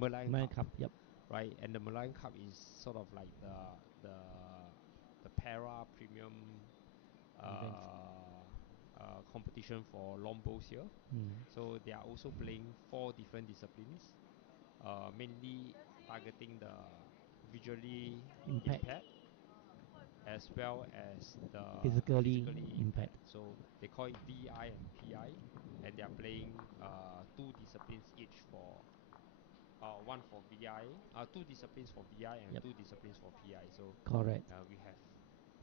Merlion Cup, Cup. Yep. right? And the Merlion Cup is sort of like the para premium Events. competition for long bowls here. So they are also playing 4 different disciplines, mainly targeting the visually Impact. impaired as well as the Physically physically impaired. impaired. So they call it VI and PI, and they are playing 2 disciplines each for one for VI, 2 disciplines for VI and Yep. 2 disciplines for PI. So Correct. we have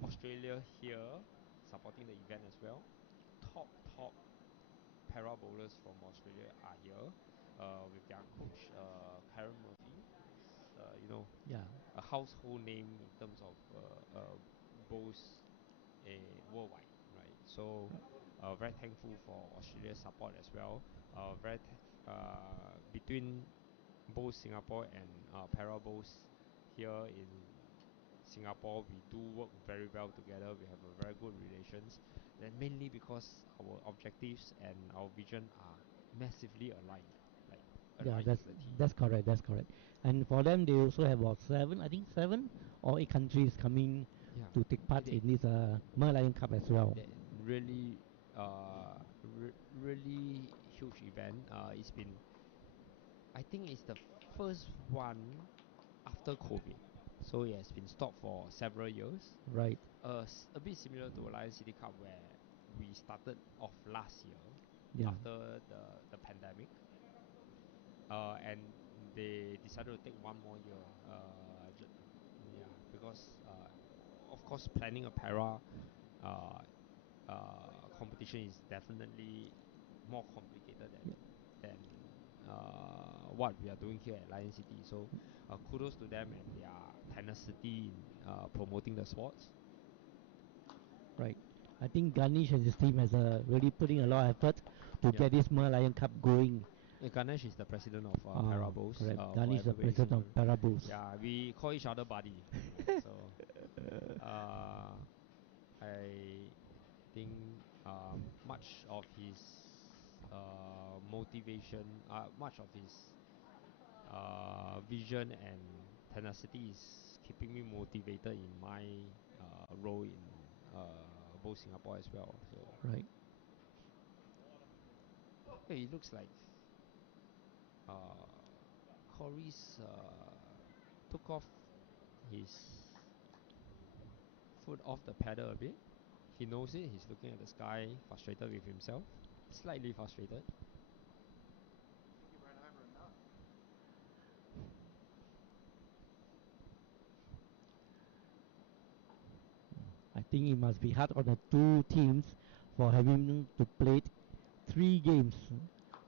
Australia here supporting the event as well. Top para bowlers from Australia are here with their coach Karen Murphy, who is Yeah. a household name in terms of bowls worldwide, right? So very thankful for Australia's support as well. Between both Singapore and para bowls here in Singapore, we do work very well together. We have a very good relations. Then mainly because our objectives and our vision are massively aligned, like Yeah, aligned that's to the T. that's correct. That's correct. And for them, they also have about 7, I think 7 or 8 countries coming Yeah, to take part they, in this Merlion Cup as well. that really really huge event. It's been, I think it's the first one after COVID, so it has been stopped for several years. Right. A bit similar to Lion City Cup where we started off last year Yeah. after the pandemic, and they decided to take 1 more year. Yeah, because of course planning a para uh, competition is definitely more complicated Yeah. than what we are doing here at Lion City. So kudos to them and their tenacity in promoting the sports. Right. I think Ganesh and his team has really putting a lot of effort to Yeah. get this Merlion Cup going. Ganesh is the president of Parables. Correct. For Ganesh is the everybody's president of information. Parables. Yeah, we call each other buddy. Right? So I think much of his motivation, much of his vision and tenacity is keeping me motivated in my role in both Singapore as well. So Right. hey, it looks like Corey's took off his foot off the pedal a bit. He knows it. He's looking at the sky, frustrated with himself, slightly frustrated. I think it must be hard on the 2 teams for having to play 3 games.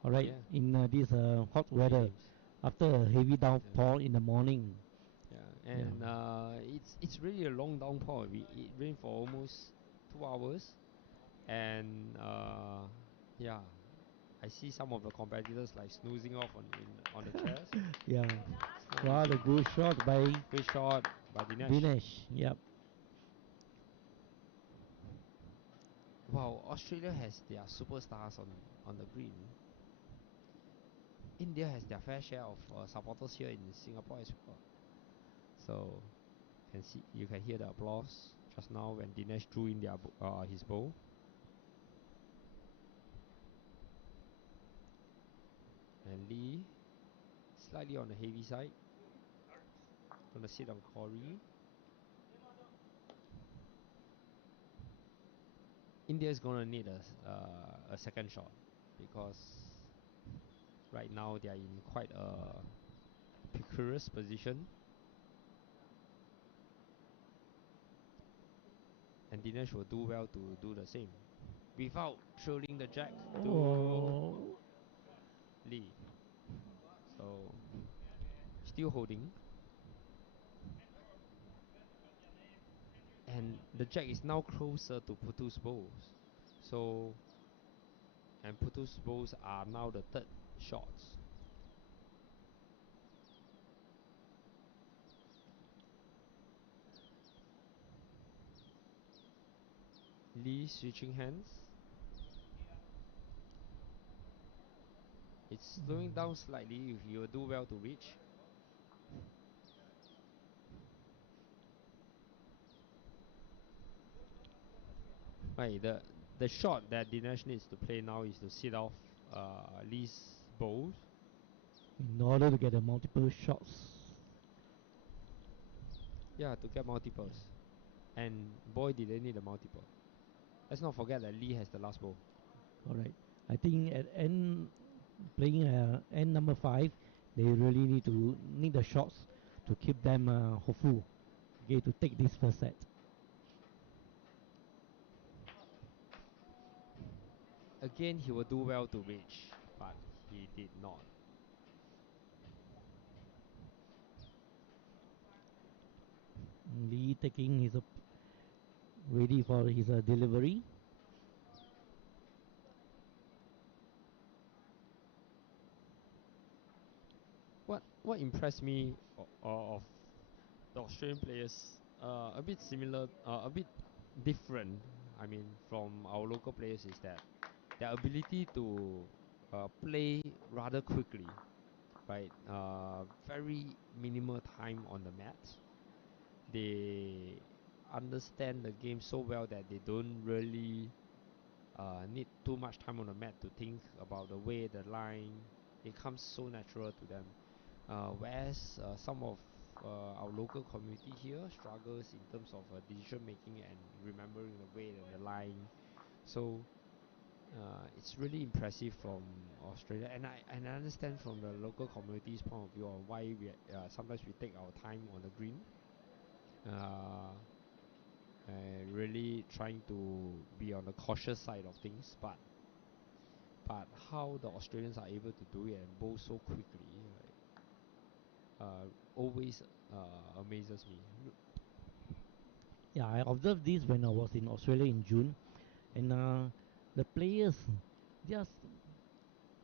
All right, Yeah, in this hot 3 weather games. after a heavy Yeah. downpour in the morning. Yeah, Yeah. and it's really a long downpour. It rained for almost 2 hours, and yeah, I see some of the competitors like snoozing off on the chairs. Yeah. It's not Wow, the easy. good shot by Great shot by Dinesh. Dinesh. Yep. Wow, Australia has their superstars on the green. India has their fair share of supporters here in Singapore as well. So you can hear the applause just now when Dinesh drew in his bowl. And Lee, slightly on the heavy side, gonna sit on Corey. India is gonna need a second shot because right now they are in quite a precarious position. And Dinesh will do well to do the same without throwing the jack to Oh. Lee. So still holding. And the jack is now closer to Putu's bowls. So, and Putu's bowls are now the third shots. Lee switching hands. It's slowing down slightly if you do well to reach. Right, the shot that Dinesh needs to play now is to sit off Lee's bowls. In order to get the multiple shots. Yeah, to get multiples. And boy, did they need a multiple. Let's not forget that Lee has the last bowl. Alright. I think at end playing end number 5, they really need the shots to keep them hopeful. Okay, to take this first set. Again, he will do well to reach, but he did not. Lee taking his ready for his delivery. What impressed me of the Australian players, a bit similar, a bit different. I mean, from our local players, is that their ability to play rather quickly, right? Very minimal time on the mat. They understand the game so well that they don't really need too much time on the mat to think about the way, the line. It comes so natural to them. Whereas some of our local community here struggles in terms of decision making and remembering the way and the line. So it's really impressive from Australia, and I understand from the local community's point of view on why we sometimes we take our time on the green. And really trying to be on the cautious side of things, but how the Australians are able to do it and bowl so quickly, always amazes me. Yeah, I observed this when I was in Australia in June, and the players just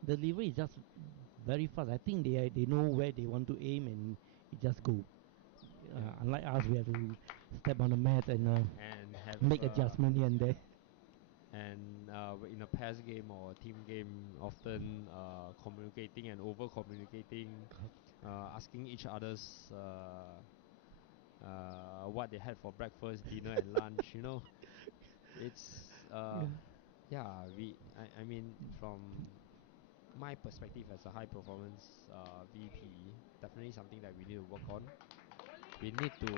delivery is just very fast. I think they know where they want to aim and it just go. Yeah. Unlike us, we have to step on the mat and And have make adjustment here and there. and in a pass game or a team game, often communicating and over communicating, asking each other's what they had for breakfast, dinner, and lunch. It's yeah. I mean, from my perspective as a high performance VP, definitely something that we need to work on. We need to,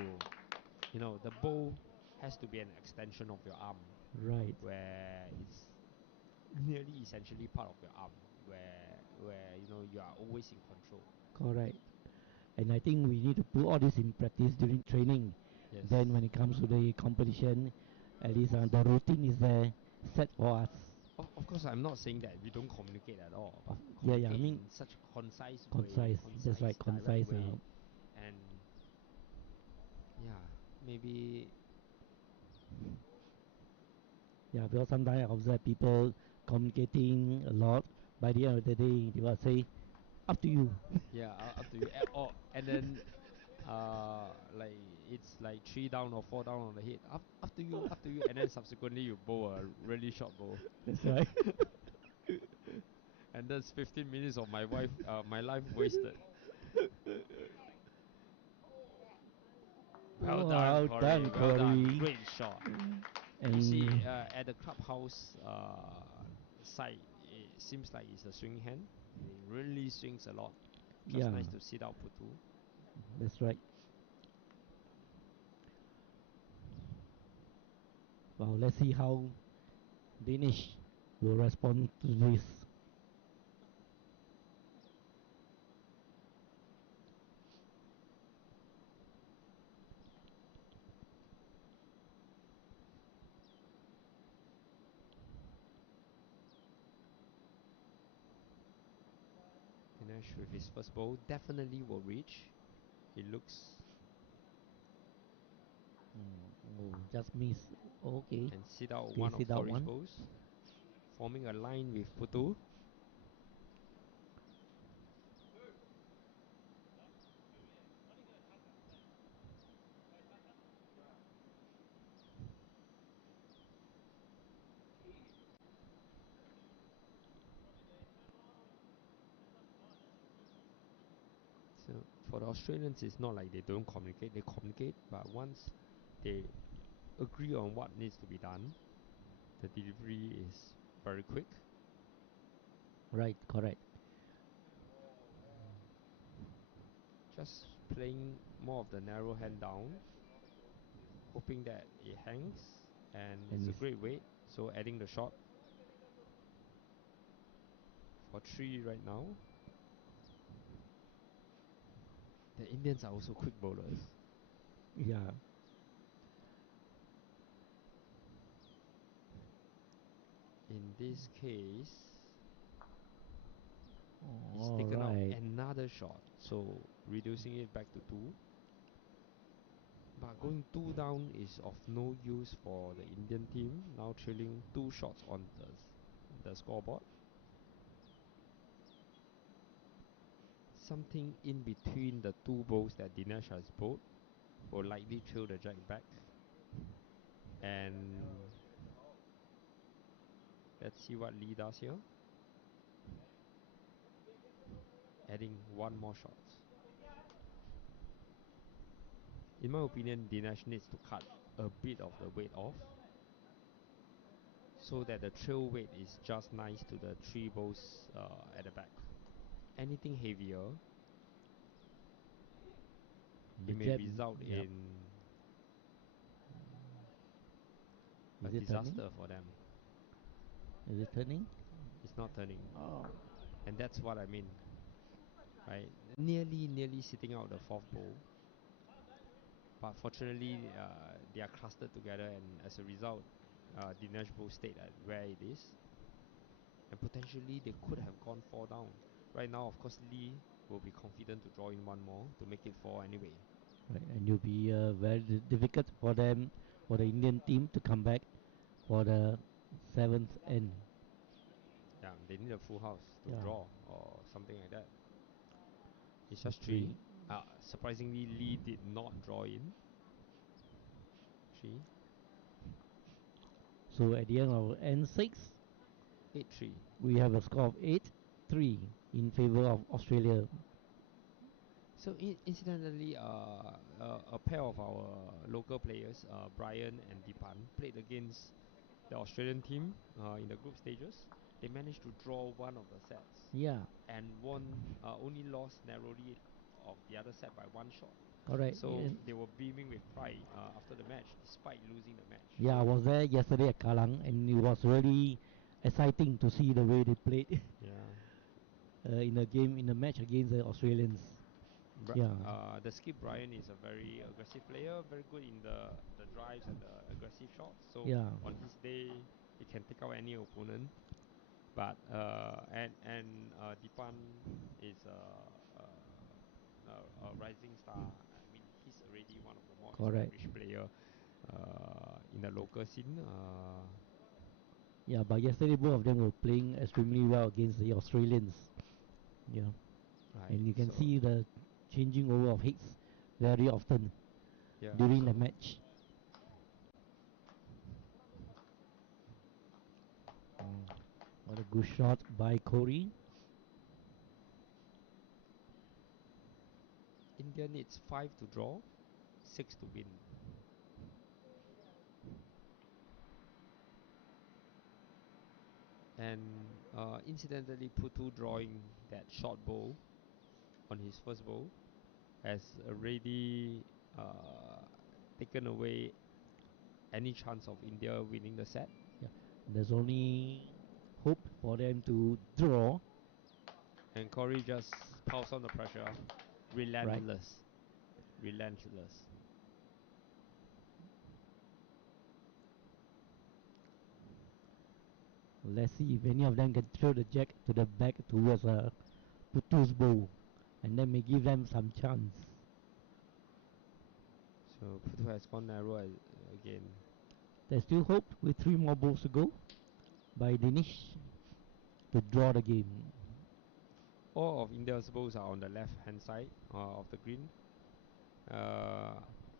the bow has to be an extension of your arm, Right. where it's nearly essentially part of your arm, where you are always in control. Correct. And I think we need to put all this in practice during training. Yes. Then when it comes to the competition, at least the routine is there set for us. Of course, I'm not saying that we don't communicate at all, but Yeah, communicate I mean, in such a concise way, concise. That's right, direct concise. way, and yeah, maybe Yeah, because sometimes I observe people communicating a lot. By the end of the day, they will say, "Up to you." yeah, up to you. And then like it's like 3 down or 4 down on the head. Up to you, up to you. And then subsequently you bowl a really short bowl. That's right. And that's 15 minutes of my life wasted. Well done, Well Corey. done, Well done. Corey. Great shot. And You see, at the clubhouse side, it seems like it's a swing hand. It really swings a lot. Just yeah, nice to sit out Putu. that's right. Well, let's see how Danish will respond to this. Dinesh with his first bowl definitely will reach. It looks Oh, just miss. Okay. and sit out Okay, one of sit out Corey's one. bowls, forming a line with Putu. So for the Australians, it's not like they don't communicate. They communicate, but once they agree on what needs to be done, The delivery is very quick. Right, correct. Just playing more of the narrow hand down, hoping that it hangs, and it's a it's- great weight. So adding the shot for 3 right now. The Indians are also quick bowlers. Yeah. In this case, he's All taken out right. another shot, so reducing it back to 2. But going 2 down is of no use for the Indian team, now trailing 2 shots on the scoreboard. Something in between the 2 bowls that Dinesh has bowled will likely trail the jack back. And let's see what Lee does here. Adding 1 more shot. In my opinion, Dinesh needs to cut a bit of the weight off so that the trail weight is just nice to the 3 bowls at the back. Anything heavier, The it may jab, result yep. in a Is it disaster turning? for them. Is it turning? It's not turning. Oh. And that's what I mean. Right? Nearly sitting out the 4th bowl. But fortunately, they are clustered together, and as a result, Dinesh bowl stayed at where it is. And potentially they could have gone 4 down. Right now, of course, Lee will be confident to draw in 1 more to make it 4 anyway. Right, and it'll be very difficult for them, for the Indian team to come back for the 7th end. Yeah, they need a full house to Yeah. draw or something like that. It's So just 3. Surprisingly, Lee did not draw in 3. So at the end of N6, 8-3. we have a score of 8-3 in favor of Australia. So incidentally, a pair of our local players, Brian and Dipan, played against the Australian team in the group stages. They managed to draw 1 of the sets Yeah, and won, only lost narrowly of the other set by 1 shot. correct. So they were beaming with pride after the match, despite losing the match. Yeah, I So was there yesterday at Kallang, and it was really exciting to see the way they played yeah, in the game, in the match against the Australians. Yeah, the skip Brian is a very aggressive player, very good in the drives and the aggressive shots. So yeah, on his day, he can take out any opponent. But Dipan is a rising star. I mean, he's already one of the more correct. established player in the local scene. Yeah, but yesterday both of them were playing extremely well against the Australians. Yeah, Right. and you can So see the changing over of hits very often yeah. during the So match. What a good shot by Corey. India needs 5 to draw, 6 to win. And incidentally, Putu drawing that short bowl on his first bowl has already taken away any chance of India winning the set. Yeah, there's only hope for them to draw. And Corey just piles on the pressure, Right. relentless, relentless. Let's see if any of them can throw the jack to the back towards Putu's bow, and that may give them some chance. So Putu has gone narrow again. There's still hope with 3 more balls to go by Dinesh to draw the game. All of India's balls are on the left hand side of the green.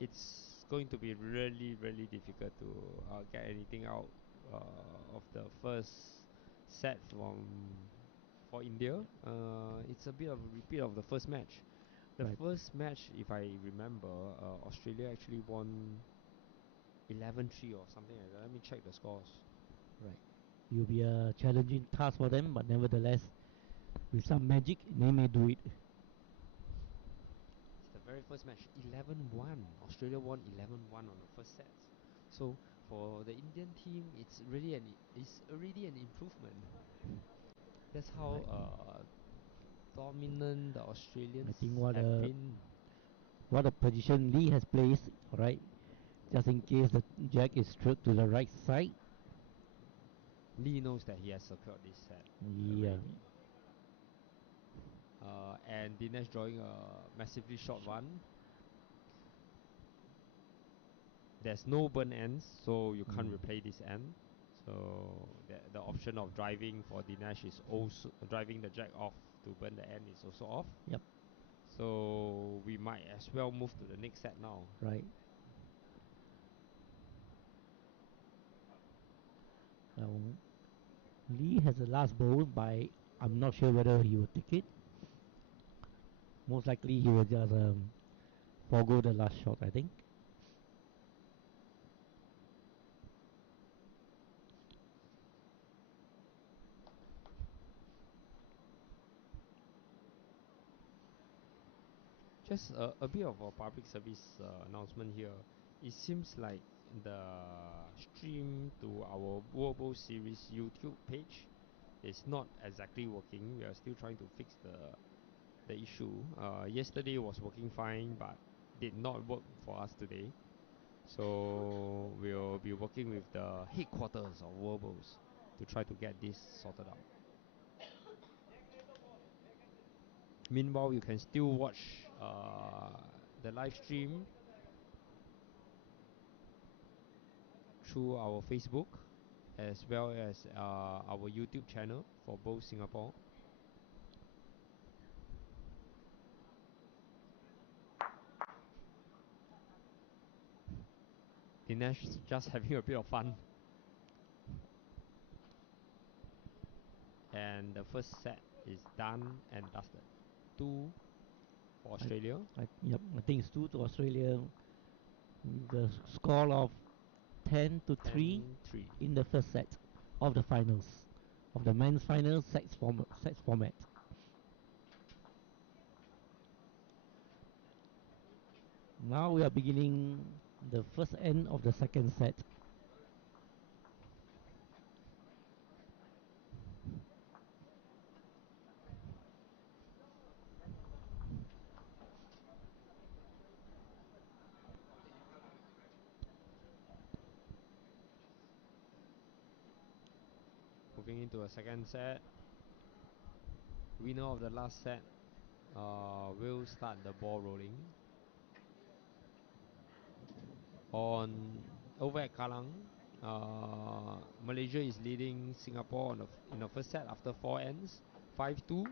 It's going to be really difficult to get anything out of the first set for India. It's a bit of a repeat of the first match. The Right. first match, if I remember, Australia actually won 11-3 or something like that. Let me check the scores. Right. It will be a challenging task for them, but nevertheless, with some magic, they may do it. It's the very first match, 11-1. Australia won 11-1 on the first set. So for the Indian team, it's already an improvement. That's how Right. dominant the I Australians think have been. what a position Lee has placed, right? Just in case the jack is stroked to the right side. Lee knows that he has secured this set Yeah. already. And Dinesh drawing a massively short one. There's no burn ends, so you can't replay this end. So the option of driving for Dinesh is also driving the jack off to burn the end is also off. Yep. So we might as well move to the next set now. Right. Lee has the last bowl, but I'm not sure whether he will take it. Most likely he will just forego the last shot, I think. Just a bit of a public service announcement here. It seems like the stream to our World Bowl Series YouTube page is not exactly working. We are still trying to fix the issue. Yesterday was working fine, but did not work for us today. So we'll be working with the headquarters of World Bowls to try to get this sorted out. Meanwhile, you can still watch the live stream through our Facebook as well as our YouTube channel for both Singapore. Dinesh just having a bit of fun. And the first set is done and dusted. 2 for Australia. I think it's 2 to Australia. The score of 10 to 3 10-3. in the first set of the finals of the men's final sets format. Now we are beginning the first end of the second set. Moving into a second set. Winner of the last set will start the ball rolling. Over at Kallang, Malaysia is leading Singapore in the first set after 4 ends, 5-2.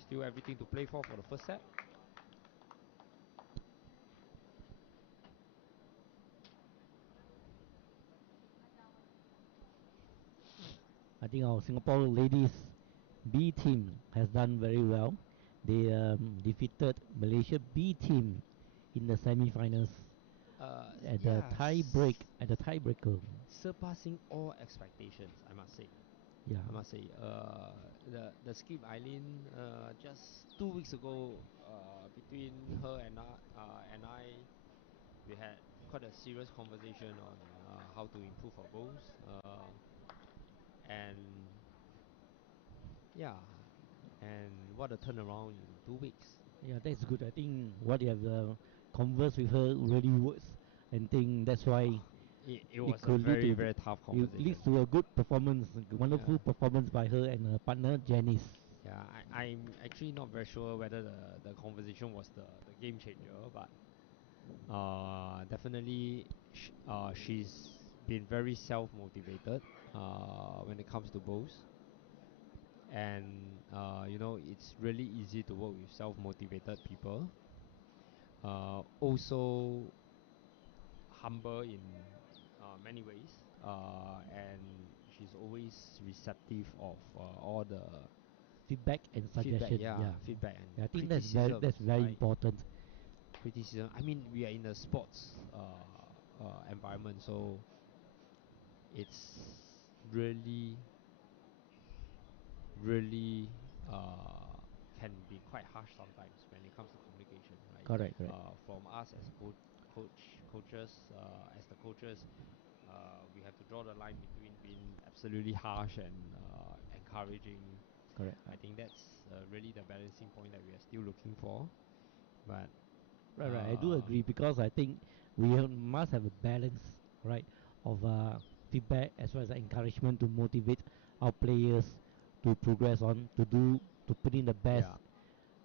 Still everything to play for the first set. I think our Singapore ladies B team has done very well. They defeated Malaysia B team in the semi-finals at the tiebreaker. Surpassing all expectations, I must say. Yeah. I must say, the skip Eileen just 2 weeks ago, between her and I, we had quite a serious conversation on how to improve our bowls, and yeah, and what a turnaround in 2 weeks. Yeah, that's good. I think what you have conversed with her really works, and think that's why It it was a could lead very, to very tough it leads conversation. to a good performance, wonderful Yeah. performance by her and her partner Janice. Yeah, I'm actually not very sure whether the conversation was the game changer, but definitely she's been very self motivated when it comes to bowls, and it's really easy to work with self motivated people. Also humble in many ways, and she's always receptive of all the Feedback and feedback. suggestion. Yeah, Yeah, feedback and yeah, I think that's criticisms, very right? important. Criticism. I mean, we are in a sports environment, so it's really, really can be quite harsh sometimes when it comes to communication, right? Correct, correct. From us as coaches, as the coaches, we have to draw the line between being absolutely harsh and encouraging. Correct. I think that's really the balancing point that we are still looking for. But Right, right. I do agree because I think must have a balance, right, of feedback as well as encouragement to motivate our players to progress on, to put in the best,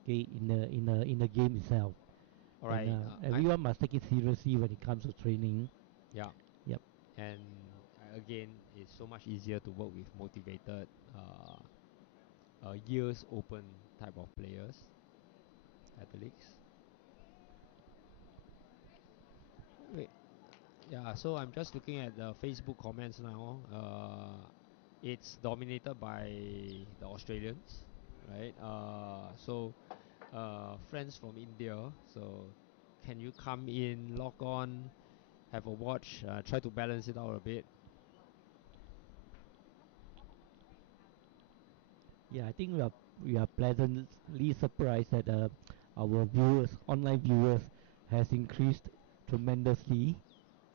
yeah, okay, in the game itself. all And right. everyone must take it seriously when it comes to training. Yeah, Yep. and again, it's so much easier to work with motivated, years open type of players, athletes. Wait, yeah. So I'm just looking at the Facebook comments now. It's dominated by the Australians, right? Friends from India. So can you come in, log on, have a watch, try to balance it out a bit. Yeah, I think we are pleasantly surprised that our online viewers, has increased tremendously.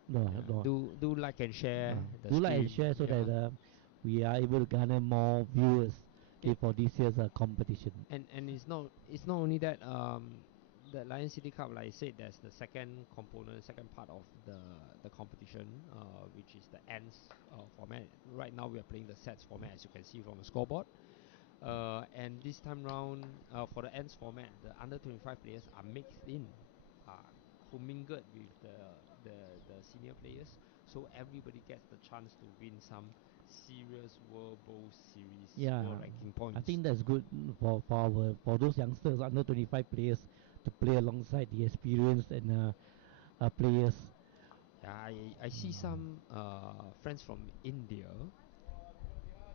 No, Yeah. no. Do like and share the Do like and stream. share so Yeah. that we are able to garner more viewers, okay, It, for this year's competition. and it's not only that the Lion City Cup, like I said, there's the second component, second part of the competition, which is the ends format. Right now we are playing the sets format, as you can see from the scoreboard. And this time round, for the ends format, the under 25 players are mixed in, are commingled with the senior players, so everybody gets the chance to win some serious World Bowl Series world Yeah, ranking I points. think that's good for those youngsters under 25 players to play alongside the experienced and players. Yeah, I see some friends from India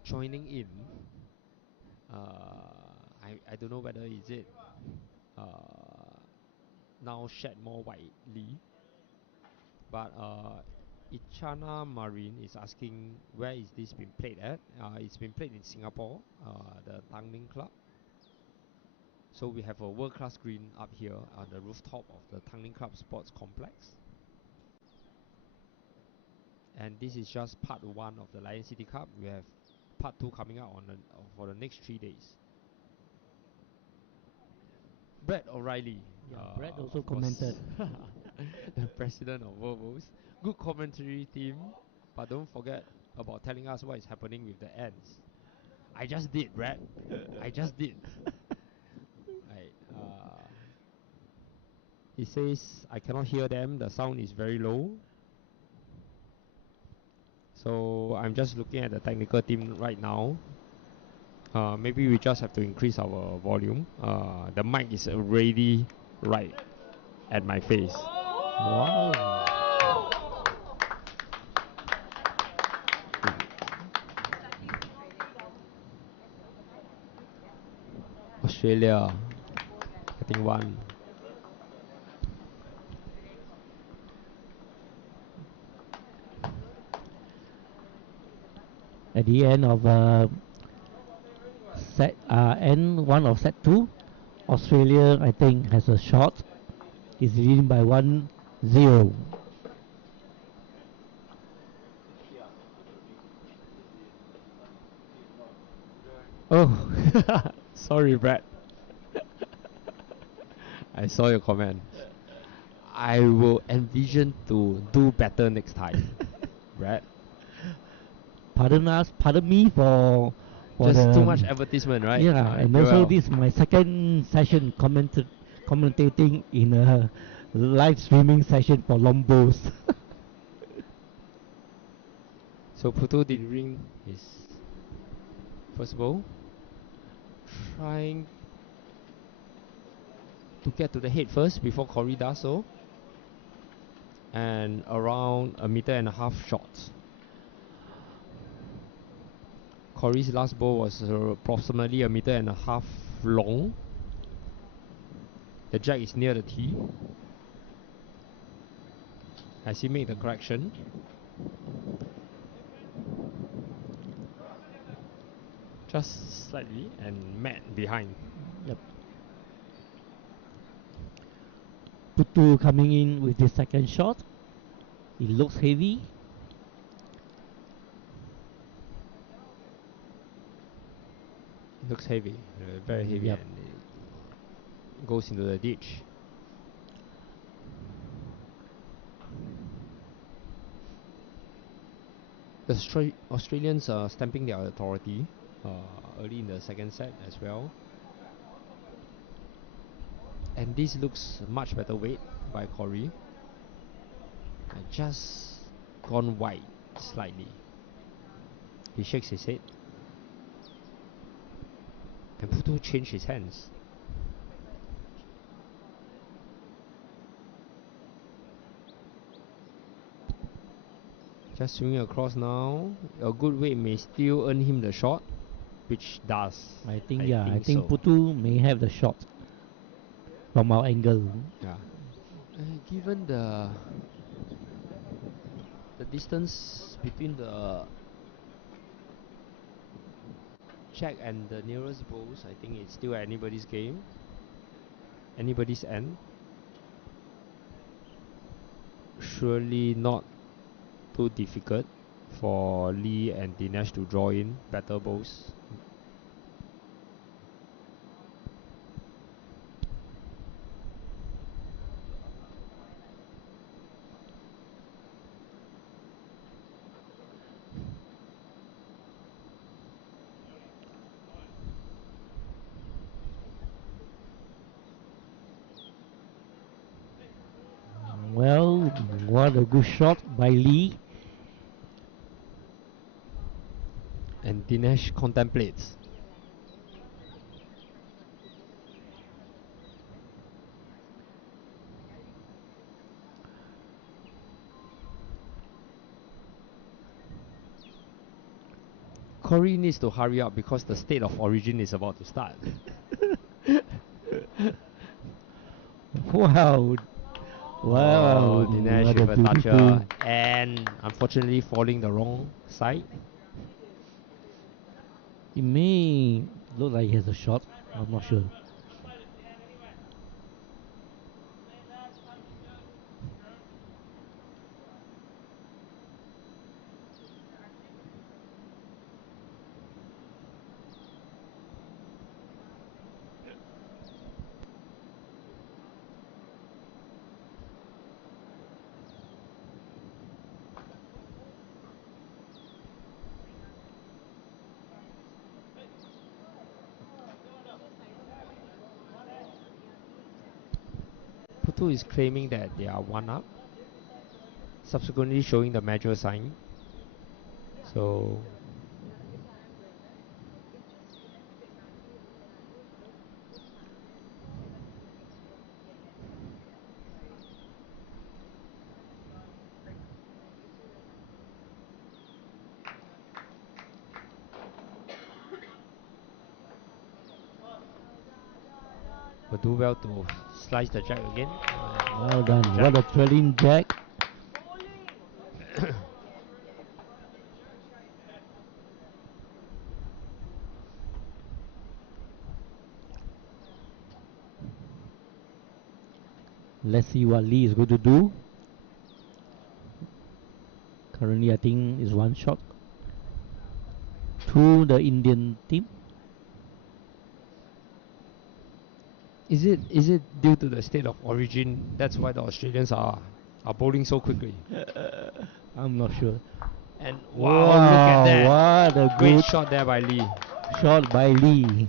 joining in. I don't know whether is it uh, now shared more widely, but Ichana Marine is asking where is this being played at. It's been played in Singapore, the Tanglin Club. So we have a world-class green up here on the rooftop of the Tanglin Club Sports Complex. And this is just part one of the Lion City Cup. We have part two coming out for the next 3 days. Brett O'Reilly, Yeah, Brad also of course, commented. the president of Verbos. Good commentary team, but don't forget about telling us what is happening with the ends. I just did, Brad. I just did. Right. He says I cannot hear them. The sound is very low. So I'm just looking at the technical team right now. Maybe we just have to increase our volume. The mic is already right at my face. Wow. Australia, I think one. At the end of end one of set two, Australia I think has a shot. Is leading by 1-0. Oh, sorry, Brad. I saw your comment. I will envision to do better next time, Brad. Pardon me for Just the too much advertisement, right? yeah, and also Joel. this is my second session commentating in a live streaming session for Lombos. So Putu did ring his first ball, trying to get to the head first before Corey does so, and around a meter and a half short. Corey's last ball was approximately a meter and a half long. The jack is near the tee. As he made the correction, Just slightly, and Matt behind. Yep. Putu coming in with the second shot. It looks heavy. Looks heavy, very heavy, Yep. and it goes into the ditch. The Australians are stamping their authority early in the second set as well. And this looks much better weight by Corey. Just gone wide slightly. He shakes his head. And Putu changed his hands. Just swinging across now. A good weight may still earn him the shot, which does. I think so. Putu may have the shot from our angle. Yeah. Given the distance between the check and the nearest balls, I think it's still anybody's game, anybody's end. Surely not too difficult for Lee and Dinesh to draw in better balls. Well, what a good shot by Lee. And Dinesh contemplates. Corey needs to hurry up because the state of origin is about to start. Wow. Wow. Dinesh What a with a toucher, beautiful. and unfortunately falling the wrong side. It may look like he has a shot. I'm not sure. Putu is claiming that they are one up, subsequently showing the major sign. So will do well to slice the jack again. Well done. What a trailing jack. Let's see what Lee is going to do. Currently, I think is one shot to the Indian team. Is it due to the state of origin? That's why the Australians are bowling so quickly. I'm not sure. And wow, look at that! What a Great good shot there by Lee. shot by Lee.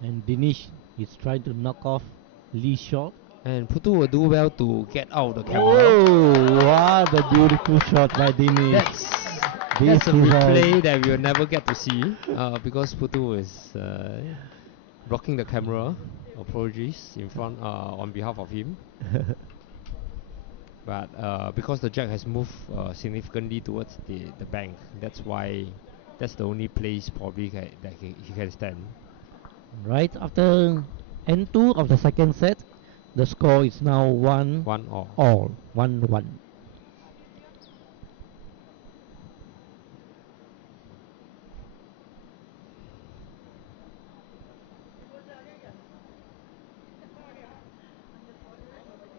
And Dinesh is trying to knock off Lee's shot. And Putu will do well to get out of the camera. Oh, what a beautiful shot by Dinesh. That's a replay that we will never get to see because Putu is blocking the camera. Apologies in front on behalf of him. But because the jack has moved significantly towards the bank, that's why that's the only place probably that he can stand. Right after N2 of the second set, the score is now 1-all, 1-1.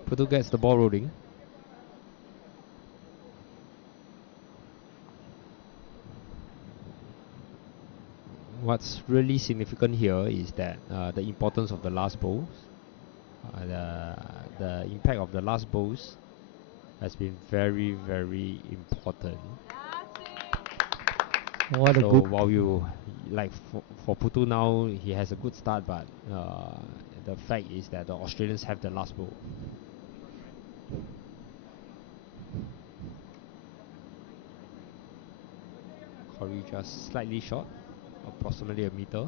Putu gets the ball rolling. What's really significant here is that the importance of the last bowls. The impact of the last bowls has been very, very important. What a So good. while you like for Putu now, he has a good start, but the fact is that the Australians have the last bowl. Corey just slightly short, approximately a meter.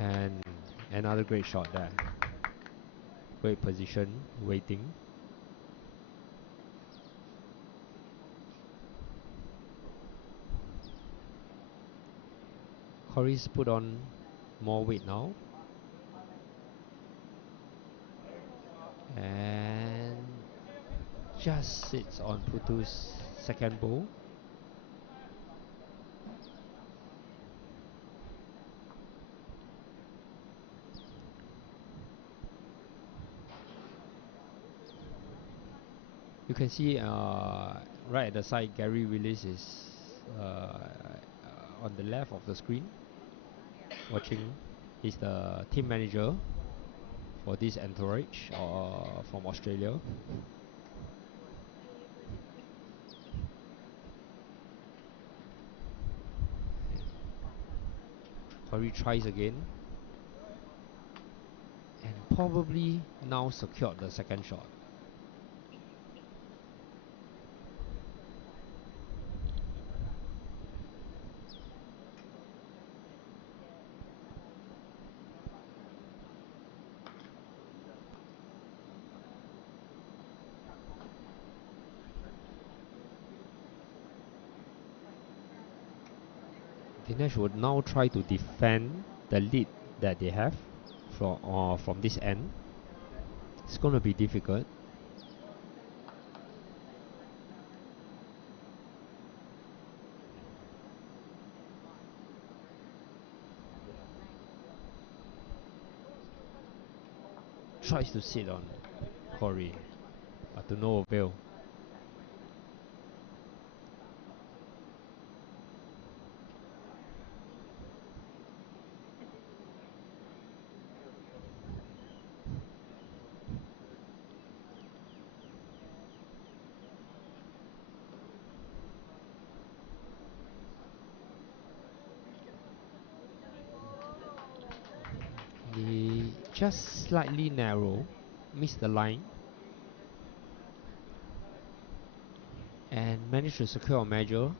And another great shot there. Great position, waiting. Corey's put on more weight now. And just sits on Putu's second bowl. You can see right at the side, Gary Willis is on the left of the screen watching. He's the team manager for this entourage from Australia. Corey tries again and probably now secured the second shot. Dinesh would now try to defend the lead that they have from this end. It's going to be difficult. Tries to sit on Corey, but to no avail. He just slightly narrow, missed the line, and managed to secure a measure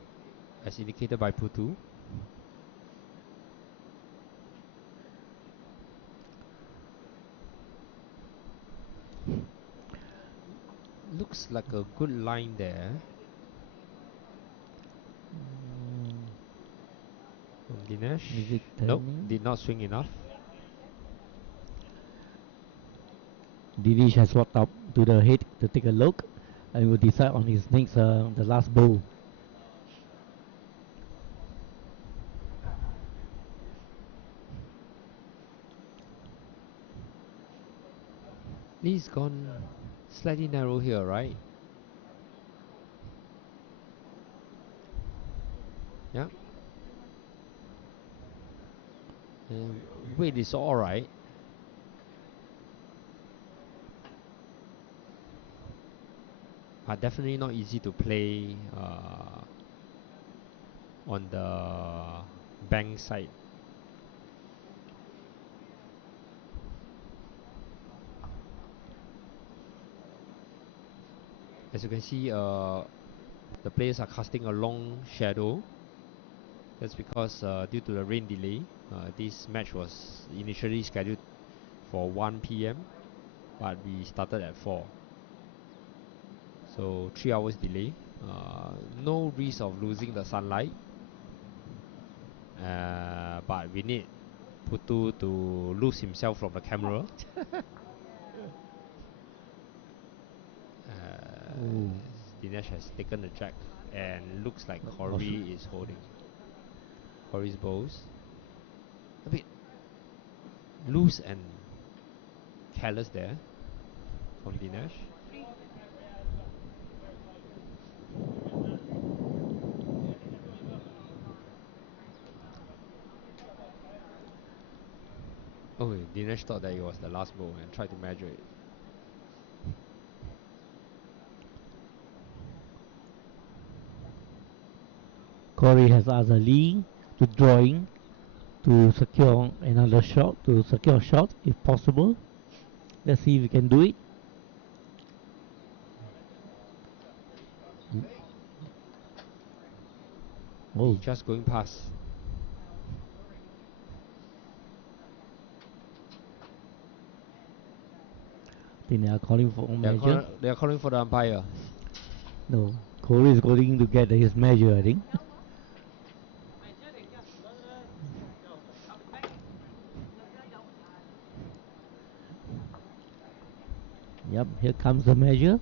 as indicated by Putu. Looks like a good line there from Dinesh. Nope, did not swing enough. Dinesh has walked up to the head to take a look and will decide on his next, the last bowl. Lee's gone slightly narrow here, right? Yeah. Weight is alright. Definitely not easy to play on the bank side. As you can see, the players are casting a long shadow. That's because due to the rain delay, this match was initially scheduled for 1 p.m. but we started at 4. So 3 hours delay. No risk of losing the sunlight. But we need Putu to lose himself from the camera. Dinesh has taken the jack and looks like Corey is holding Corey's bows. A bit loose and careless there from Dinesh. Oh, Dinesh thought that it was the last bow and tried to measure it. Corey has asked Lee to drawing to secure another shot, to secure a shot if possible. Let's see if we can do it. Oh, He's just going past. then they are calling for measure. They are calling for the umpire. No, Corey is going to get his measure, I think. Yep, here comes the measure.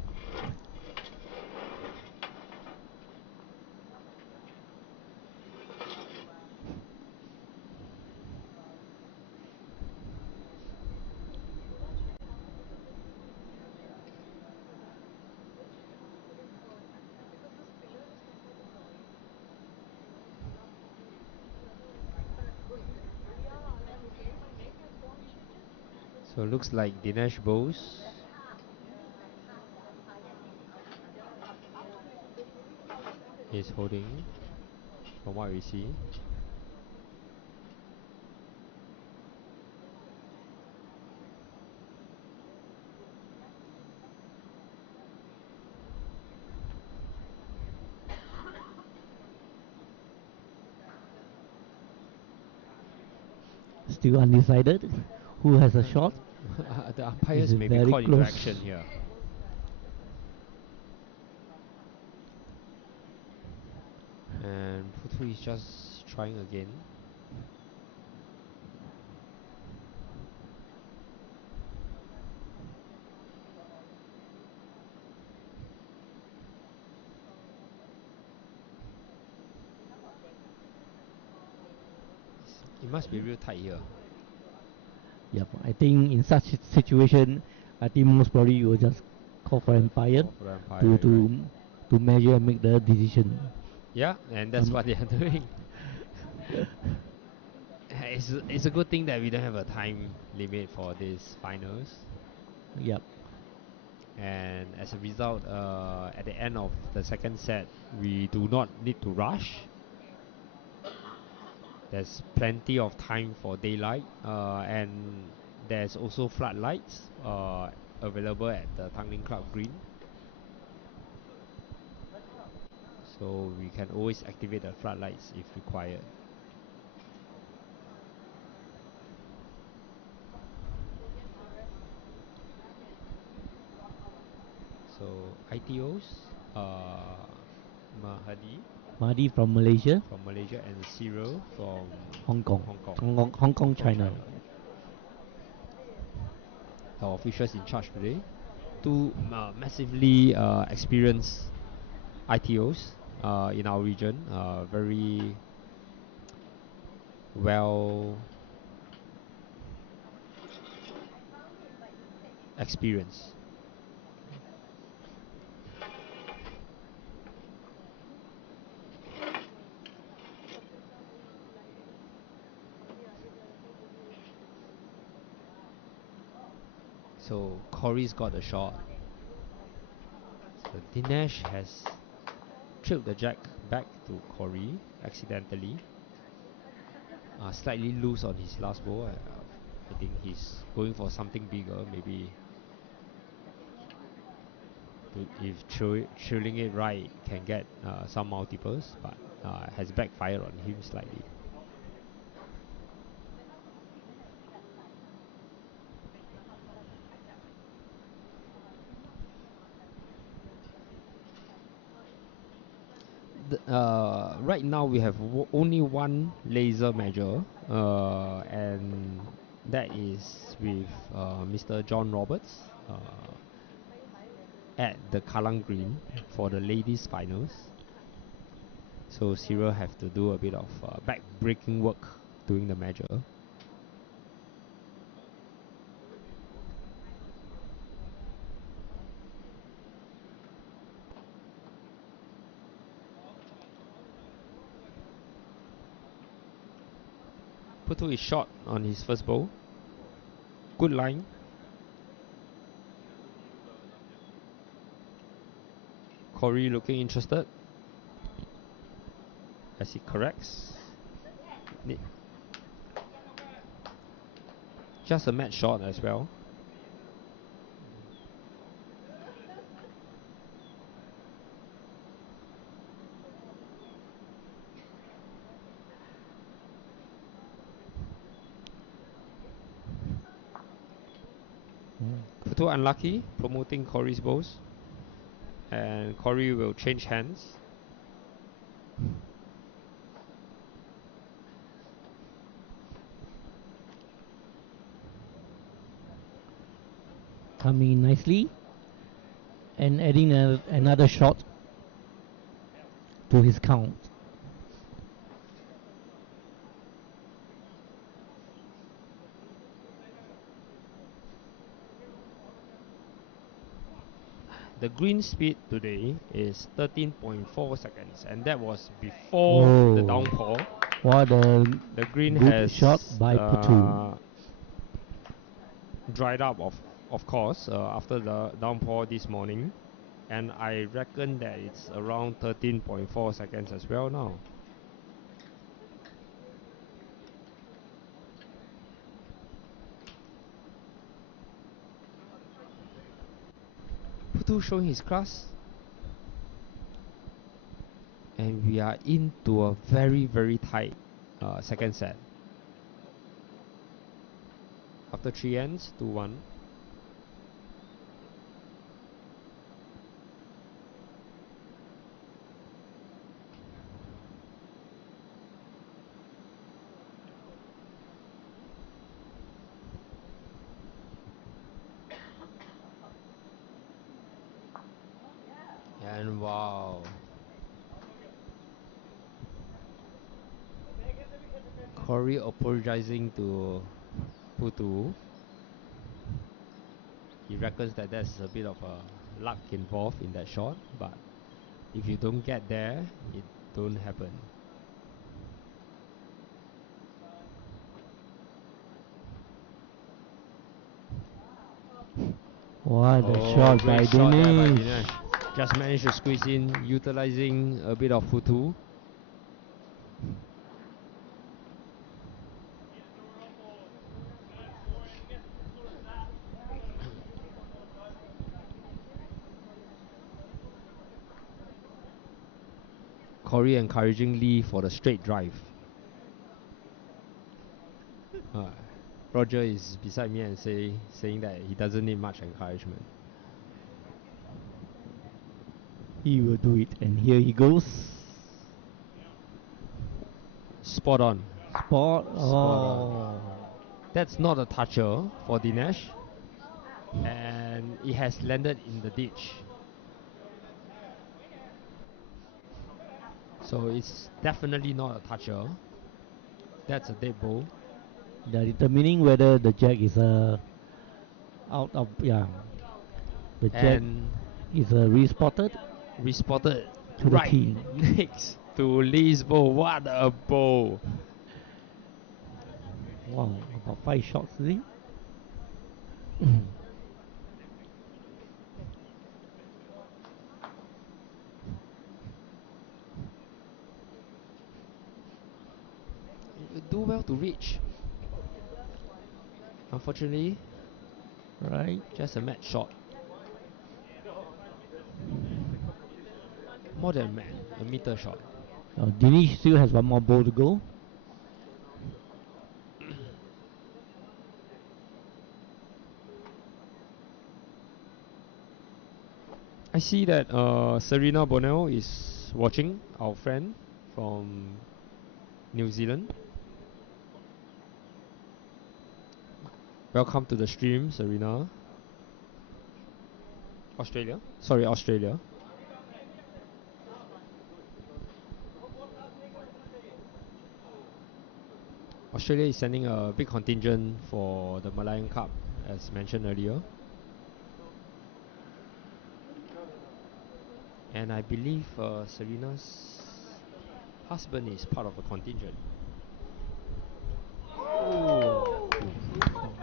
So it looks like Dinesh bows. Is holding from what we see. Still undecided. Who has a shot? The umpires Is may be very caught into close. action here. And Putu is just trying again. It must be real tight here. Yep, I think in such situation, I think most probably you will just call for umpire For the umpire, to right? to measure and make the decision. Yeah, and that's what they are doing. It's a good thing that we don't have a time limit for these finals. Yep. And as a result, at the end of the second set, we do not need to rush. There's plenty of time for daylight, and there's also floodlights available at the Tanglin Club Green. So we can always activate the floodlights if required. So ITOs, Mahadi Mahdi from Malaysia, and Cyril from Hong Kong, Hong Kong, China. Our officials in charge today, two massively experienced ITOs in our region, very well experienced. So Corey's got a shot. So Dinesh has tripped the jack back to Corey accidentally. Slightly loose on his last ball. I think he's going for something bigger, maybe. If drilling it right, can get some multiples, but has backfired on him slightly. Right now we have only one laser measure, and that is with Mr. John Roberts at the Kallang Green for the ladies finals. So Cyril have to do a bit of back-breaking work doing the measure. Putu is short on his first bowl. Good line. Corey looking interested as he corrects. Just a match shot as well. Putu unlucky, promoting Corey's bowls. And Corey will change hands. Coming in nicely and adding another shot to his count. The green speed today is 13.4 seconds, and that was before the downpour. What a the green good has shot by Putu. Dried up, of course, after the downpour this morning, and I reckon that it's around 13.4 seconds as well now. Putu showing his class. And we are into a very, very tight second set. After 3 ends, 2-1. And wow. Corey apologizing to Putu. He reckons that there's a bit of luck involved in that shot, but if you don't get there, it don't happen. What a shot by Dinesh. Just managed to squeeze in, utilizing a bit of Putu. Corey encouraging Lee for the straight drive. Roger is beside me and saying that he doesn't need much encouragement. He will do it, and here he goes. Spot on. Spot on. That's not a toucher for Dinesh, and it has landed in the ditch. So it's definitely not a toucher. That's a dead ball. They are determining whether the jack is out of the jack is respotted. Respotted to right the tee. next to Lee's ball. What a ball! Wow, about 5 shots, is it? Unfortunately, Right. just a match shot. More than a meter shot. Dinesh still has one more ball to go. I see that Serena Bonell is watching, our friend from New Zealand. Welcome to the stream, Serena. Australia? Sorry, Australia. Australia is sending a big contingent for the Malayan Cup, as mentioned earlier. And I believe Serena's husband is part of the contingent.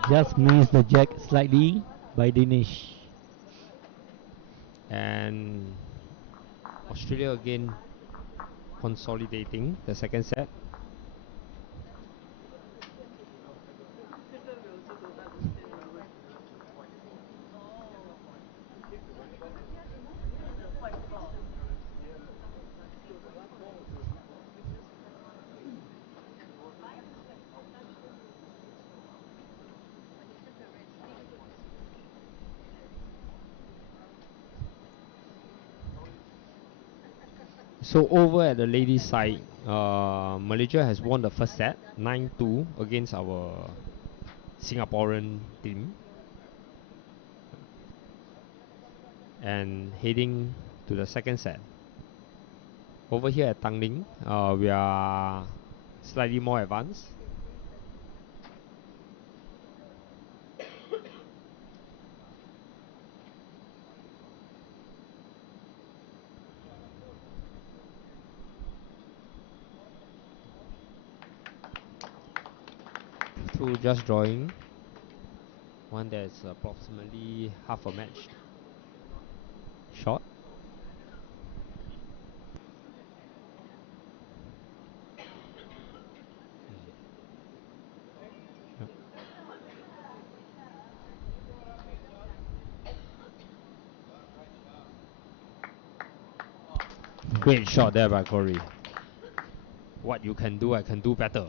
Just missed the jack slightly by Dinesh. And Australia again consolidating the second set. So over at the ladies' side, Malaysia has won the first set, 9-2 against our Singaporean team. And heading to the second set. Over here at Tanglin, we are slightly more advanced. Two just drawing. One that's approximately half a match shot. Great shot there by Corey. What you can do, I can do better.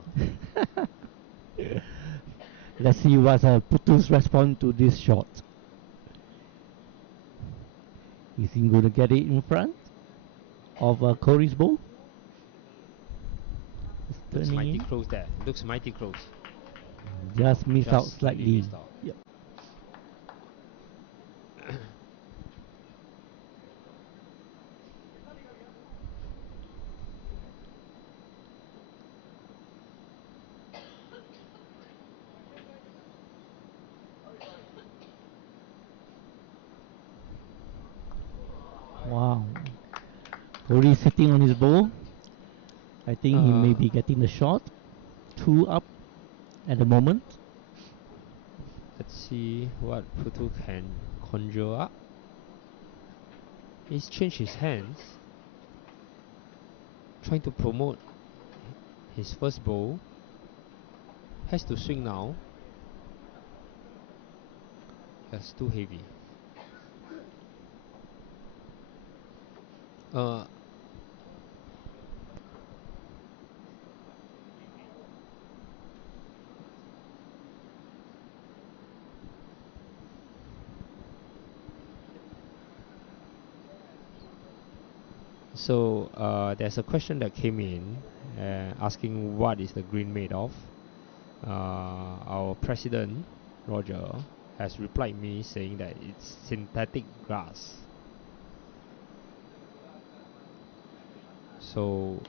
Let's see what's Putu's response to this shot. Is he going to get it in front of Corey's ball? Looks mighty close there. Looks mighty close. Just missed out slightly. Missed out. Yep. Wow. Corey sitting on his ball. I think he may be getting the shot. 2 up at the moment. Let's see what Putu can conjure up. He's changed his hands, trying to promote his first bowl. Has to swing now. That's too heavy. So there's a question that came in asking what is the green made of. Our president, Roger, has replied me saying that it's synthetic grass. So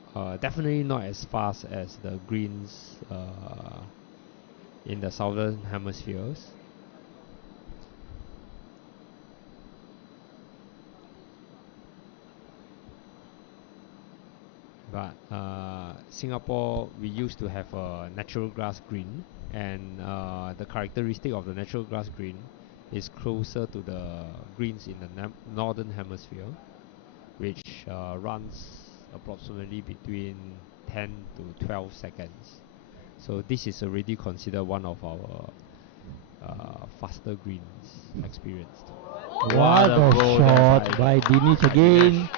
definitely not as fast as the greens in the southern hemispheres. But Singapore, we used to have a natural grass green, and the characteristic of the natural grass green is closer to the greens in the northern hemisphere, which runs approximately between 10 to 12 seconds. So this is already considered one of our faster greens experienced. What a a ball there shot by Dinesh by again.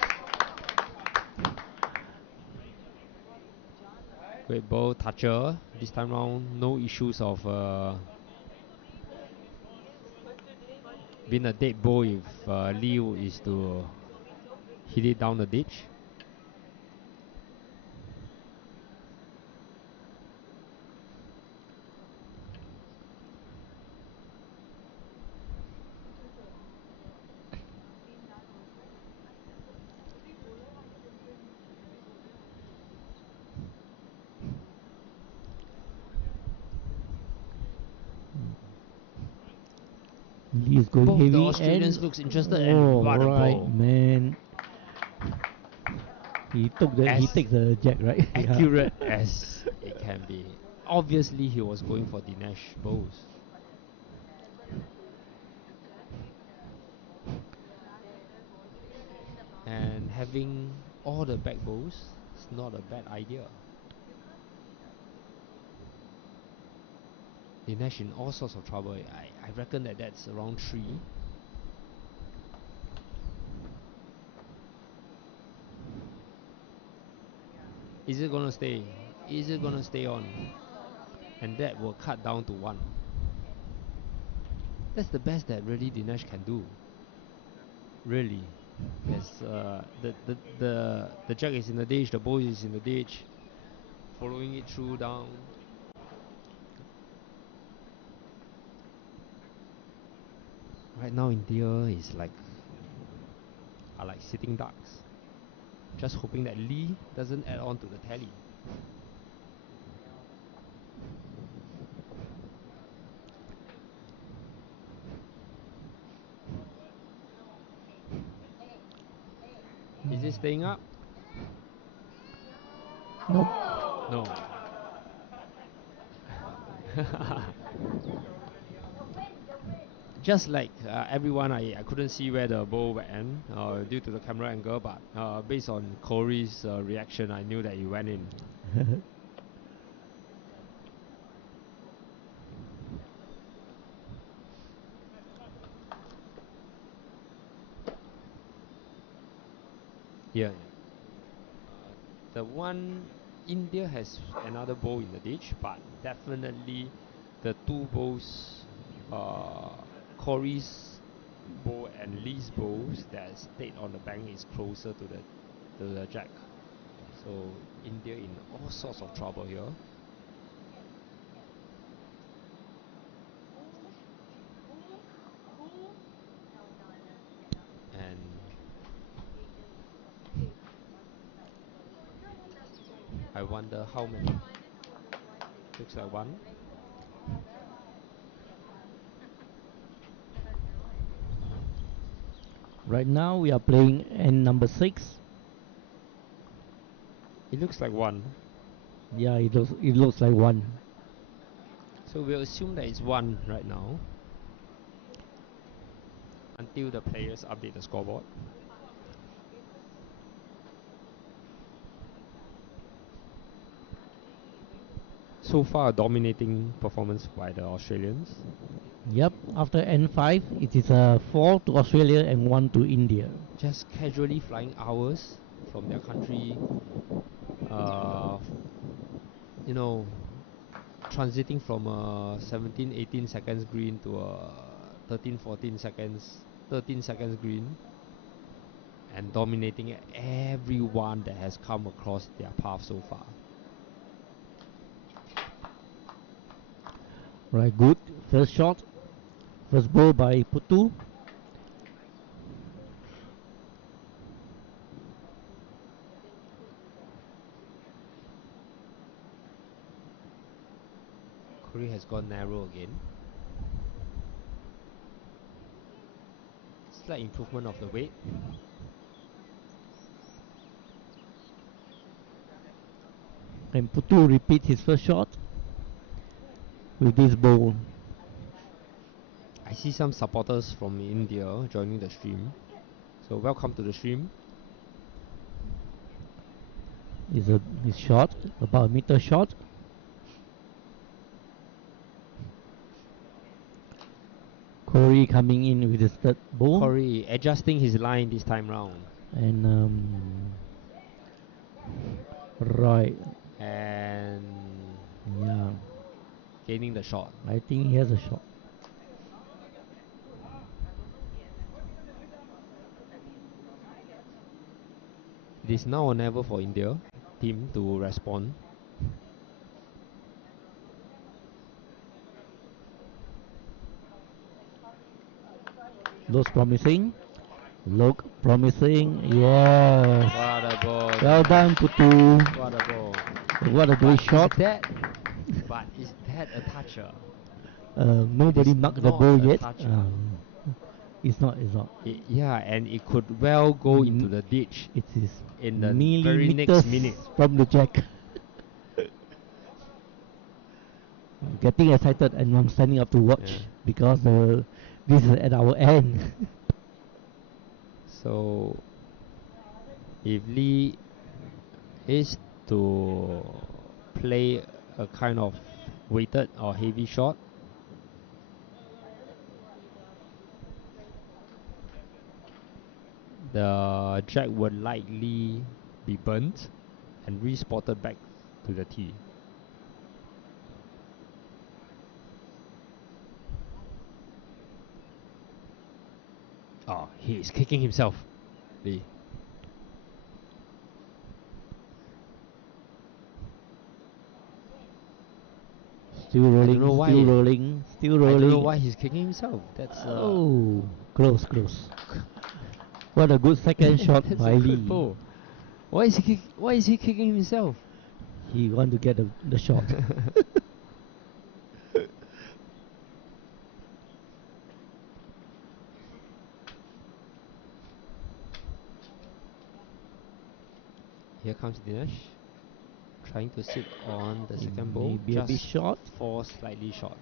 Great ball toucher. This time round, no issues of being a dead ball if Liu is to hit it down the ditch. Lee is going Both heavy the Australians and looks interested oh, and what a right, ball. man. He As takes the jack, right? Yeah. accurate as it can be. Obviously, he was going for Dinesh balls. And having all the back balls is not a bad idea. Dinesh in all sorts of trouble. I reckon that's around 3. Is it gonna stay? Is it gonna stay on? And that will cut down to 1. That's the best that really Dinesh can do. Really. There's the jack is in the ditch, the ball is in the ditch, following it through down. Right now India is are like sitting ducks. Just hoping that Lee doesn't add on to the tally. Is it staying up? Nope. No. Just like everyone, I couldn't see where the ball went due to the camera angle, but based on Corey's reaction, I knew that he went in. Yeah. The one India has another ball in the ditch, but definitely the 2 balls, Corey's ball and Lee's balls that stayed on the bank is closer to the jack. So India in all sorts of trouble here. And I wonder how many. Looks like 1. Right now we are playing end number 6. It looks like 1. Yeah, it looks like 1. So we'll assume that it's 1 right now until the players update the scoreboard. So far, a dominating performance by the Australians. Yep, after N5, it is 4 to Australia and 1 to India. Just casually flying hours from their country, you know, transiting from a 17-18 seconds green to a 13-14 seconds, 13 seconds green, and dominating everyone that has come across their path so far. Right, good. First shot. First ball by Putu. Korea has gone narrow again. Slight improvement of the weight. And Putu repeat his first shot with this ball. I see some supporters from India joining the stream. So welcome to the stream. His shot, about a meter shot. Corey coming in with his third ball. Corey adjusting his line this time round. And right. And Yeah. gaining the shot. I think he has a shot. It is now or never for India team to respond. Looks promising. Look promising. Yes. What a ball. Well done, Putu. What a ball. What a great shot. But is that a toucher? Nobody marked the not ball a yet. toucher. It's not. It's not. Yeah, and it could well go into the ditch It is in the very millimeters next minute. from the jack. I'm getting excited and I'm standing up to watch Yeah. because this is at our end. So if Lee is to play a kind of weighted or heavy shot, the jack would likely be burnt and re-spotted back to the tee. Oh, he is kicking himself, Lee. Still rolling, don't know why. still rolling, still rolling. I don't know why he's kicking himself. That's oh, close, close. What a good second shot that's by a Lee. good ball. Why is he kicking himself? He want to get the shot. Here comes Dinesh, trying to sit on the second ball. Maybe a bit just short. for slightly short.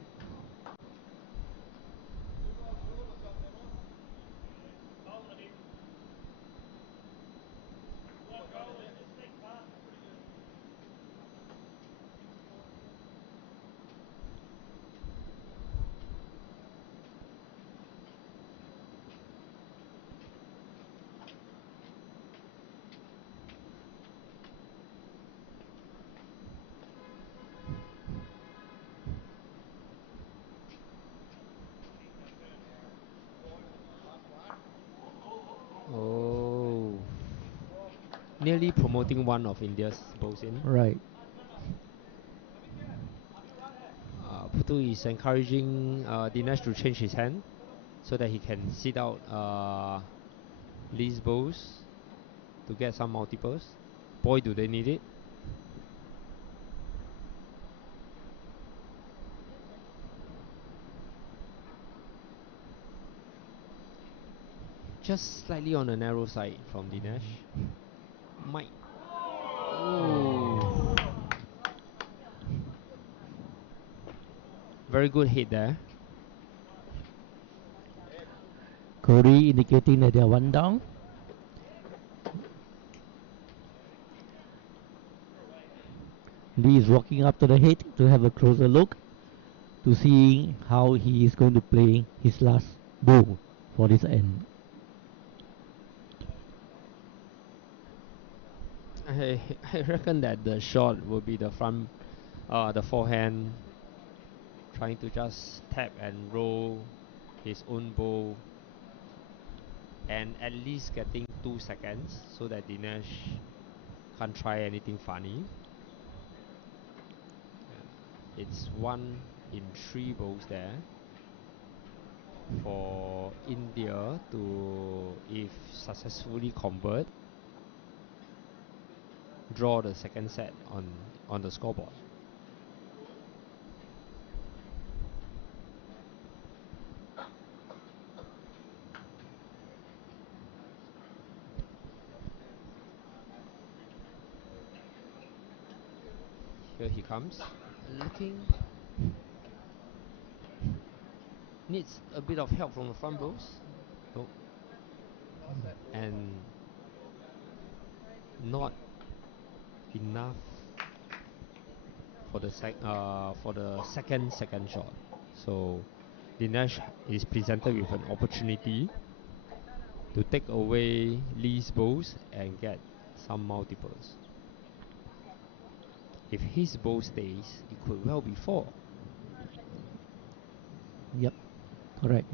Oh, nearly promoting one of India's bowls in. Right. Putu is encouraging Dinesh to change his hand so that he can sit out Lee's bowls to get some multiples. Boy, do they need it. Just slightly on the narrow side from Dinesh. Might. Ooh. Very good hit there. Corey indicating that they are one down. Lee is walking up to the head to have a closer look to see how he is going to play his last ball for this end. I reckon that the shot will be the front, the forehand, trying to just tap and roll his own ball, and at least getting 2 seconds so that Dinesh can't try anything funny. It's 1 in 3 balls there for India to, if successfully convert, draw the second set on the scoreboard. Here he comes, looking, needs a bit of help from the front balls. Oh. And not enough for the second shot. So Dinesh is presented with an opportunity to take away Lee's bowls and get some multiples. If his bowl stays, it could well be 4. Yep, correct.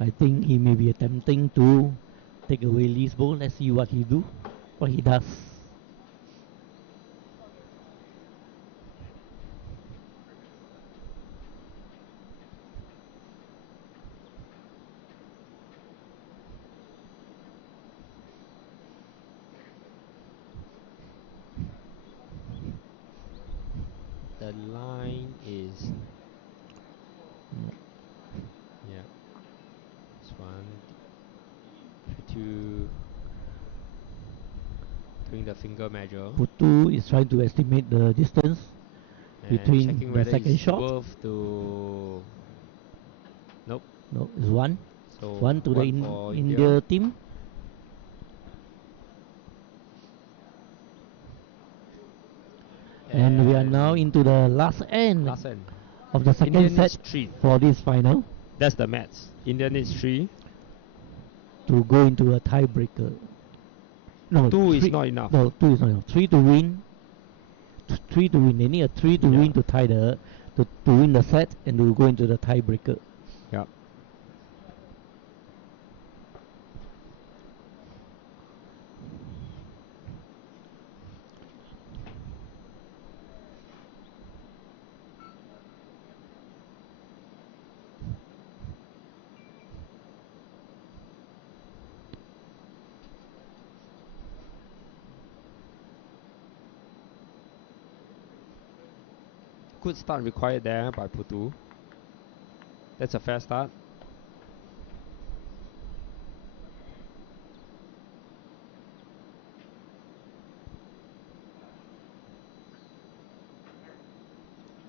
I think he may be attempting to take away Lee's ball. Let's see what he does. The line is yeah. This one, two, doing the finger measure Putu is trying to estimate the distance and between checking the whether second it's shot. worth to. Nope. No, it's one. So One to the one for India team. And we are now into the last end of the second India set needs 3. for this final That's the maths. India needs 3. to go into a tiebreaker. No, 2 is not enough. No, 2 is not enough. 3 to win. 3 to win. They need a 3 to win to tie to win the set and to go into the tiebreaker. Yeah. Good start required there by Putu. That's a fair start.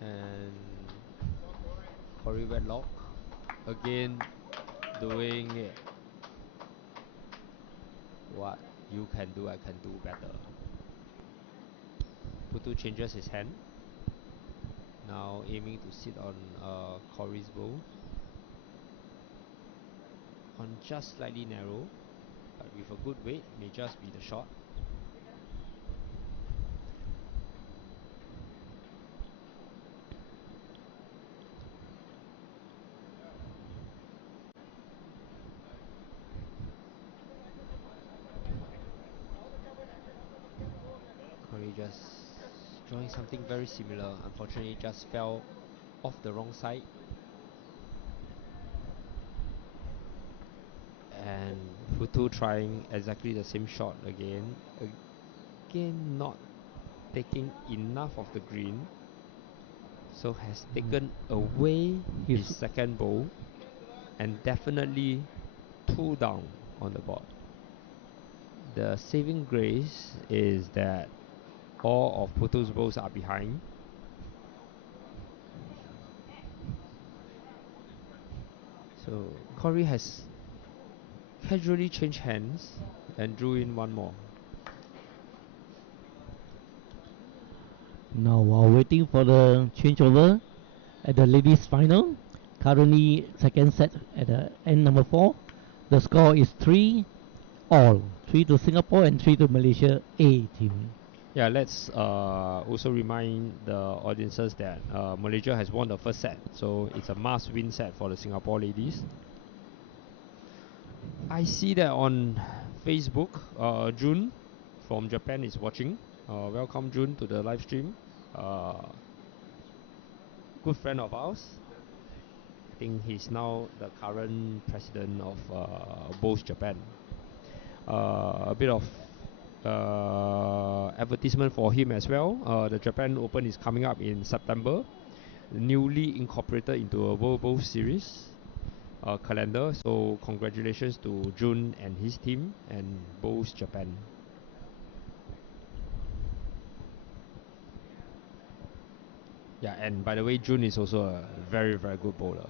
And Corey Wedlock again doing what you can do, I can do better. Putu changes his hand. Now aiming to sit on Corey's bowl. On just slightly narrow, but with a good weight, may just be the shot. Corey just drawing something very similar. Unfortunately, just fell off the wrong side. And Putu trying exactly the same shot again. Again, not taking enough of the green. So has taken away his second bowl. And definitely 2 down on the board. The saving grace is that all of Putu's bowls are behind. So Corey has casually changed hands and drew in one more. Now while waiting for the changeover at the ladies final, currently second set at the end number 4, the score is 3 all. 3 to Singapore and 3 to Malaysia A team. Yeah, let's also remind the audiences that Malaysia has won the first set, so it's a must-win set for the Singapore ladies. I see that on Facebook, Jun from Japan is watching. Welcome Jun to the live stream. Good friend of ours. I think he's now the current president of both Japan. A bit of advertisement for him as well. The Japan Open is coming up in September, newly incorporated into a World Bowl Series calendar. So congratulations to Jun and his team and Bowls Japan. Yeah, and by the way, Jun is also a very, very good bowler.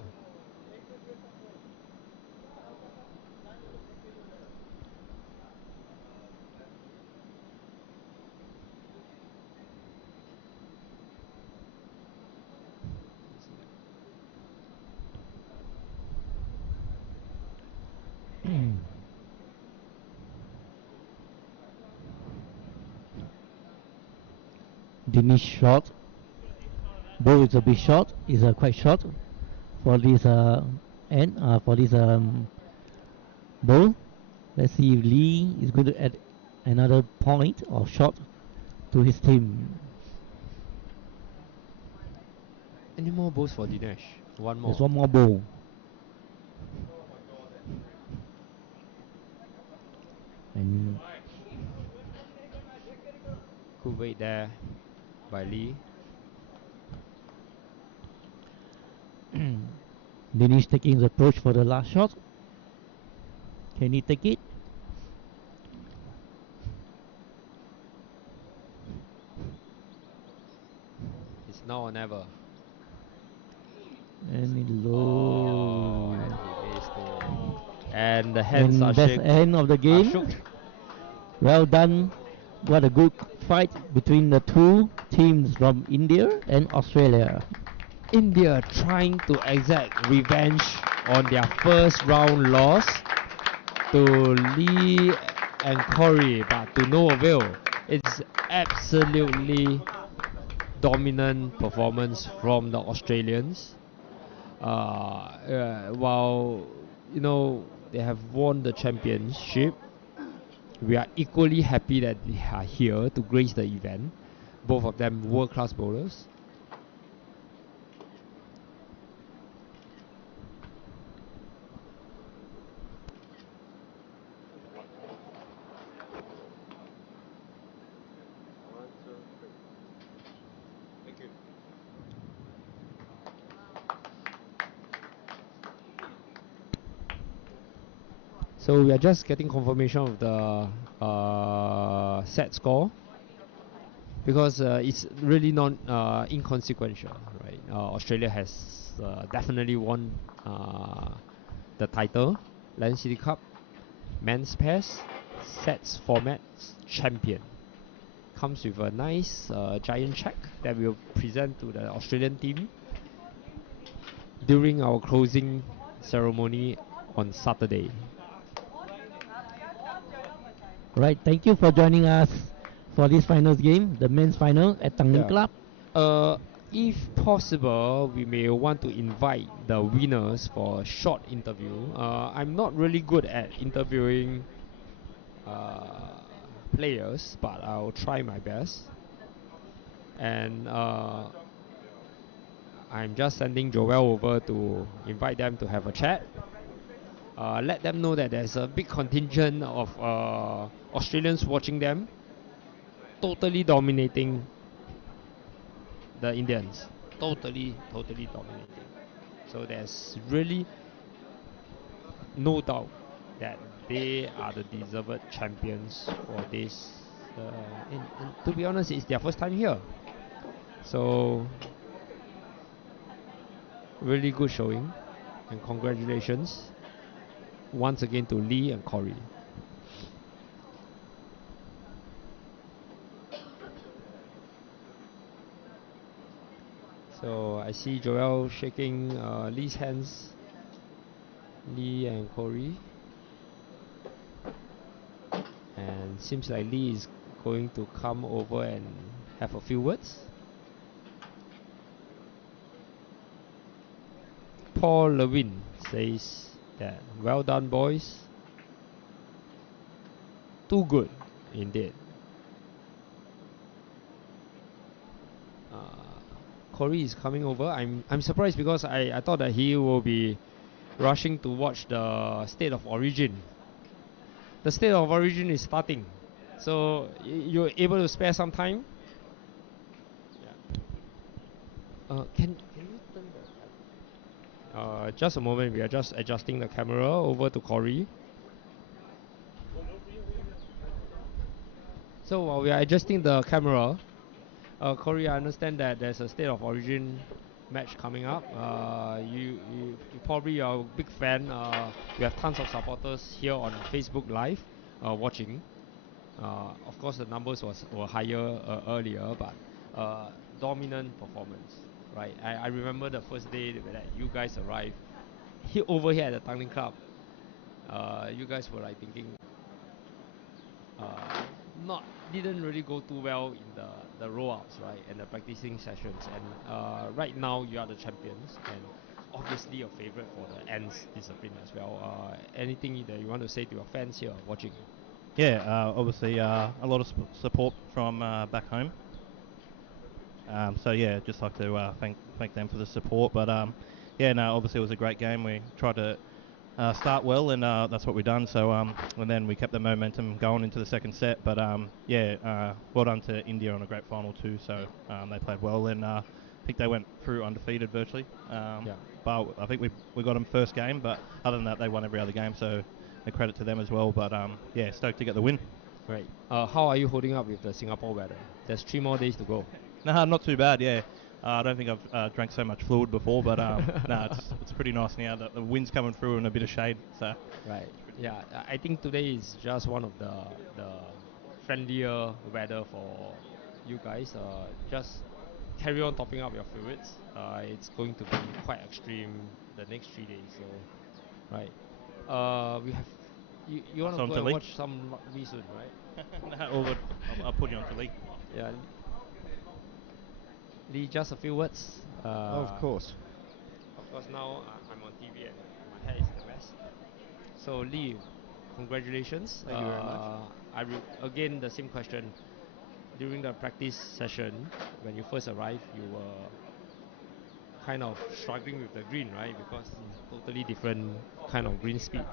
Dinish shot. Ball is a bit short. Is quite short for this end. For this ball. Let's see if Lee is going to add another point or shot to his team. Any more balls for Dinesh? One more. There's one more ball. And good wait there by Lee. Dinish taking the approach for the last shot. Can he take it? It's now or never. And it low. And he missed it. And the hands And are that's shook. end of the game. Well done. What a good fight between the two teams from India and Australia. India trying to exact revenge on their first round loss to Lee and Corey, but to no avail. It's absolutely dominant performance from the Australians. While they have won the championship, we are equally happy that they are here to grace the event. Both of them world-class bowlers. So we are just getting confirmation of the set score, because it's really not inconsequential, right? Australia has definitely won the title, Lion City Cup, men's pairs, sets formats champion. Comes with a nice giant check that we'll present to the Australian team during our closing ceremony on Saturday. Right, thank you for joining us for this finals game, the men's final at Tanglin Club. If possible, we may want to invite the winners for a short interview. I'm not really good at interviewing players, but I'll try my best. And I'm just sending Joel over to invite them to have a chat. Let them know that there's a big contingent of Australians watching them, totally dominating the Indians. Totally dominating. So there's really no doubt that they are the deserved champions for this. And to be honest, it's their first time here. So really good showing, and congratulations once again to Lee and Corey. So I see Joel shaking Lee's hands. Lee and Corey. And seems like Lee is going to come over and have a few words. Paul Levin says that well done, boys. Too good indeed. Corey is coming over. I'm surprised because I thought that he will be rushing to watch the State of Origin. The State of Origin is starting, so you're able to spare some time. Yeah. Can you turn the just a moment. We are just adjusting the camera over to Corey. So while we are adjusting the camera, Corey, I understand that there's a State of Origin match coming up. You probably are a big fan. We have tons of supporters here on Facebook Live watching. Of course, the numbers were higher earlier, but dominant performance, right? I remember the first day that you guys arrived over here at the Tanglin Club. you guys were like thinking uh, not didn't really go too well in the roll-ups, right, and the practicing sessions. And right now you are the champions, and obviously your favorite for the ends discipline as well. Anything that you want to say to your fans here watching? Yeah, obviously a lot of support from back home. So yeah, just like to thank them for the support. But yeah, no, obviously it was a great game. We tried to start well, and that's what we done. So and then we kept the momentum going into the second set. But yeah, well done to India on a great final too. So they played well, and I think they went through undefeated virtually. Yeah. But I think we got them first game, but other than that, they won every other game. So a credit to them as well. But yeah, stoked to get the win. Right. How are you holding up with the Singapore weather? There's 3 more days to go. Nah, not too bad. Yeah, I don't think I've drank so much fluid before, but nah, it's pretty nice now. The wind's coming through and a bit of shade. So Right. Yeah. I think today is just one of the friendlier weather for you guys. Just carry on topping up your fluids. It's going to be quite extreme the next 3 days. So, right. We have. You want So to on go to and Lee. watch some rugby soon, right? Nah, all good. I'll put you on to Lee. Yeah. Lee, just a few words. Of course. Of course, now I'm on TV and my hair is in a mess. So Lee, congratulations. Thank you very much. Again the same question. During the practice session, when you first arrived, you were kind of struggling with the green, right? Because it's totally different kind of green speed.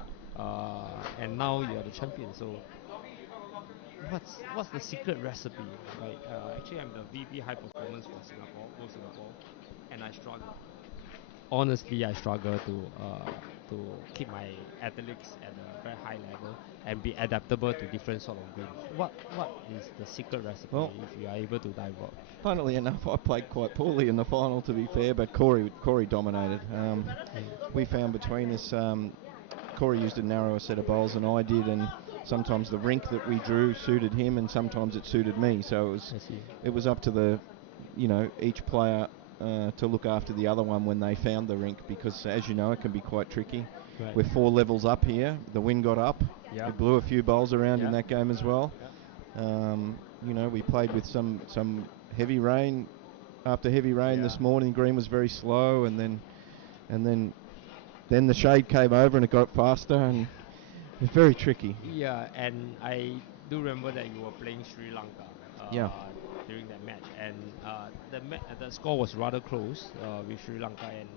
And now you're the champion. So what's the secret recipe, right? Actually, I'm the VP High Performance for Singapore, World Singapore, and I struggle. Honestly, I struggle to keep my athletics at a very high level and be adaptable to different sort of greens. What is the secret recipe Well, if you are able to divulge? funnily enough, I played quite poorly in the final, to be fair, but Corey dominated. We found between us, Corey used a narrower set of bowls than I did, and sometimes the rink that we drew suited him, and sometimes it suited me. So it was up to each player to look after the other one when they found the rink, because as you know, it can be quite tricky. Right. We're 4 levels up here. The wind got up. Yeah. It blew a few bowls around in Yeah. that game as well. Yeah. We played with some heavy rain. After heavy rain this morning, green was very slow, and then the shade came over and it got faster, and it was very tricky. Yeah, and I do remember that you were playing Sri Lanka Yeah. during that match, and the score was rather close with Sri Lanka, and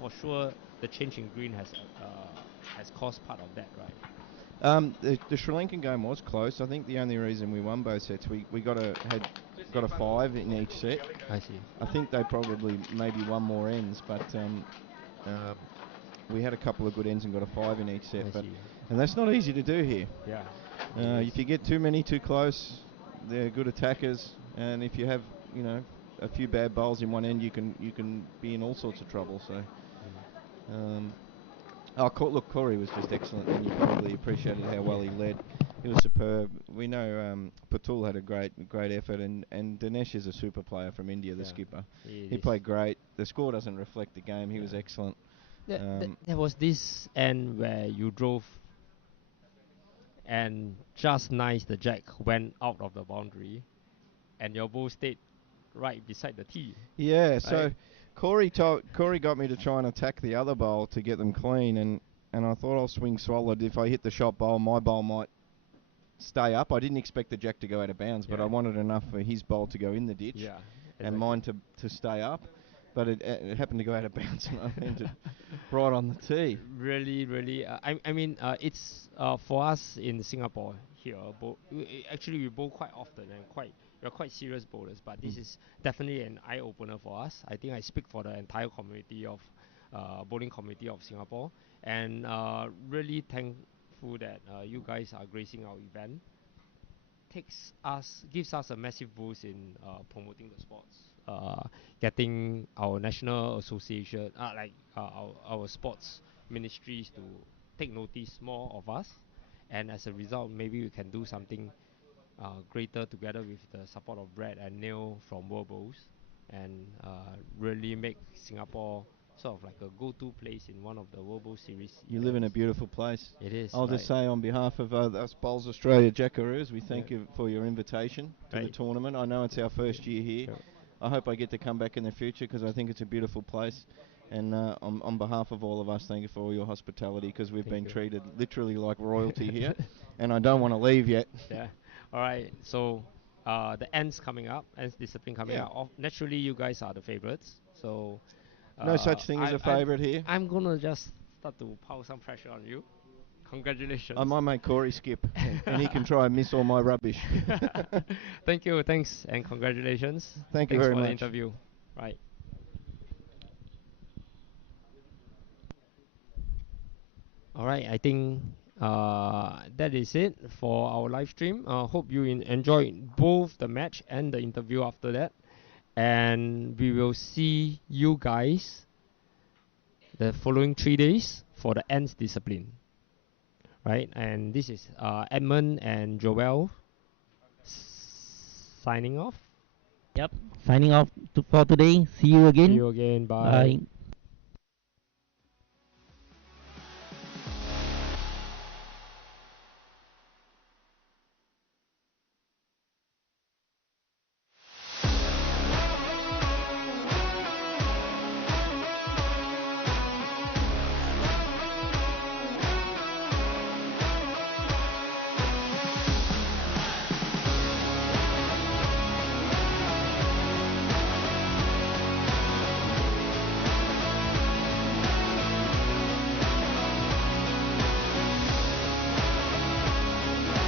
for sure the change in green has caused part of that, right? The Sri Lankan game was close. I think the only reason we won both sets, we got a 5 in each set. I see. I think they probably maybe won more ends, but we had a couple of good ends and got a 5 in each set. And that's not easy to do here. Yeah. If you get too many too close, they're good attackers, and if you have a few bad bowls in one end, you can be in all sorts of trouble. So. Look, Corey was just excellent, and you probably appreciated how well he led. He was superb. We know Patul had a great effort, and Dinesh is a super player from India, the skipper. He played great. The score doesn't reflect the game. He was excellent. There was this end where you drove, and just nice the jack went out of the boundary, and your ball stayed right beside the tee. Yeah, right? so Corey got me to try and attack the other bowl to get them clean, and I thought I'll swing solid. If I hit the shot bowl, my bowl might stay up. I didn't expect the jack to go out of bounds, but I wanted enough for his bowl to go in the ditch, and mine to stay up. But it happened to go out of bounds, and I landed right on the tee. Really, really. I mean, it's for us in Singapore here. Actually, we bowl quite often and we're quite serious bowlers. But this is definitely an eye opener for us. I think I speak for the entire community of bowling community of Singapore, and really thankful that you guys are gracing our event. Gives us a massive boost in promoting the sports, getting our national association, our sports ministries to take notice more of us, and as a result, maybe we can do something greater together with the support of Brad and Neil from World Bowls, and really make Singapore sort of like a go-to place in one of the World Bowl Series. You live in a events. beautiful place. It is. I'll just say on behalf of us Bowls Australia Jackaroos, we thank Yeah. you for your invitation to the Right. tournament. I know it's our first year here. Yeah. I hope I get to come back in the future because I think it's a beautiful place. And on behalf of all of us, thank you for all your hospitality because we've Thank been you. treated literally like royalty here. And I don't want to leave yet. Yeah. All right. So the ends coming up, ends discipline coming Yeah. up. Naturally, you guys are the favorites. So No such thing as a favourite here. I'm gonna just start to pile some pressure on you. Congratulations. I might make Corey skip, and he can try and miss all my rubbish. Thank you. Thanks and congratulations. Thank you Thanks very for much. the interview. Right. All right, I think that is it for our live stream. Hope you enjoyed both the match and the interview after that. And we will see you guys the following 3 days for the ends discipline. Right, and this is Edmund and Joel signing off. Yep. Signing off for today. See you again. See you again. Bye. Bye.